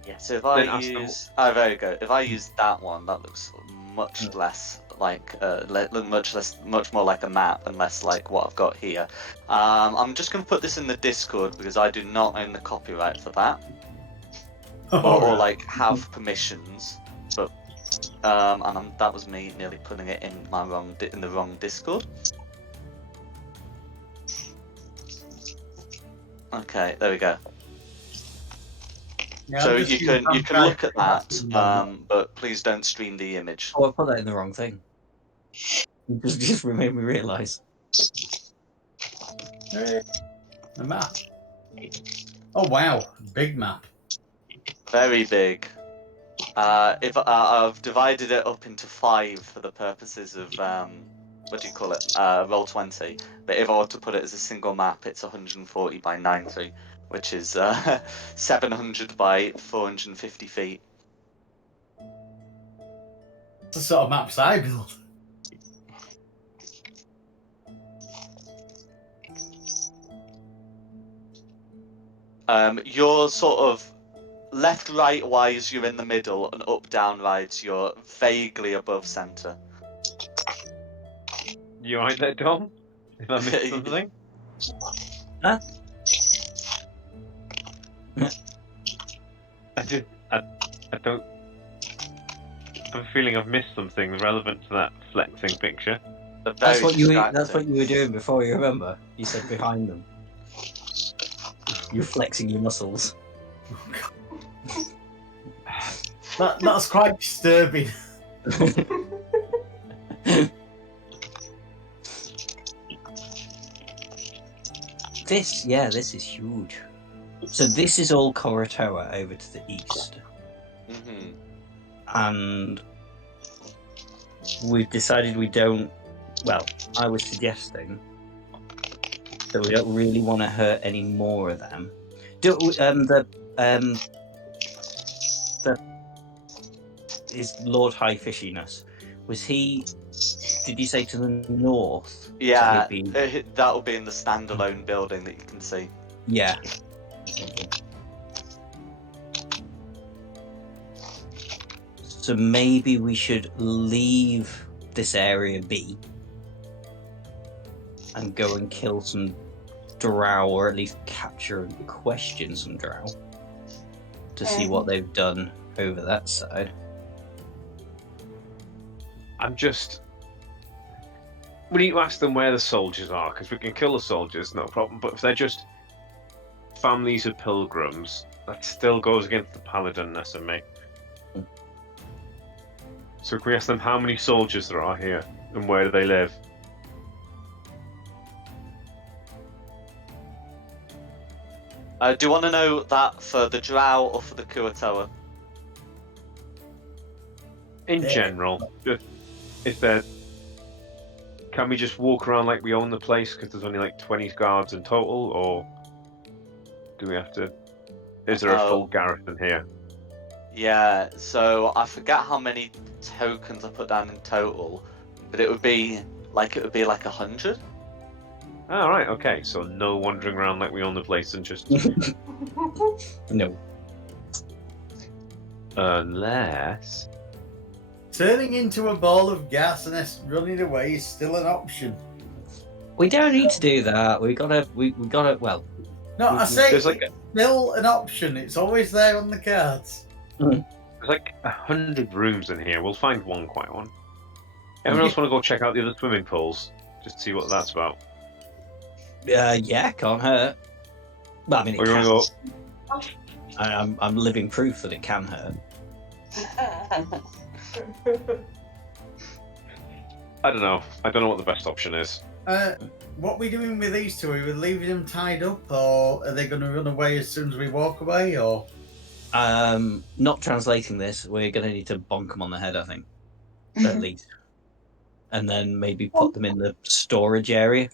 Yeah, so if Then I ask them- use... Oh, there you go. If I use that one, that looks much less like... much more like a map and less like what I've got here. I'm just going to put this in the Discord because I do not own the copyright for that. Or like have permissions, but and that was me nearly putting it in the wrong Discord. Okay, there we go. Yeah, So I'm just you can I'm look at that, trying- but please don't stream the image. Oh, I put that in the wrong thing. You just made me realise. Hey, the map. Oh wow, big map. Very big. If I've divided it up into 5 for the purposes of what do you call it? Roll20. But if I were to put it as a single map, it's 140 by 90, which is 700 by 450 feet. It's the sort of maps I build. You're sort of left, right wise, you're in the middle, and up, down, right, you're vaguely above center. You alright there, Dom? If I missed something? Huh? I don't... I have a feeling I've missed something relevant to that flexing picture. They're That's very what you distracting. were doing before. You remember? You said behind them. You're flexing your muscles. That's quite disturbing. This is huge. So this is all Koratoa over to the east. Mhm. And we've decided we don't. Well, I was suggesting that we don't really want to hurt any more of them. Is Lord High Fishiness? Was he? Did you say to the north? Yeah, So he'd be, that will be in the standalone building that you can see. yeah. So maybe we should leave this area be and go and kill some drow, or at least capture and question some drow to see what they've done over that side. We need to ask them where the soldiers are, because we can kill the soldiers, no problem. But if they're just families of pilgrims, that still goes against the paladin-ness of me. So can we ask them how many soldiers there are here, and where do they live? Do you want to know that for the drow or for the Kuatoa? In general, just if they're... Can we just walk around like we own the place because there's only like 20 guards in total, or do we have to... Is there a full garrison here? Yeah, so I forget how many tokens I put down in total, but it would be like 100. Oh, right, okay. So no wandering around like we own the place and just... No. Unless... Turning into a ball of gas and running away is still an option. We don't need to do that. We gotta. Well, No, I say there's like it's still an option. It's always there on the cards. There's like 100 rooms in here. We'll find one quiet one. Everyone else want to go check out the other swimming pools? Just to see what that's about. yeah, can't hurt. Well, I mean, it Or you can. want to go... I'm living proof that it can hurt. I don't know. I don't know what the best option is. What are we doing with these two? Are we leaving them tied up, or are they going to run away as soon as we walk away, or? Not translating this, we're going to need to bonk them on the head, I think, at least, and then maybe put them in the storage area.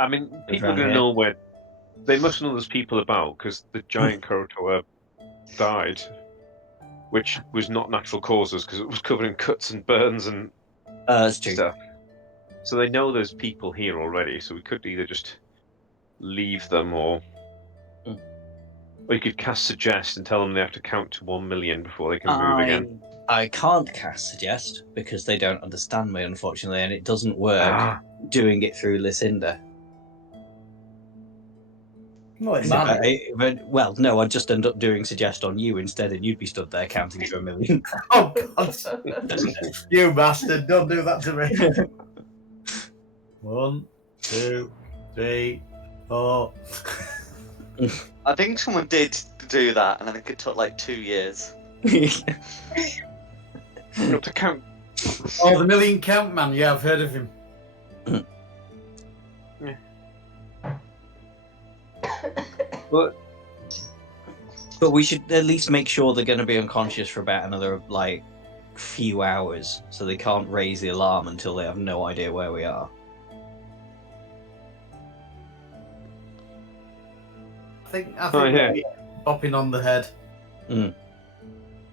I mean, people are around going to here. know where... They must know there's people about, because the giant Kurotoa died, which was not natural causes, because it was covered in cuts and burns and That's true. stuff. So they know there's people here already, so we could either just leave them, or you could cast Suggest and tell them they have to count to 1 million before they can move again. I can't cast Suggest because they don't understand me, unfortunately, and it doesn't work doing it through Lucinda. No, it might. Well, no, I'd just end up doing Suggest on you instead, and you'd be stood there counting to 1 million. Oh, God. You bastard, don't do that to me. 1, 2, 3, 4. I think someone did do that, and I think it took like 2 years. You have to count. Oh, the million count man. Yeah, I've heard of him. But we should at least make sure they're going to be unconscious for about another few hours, so they can't raise the alarm until they have no idea where we are. I think yeah. popping on the head.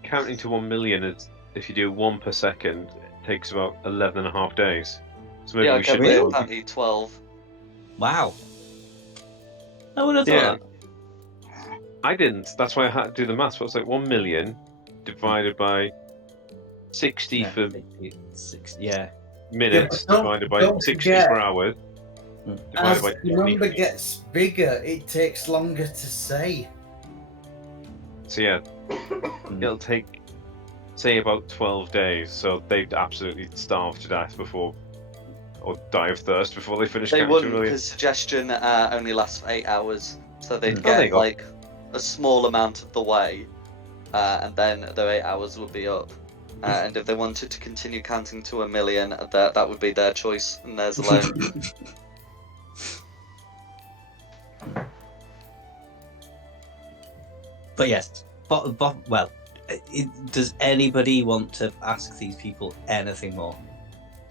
Counting to 1 million is, if you do 1 per second, it takes about 11.5 days. So maybe Yeah, we okay, should... but really? apparently 12. Wow. I would have thought Yeah. that. I didn't. That's why I had to do the maths. So it's like 1 million divided by 60 for 60, yeah. minutes, Yeah, divided by don't 60 forget, for hours, divided as by the 20. number gets bigger, it takes longer to say. So yeah, it'll take, say, about 12 days. So they'd absolutely starve to death before, or die of thirst before they finish They counting to wouldn't, 1 million. because suggestion only lasts for 8 hours, so they'd Oh, there you get go. like a small amount of the way, and then their 8 hours would be up. And if they wanted to continue counting to 1 million, that would be their choice and theirs alone. But yes, well, does anybody want to ask these people anything more?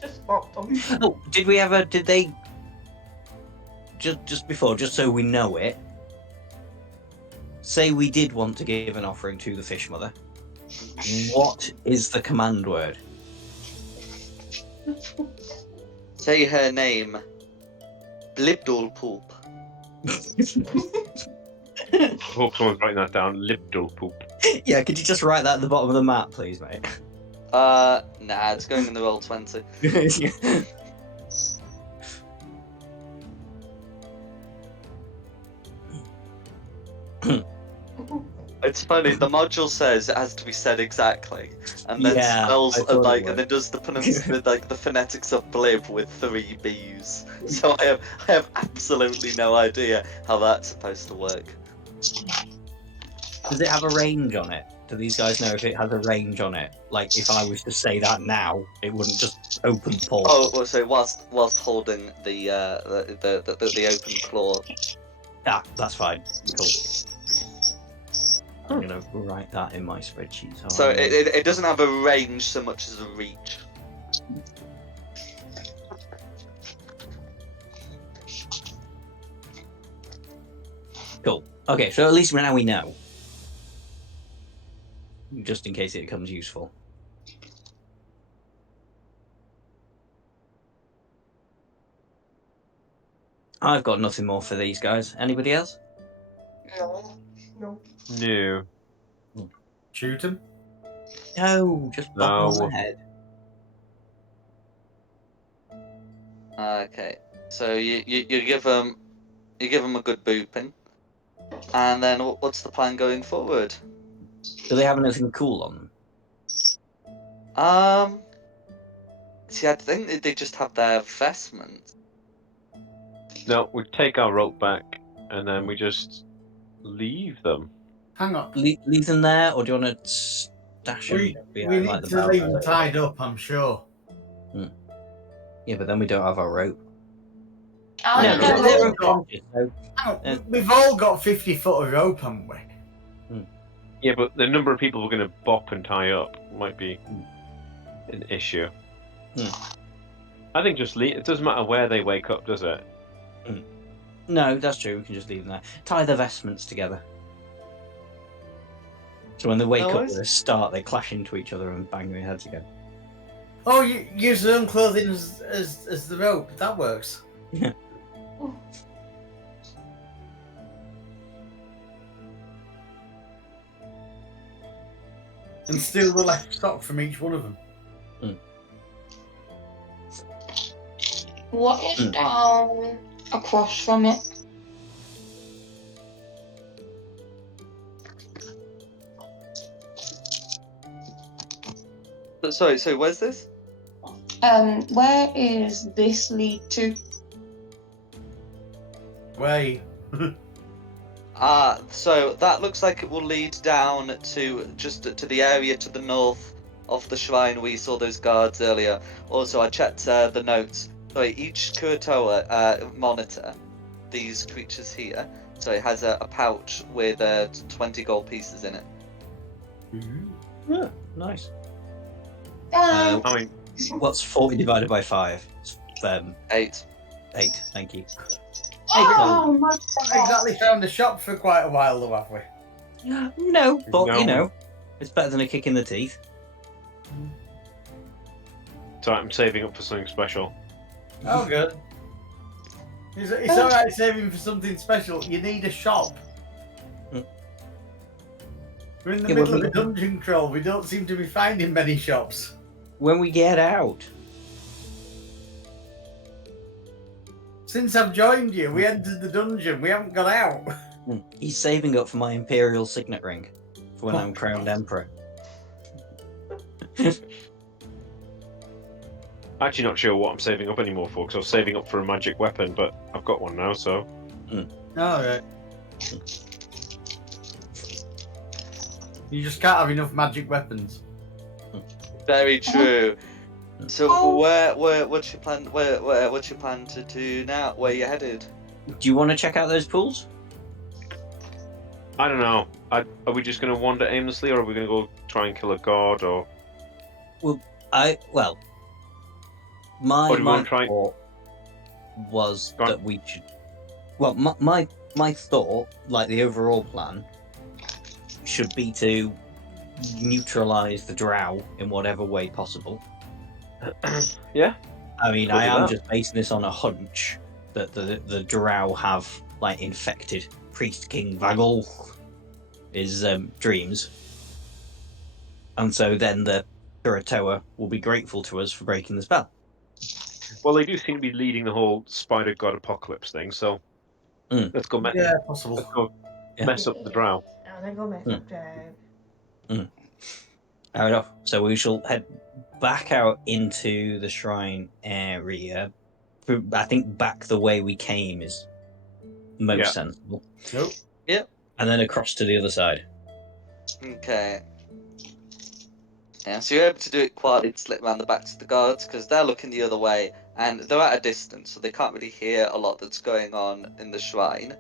Just spot them. Oh, did they just before, just so we know it, say we did want to give an offering to the fish mother, what is the command word? Say her name. Blibdol poop. I hope someone's writing that down. Libdal poop. Yeah, could you just write that at the bottom of the map, please, mate? Nah, it's going in the roll 20. It's funny, the module says it has to be said exactly, and then Yeah, spells I thought it and then does the phonetics of blib with 3 B's. So I have absolutely no idea how that's supposed to work. Does it have a range on it? Do these guys know if it has a range on it? Like, if I was to say that now, it wouldn't just open the portal. Oh, well, so whilst holding the open claw. Ah, that's fine. Cool. I'm gonna write that in my spreadsheet. So it doesn't have a range so much as a reach. Cool. Okay, so at least now we know. Just in case it becomes useful. I've got nothing more for these guys. Anybody else? No. No. No. Shoot him. No, just bop on No. the head. Okay, so you give them a good booping, and then what's the plan going forward? Do they have anything cool on them? See, I think they just have their vestments. No, we take our rope back and then we just leave them. Hang on. Leave them there, or do you want to stash them We behind need like the to leave them barrel? tied up, I'm sure. Yeah, but then we don't have our rope. I No, no, don't they're know. unconscious, so Hang on, we've all got 50 foot of rope, haven't we? Yeah, but the number of people we're going to bop and tie up might be an issue. I think just leave. It doesn't matter where they wake up, does it? no, that's true. We can just leave them there. Tie the vestments together. So when they wake up with a start, they clash into each other and bang their heads again. Oh, you use their own clothing as the rope. That works. Yeah. And steal the left stock from each one of them. What is down across from it? Sorry, where's this? Where is this lead to? Way. So that looks like it will lead down to just to the area to the north of the shrine where you saw those guards earlier. Also, I checked the notes. So each Kurotoa monitor these creatures here. So it has a pouch with 20 gold pieces in it. Yeah, nice. Um, I mean, What's 40 divided by 5? It's 8. 8, thank you. oh my Haven't god. exactly found a shop for quite a while, though, have we? No, but No. you know, it's better than a kick in the teeth. so I'm saving up for something special. Oh, good. It's alright saving for something special. You need a shop. We're in the Yeah, middle well, of a dungeon crawl. We don't seem to be finding many shops. When we get out. Since I've joined you, we entered the dungeon. We haven't got out. He's saving up for my Imperial signet ring for when I'm crowned Emperor. Actually, not sure what I'm saving up anymore for because I was saving up for a magic weapon, but I've got one now, so. Alright. You just can't have enough magic weapons. Very true. So Oh. what's your plan? What's your plan to do now? Where you headed? Do you want to check out those pools? I don't know. Are we just going to wander aimlessly, or are we going to go try and kill a god, or My Or do we my want to try- thought was Go on. that we should. Well, my thought, like the overall plan, should be to neutralize the drow in whatever way possible. yeah? I mean, Could I do am that. just basing this on a hunch that the drow have like infected Priest King Vagel his dreams, and so then the Kuratoa will be grateful to us for breaking the spell. Well, they do seem to be leading the whole spider god apocalypse thing, so let's go. Yeah, possible. Let's go Yeah. mess up the drow. I'm gonna go mess up Drow. Fair enough. So we shall head back out into the shrine area. I think back the way we came is most Yeah. sensible. Nope. Yep. And then across to the other side. Okay. Yeah, so you're able to do it quietly to slip around the backs of the guards because they're looking the other way and they're at a distance, so they can't really hear a lot that's going on in the shrine.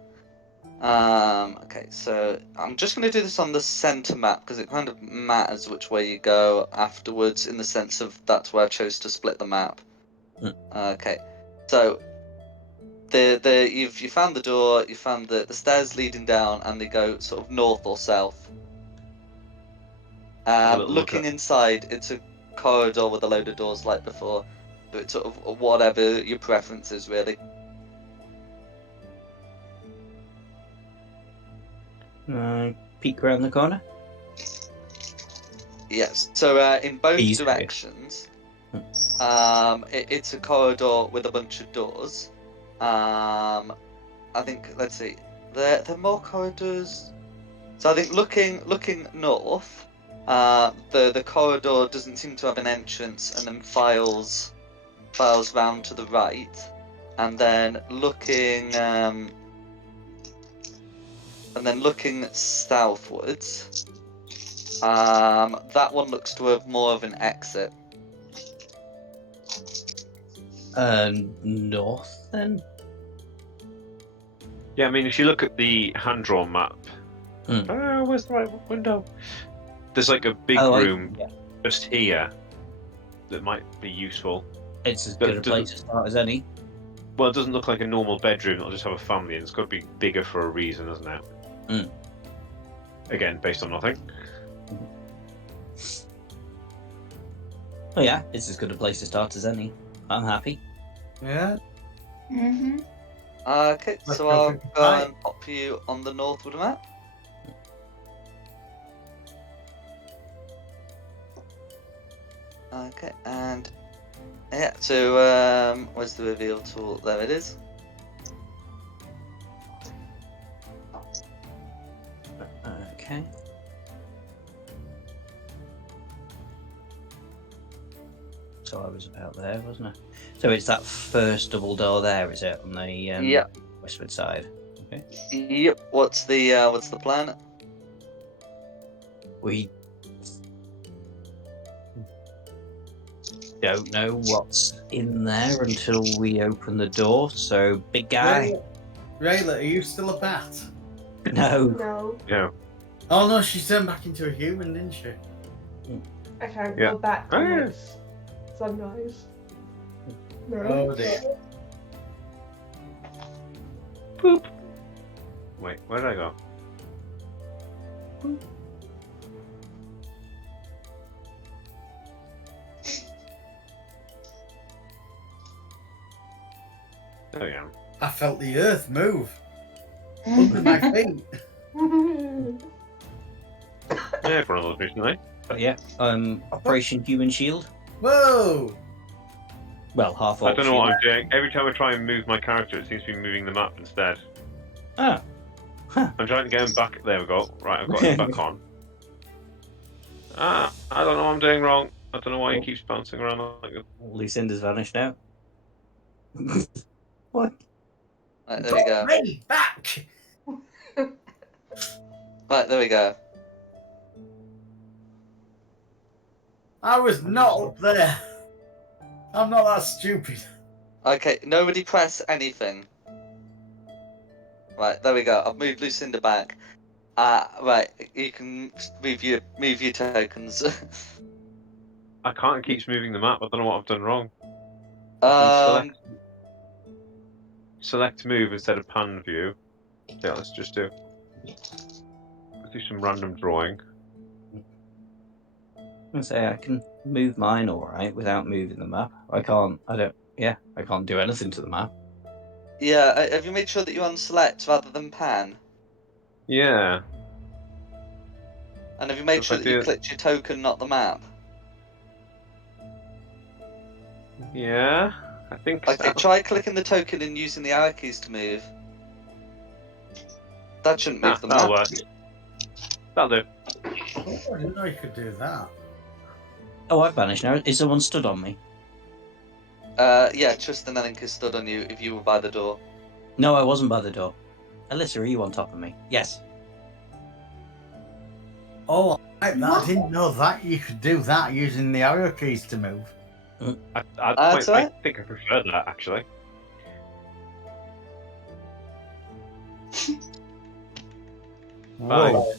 Okay, so I'm just going to do this on the center map because it kind of matters which way you go afterwards in the sense of that's where I chose to split the map. Okay, so you found the door, you found the stairs leading down, and they go sort of north or south. Have a little look Looking at- inside, it's a corridor with a load of doors like before. So it's sort of whatever your preference is, really. Peek around the corner. Yes. So in both Easy. directions, it's a corridor with a bunch of doors. I think let's see, there are more corridors. So I think looking north, the corridor doesn't seem to have an entrance, and then files round to the right, and then looking southwards. That one looks to have more of an exit. North then? Yeah, I mean, if you look at the hand-drawn map, Hmm. where's the right window? There's like a big room Yeah. just here that might be useful. It's as But good a place to start as any. Well, it doesn't look like a normal bedroom. It'll just have a family, and it's got to be bigger for a reason, isn't it? Again, based on nothing. Oh yeah, it's as good a place to start as any. I'm happy. Yeah. Mm-hmm. Okay, Let's so go I'll for the go fight. and pop you on the northward map. Okay, and yeah, so where's the reveal tool? There it is. Okay. So I was about there, wasn't I? So it's that first double door there, is it, on the Yeah. westward side? Okay. Yep. What's the plan? We don't know what's in there until we open the door. So, big guy. Rayla, are you still a bat? No. No, Yeah. Oh no, she turned back into a human, didn't she? I can't Yeah. go back Oh, to yeah. it's sunrise. No. Oh dear. Boop. Wait, where did I go? There we go. I felt the earth move under my feet. Yeah, for one of those recently. But yeah, Operation Human Shield. Whoa! Well, half I orc don't know what shield. I'm doing. Every time I try and move my character, it seems to be moving the map instead. Ah. Huh. I'm trying to get him back. There we go. Right, I've got him back on. I don't know what I'm doing wrong. I don't know why he keeps bouncing around like this. Lucinda's vanished now. What? Right, there we go. Ray, back! Right, there we go. I was not up there. I'm not that stupid. Okay, nobody press anything. Right, there we go. I've moved Lucinda back. Right. You can move your tokens. I can't. It keeps moving the map. I don't know what I've done wrong. I've done select move instead of pan view. Yeah, let's do some random drawing. I say I can move mine all right without moving the map. I can't do anything to the map. Yeah. Have you made sure that you're on select rather than pan? Yeah. And have you made If sure I that you do- clicked your token, not the map? Yeah. I think Okay, so. try clicking the token and using the arrow keys to move. That shouldn't move the That'll map. work. That'll do. Oh, I didn't know you could do that. Oh, I've vanished now. Is someone stood on me? Yeah, Tristan, I think, has stood on you if you were by the door. No, I wasn't by the door. Alyssa, are you on top of me? Yes. Oh, I didn't know that you could do that using the arrow keys to move. That's I right. think I prefer that actually. Fine. Whoa.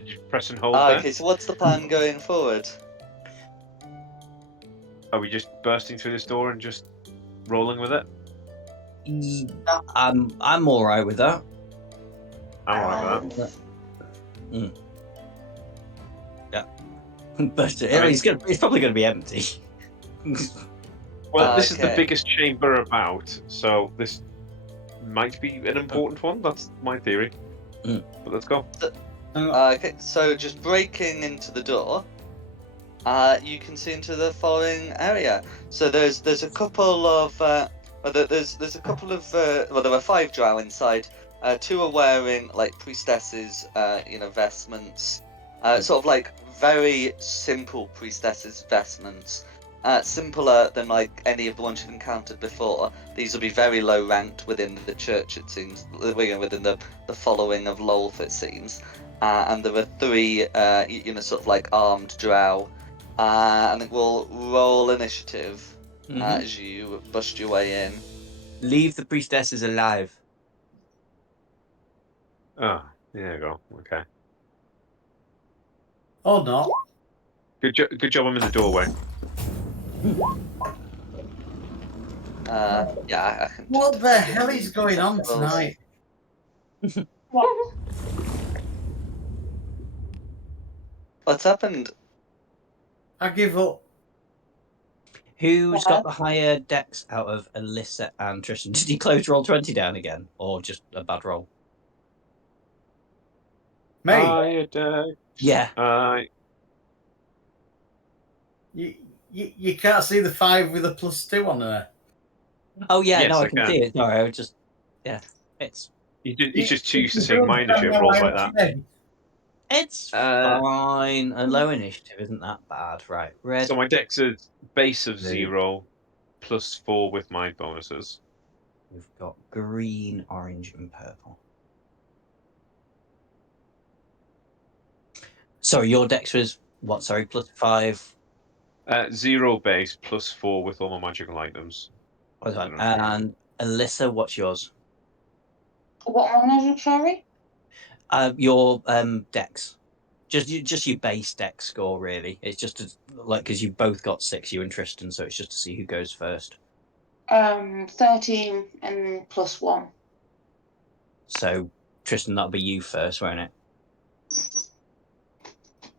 Did you press and hold there? Okay, so what's the plan going forward? Are we just bursting through this door and just rolling with it? I'm all right with that. I'm alright with that. But it's probably going to be empty. Well, this is the Okay. biggest chamber about, so this might be an important one. That's my theory. But let's go. Okay, so just breaking into the door, you can see into the following area. So there's a couple of there's a couple of well, there are 5 drow inside. 2 are wearing like priestesses, vestments, sort of like very simple priestesses vestments. Simpler than like any of the ones you've encountered before. These will be very low ranked within the church, it seems, within the following of Lolth, it seems. And there are 3, sort of like armed drow. I think we'll roll initiative as you bust your way in. Leave the priestesses alive. Oh, there you go. Okay. Oh, no. Good job. I'm in the doorway. Yeah. I can What the hell is going on tonight? What's happened? I give up. Who's got the higher dex out of Alyssa and Tristan? Did he close roll 20 down again? Or just a bad roll? Me? Yeah. You can't see the 5 with a +2 on there. Oh, yeah, Yes, no, I I can can. see it. Sorry, I was just... Yeah, it's... He's just too used to seeing my initiative rolls like that. It's fine. A low initiative isn't that bad. Right, red. So my dex is base of Blue. 0 +4 with my bonuses. We've got green, orange, and purple. Sorry, your dex was what? Sorry, +5. 0 base +4 with all my magical items. And Alyssa, what's yours? What one is it, sorry? Your dex. Just your base dex score, really. It's just because you've both got 6, you and Tristan, so it's just to see who goes first. 13 and +1. So Tristan, that'll be you first, won't it?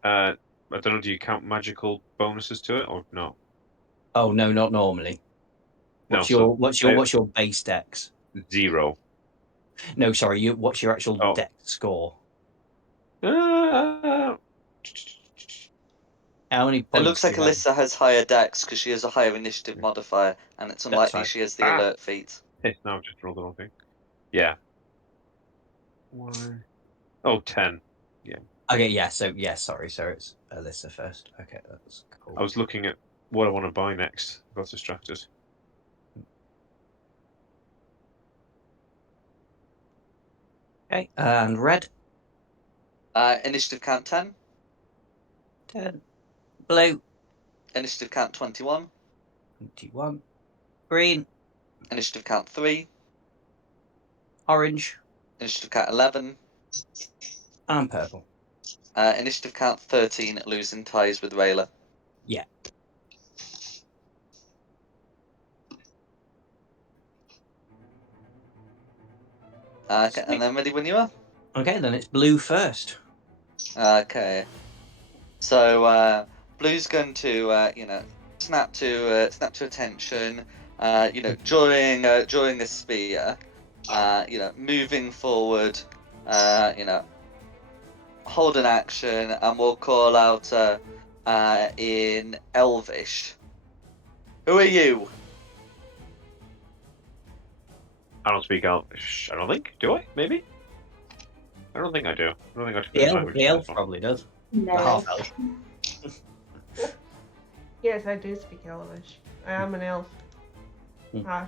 I don't know. Do you count magical bonuses to it or not? Oh no, not normally. What's your base dex? 0. No, sorry. What's your actual dex score? Uh, How many points? It looks like do you have? Alyssa has higher dex because she has a higher initiative modifier, and it's unlikely right. she has the alert feat. No, I've just rolled the wrong thing. Yeah. Oh, 10. Yeah. Okay, yeah. So yeah, sorry. So it's Alyssa first. Okay, that's cool. I was looking at what I want to buy next. I got distracted. Okay, and red. Initiative count 10. 10. Blue. Initiative count 21. 21. Green. Initiative count 3. Orange. Initiative count 11. And purple. Initiative count 13, losing ties with Rayla. Yeah. Okay, and then ready when you are. Okay, then it's blue first. Okay. So Blue's going to snap to attention. During a spear. Moving forward. Hold an action, and we'll call out in Elvish. Who are you? I don't speak Elvish. I don't think. Do I? Maybe. I don't think I do. I don't think I speak The elf, language. the elf probably does. The No. half elf. Yes, I do speak Elvish. I am an elf. Hmm. Ah.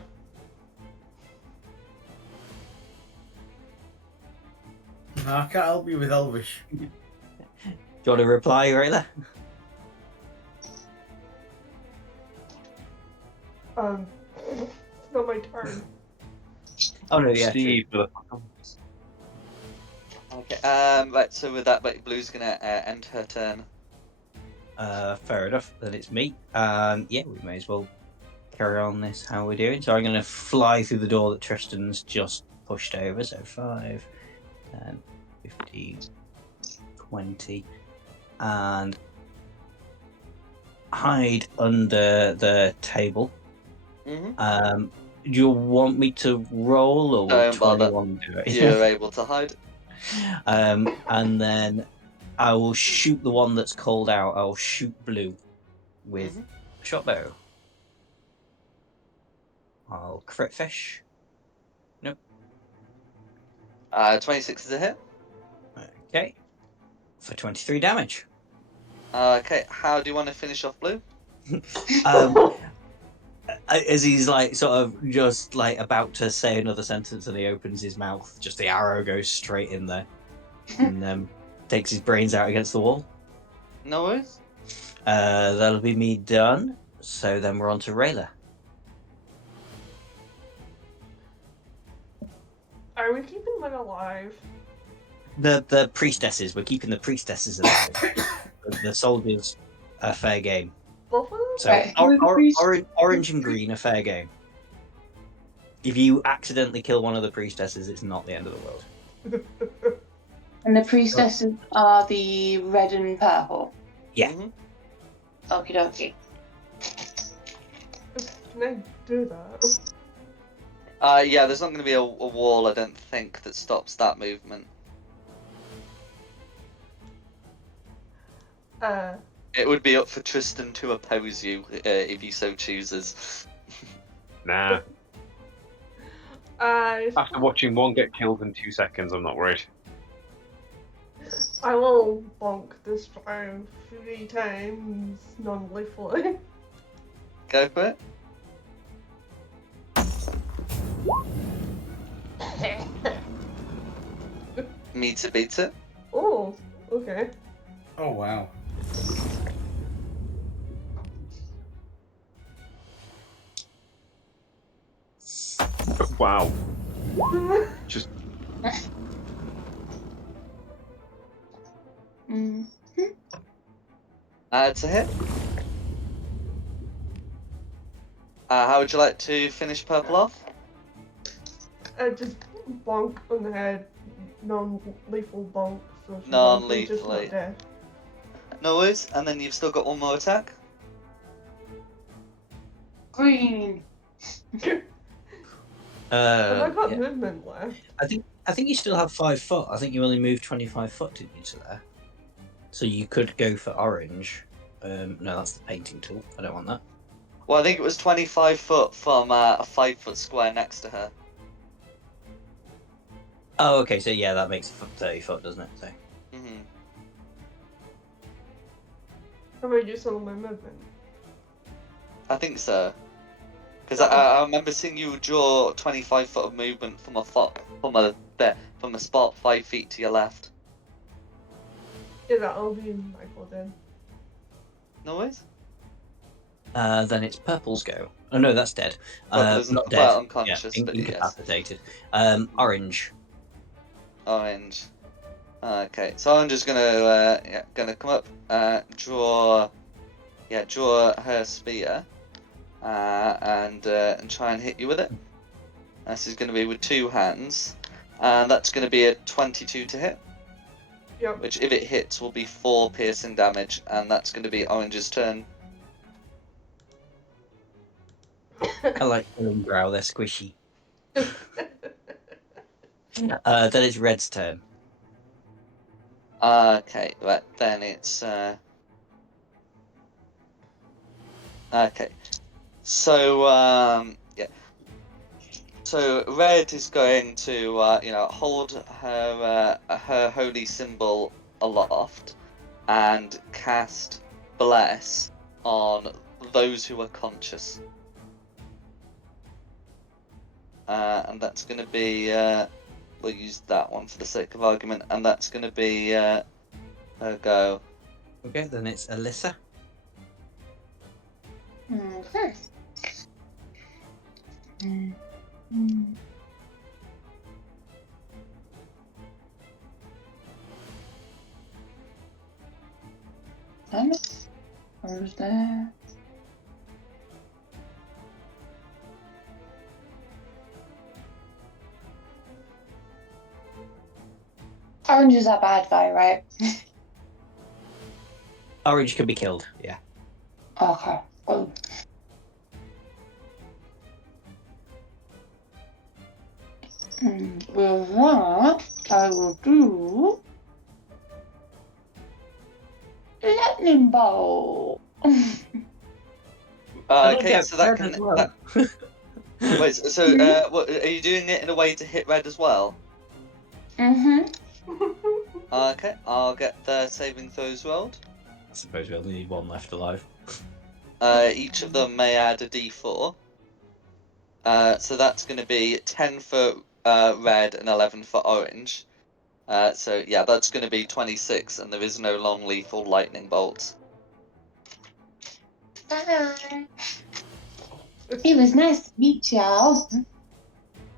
No, I can't help you with Elvish. Do you want to reply, Rayla? It's not my turn. Oh no, yeah. Steve, True. Okay. Right. So with that, Blue's gonna end her turn. Fair enough. Then it's me. Yeah, we may as well carry on this how we're doing. So I'm going to fly through the door that Tristan's just pushed over. So 5, 10, 15, 20, and hide under the table. Mm-hmm. Do you want me to roll, or will Don't bother. 21 do it? You're able to hide. And then I will shoot the one that's called out. I'll shoot blue with a shot bow. I'll crit fish. Nope. 26 is a hit. Okay. For 23 damage. Okay. How do you want to finish off Blue? As he's like sort of just like about to say another sentence and he opens his mouth, just the arrow goes straight in there and takes his brains out against the wall. No worries. That'll be me done. So then we're on to Rayla. Are we keeping one alive? The priestesses. We're keeping the priestesses alive. The soldiers are fair game. Both of them? So Right, who are the priests? orange and green are fair game. If you accidentally kill one of the priestesses, it's not the end of the world. And the priestesses are the red and purple. Yeah. Mhm. Okie dokie. Can I do that? Yeah, there's not going to be a wall, I don't think, that stops that movement. It would be up for Tristan to oppose you if he so chooses. Nah. After watching one get killed in 2 seconds, I'm not worried. I will bonk this round 3 times non-lethally. Go for it. Meets it, beats it. Oh, okay. Oh, wow. Wow. Just Mm. It's a hit. How would you like to finish purple off? Just bonk on the head. Non-lethal bonk. So she's Non-lethally. just not dead. No worries. And then you've still got one more attack. Green. Have I got Yeah. movement left? I think you still have 5 foot. I think you only moved 25 foot, didn't you, to there? So you could go for orange. No, that's the painting tool. I don't want that. Well, I think it was 25 foot from a 5 foot square next to her. Oh, okay. So yeah, that makes 30 foot, doesn't it? So hmm Have I used all my movement? I think so. Because I remember seeing you draw 25 foot of movement from a spot 5 feet to your left. Yeah, that'll be Michael then. No worries. then it's purple's go. Oh no, that's dead. Purple isn't- Not dead. well, unconscious, yeah, but yes. incapacitated. Orange. Orange. Okay, so I'm just gonna come up, draw her spear, and try and hit you with it. This is gonna be with 2 hands, and that's gonna be a 22 to hit. Yep. Which, if it hits, will be 4 piercing damage, and that's gonna be Orange's turn. I like killing brow, they're squishy. Then it's Red's turn. Okay, right, then it's okay. So yeah. So Red is going to hold her holy symbol aloft and cast bless on those who are conscious. And that's going to be we'll use that one for the sake of argument, and that's going to be her go. Okay, then it's Alyssa. Okay. Where's there? Orange is a bad guy, right? Orange can be killed, yeah. Okay. Oh. With that, I will do lightning bolt. Okay, so that can. as well. That, wait, so what are you doing it in a way to hit Red as well? Okay, I'll get the saving throws rolled. I suppose we only need 1 left alive. Each of them may add a d4. So that's going to be 10 for Red and 11 for Orange. So yeah, that's going to be 26, and there is no long lethal lightning bolt. Bye. It was nice to meet y'all.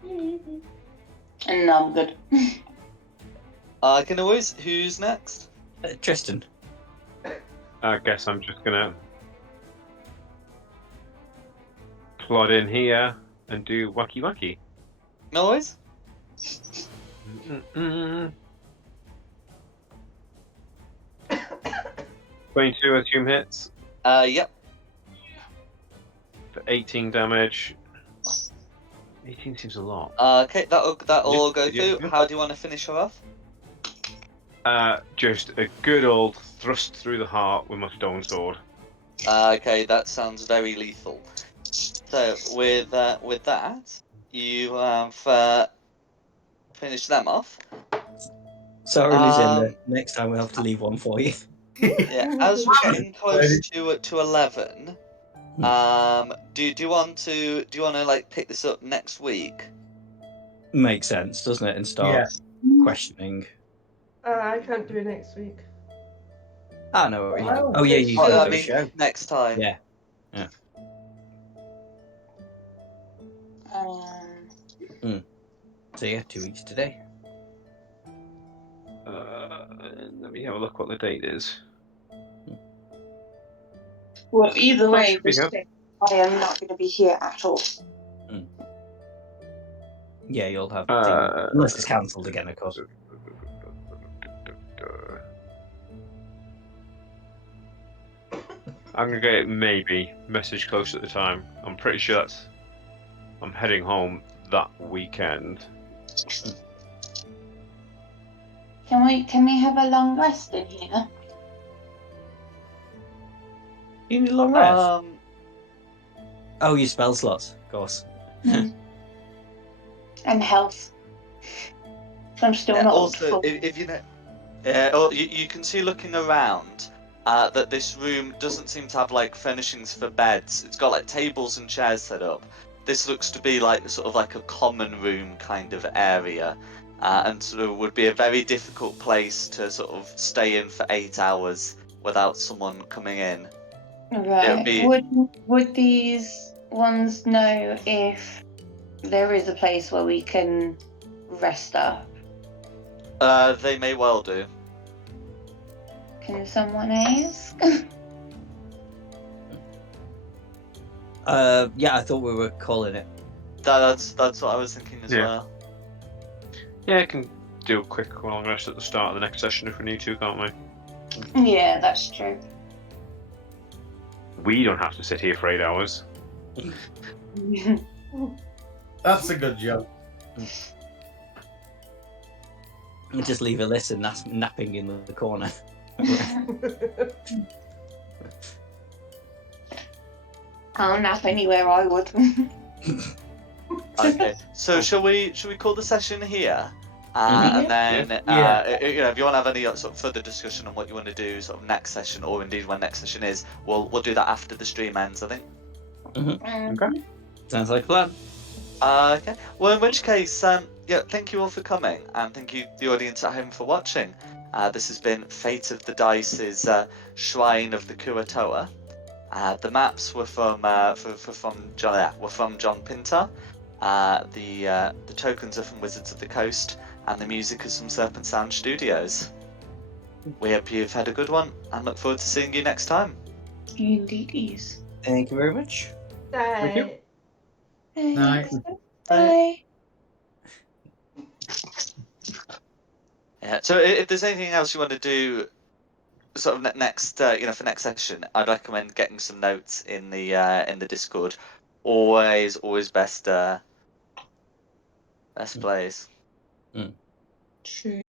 And now I'm good. Can always. Who's next? Tristan. I guess I'm just gonna plod in here and do wacky wacky. No worries. 22 assume hits Yep. for 18 damage. 18 seems a lot. Okay, that'll all go Yeah, through. yeah. How do you want to finish her off? Just a good old thrust through the heart with my stone sword. Okay, that sounds very lethal. So with that, you have finished them off. Sorry, Lucinda. Next time we'll have to leave 1 for you. Yeah, as we're getting close to 11, do you want to like pick this up next week? Makes sense, doesn't it? And start questioning. I can't do it next week. I know what you mean. Oh, Oh, yeah, you Well, go I to a mean, show. next time. Yeah. So, yeah, 2 weeks today. Let me have a look what the date is. Well, either way, should be here. I am not going to be here at all. Yeah, you'll have to, unless it's cancelled again, of course. I'm gonna get maybe message close at the time. I'm pretty sure I'm heading home that weekend. Can we have a long rest in here? You need a long rest. Oh, you spell slots, of course. And health. So I'm still not Also, full. if you know, you can see looking around that this room doesn't seem to have like furnishings for beds. It's got like tables and chairs set up. This looks to be like sort of like a common room kind of area, and sort of would be a very difficult place to sort of stay in for 8 hours without someone coming in. Right. be- Would these ones know if there is a place where we can rest up? They may well do. Can someone ask? Yeah, I thought we were calling it. That's what I was thinking as Yeah. well. Yeah, I can do a quick long rest at the start of the next session if we need to, can't we? Yeah, that's true. We don't have to sit here for 8 hours. That's a good joke. And just leave Alyssa napping in the corner. I'll nap anywhere I would. Okay, so shall we call the session here? Mhm. And then, Yeah. if you want to have any sort of further discussion on what you want to do, sort of next session, or indeed when next session is, we'll do that after the stream ends, I think. Okay. Sounds like a plan. Okay. Well, in which case, yeah, thank you all for coming, and thank you the audience at home for watching. This has been Fate of the Dice's Shrine of the Kuratoa. The maps were from John Pinter. The tokens are from Wizards of the Coast, and the music is from Serpent Sound Studios. We hope you've had a good one, and look forward to seeing you next time. Indeed is. Thank you very much. Thank you. Night. Bye. Yeah. So if there's anything else you want to do, sort of next, for next session, I'd recommend getting some notes in the Discord. Always best plays. True.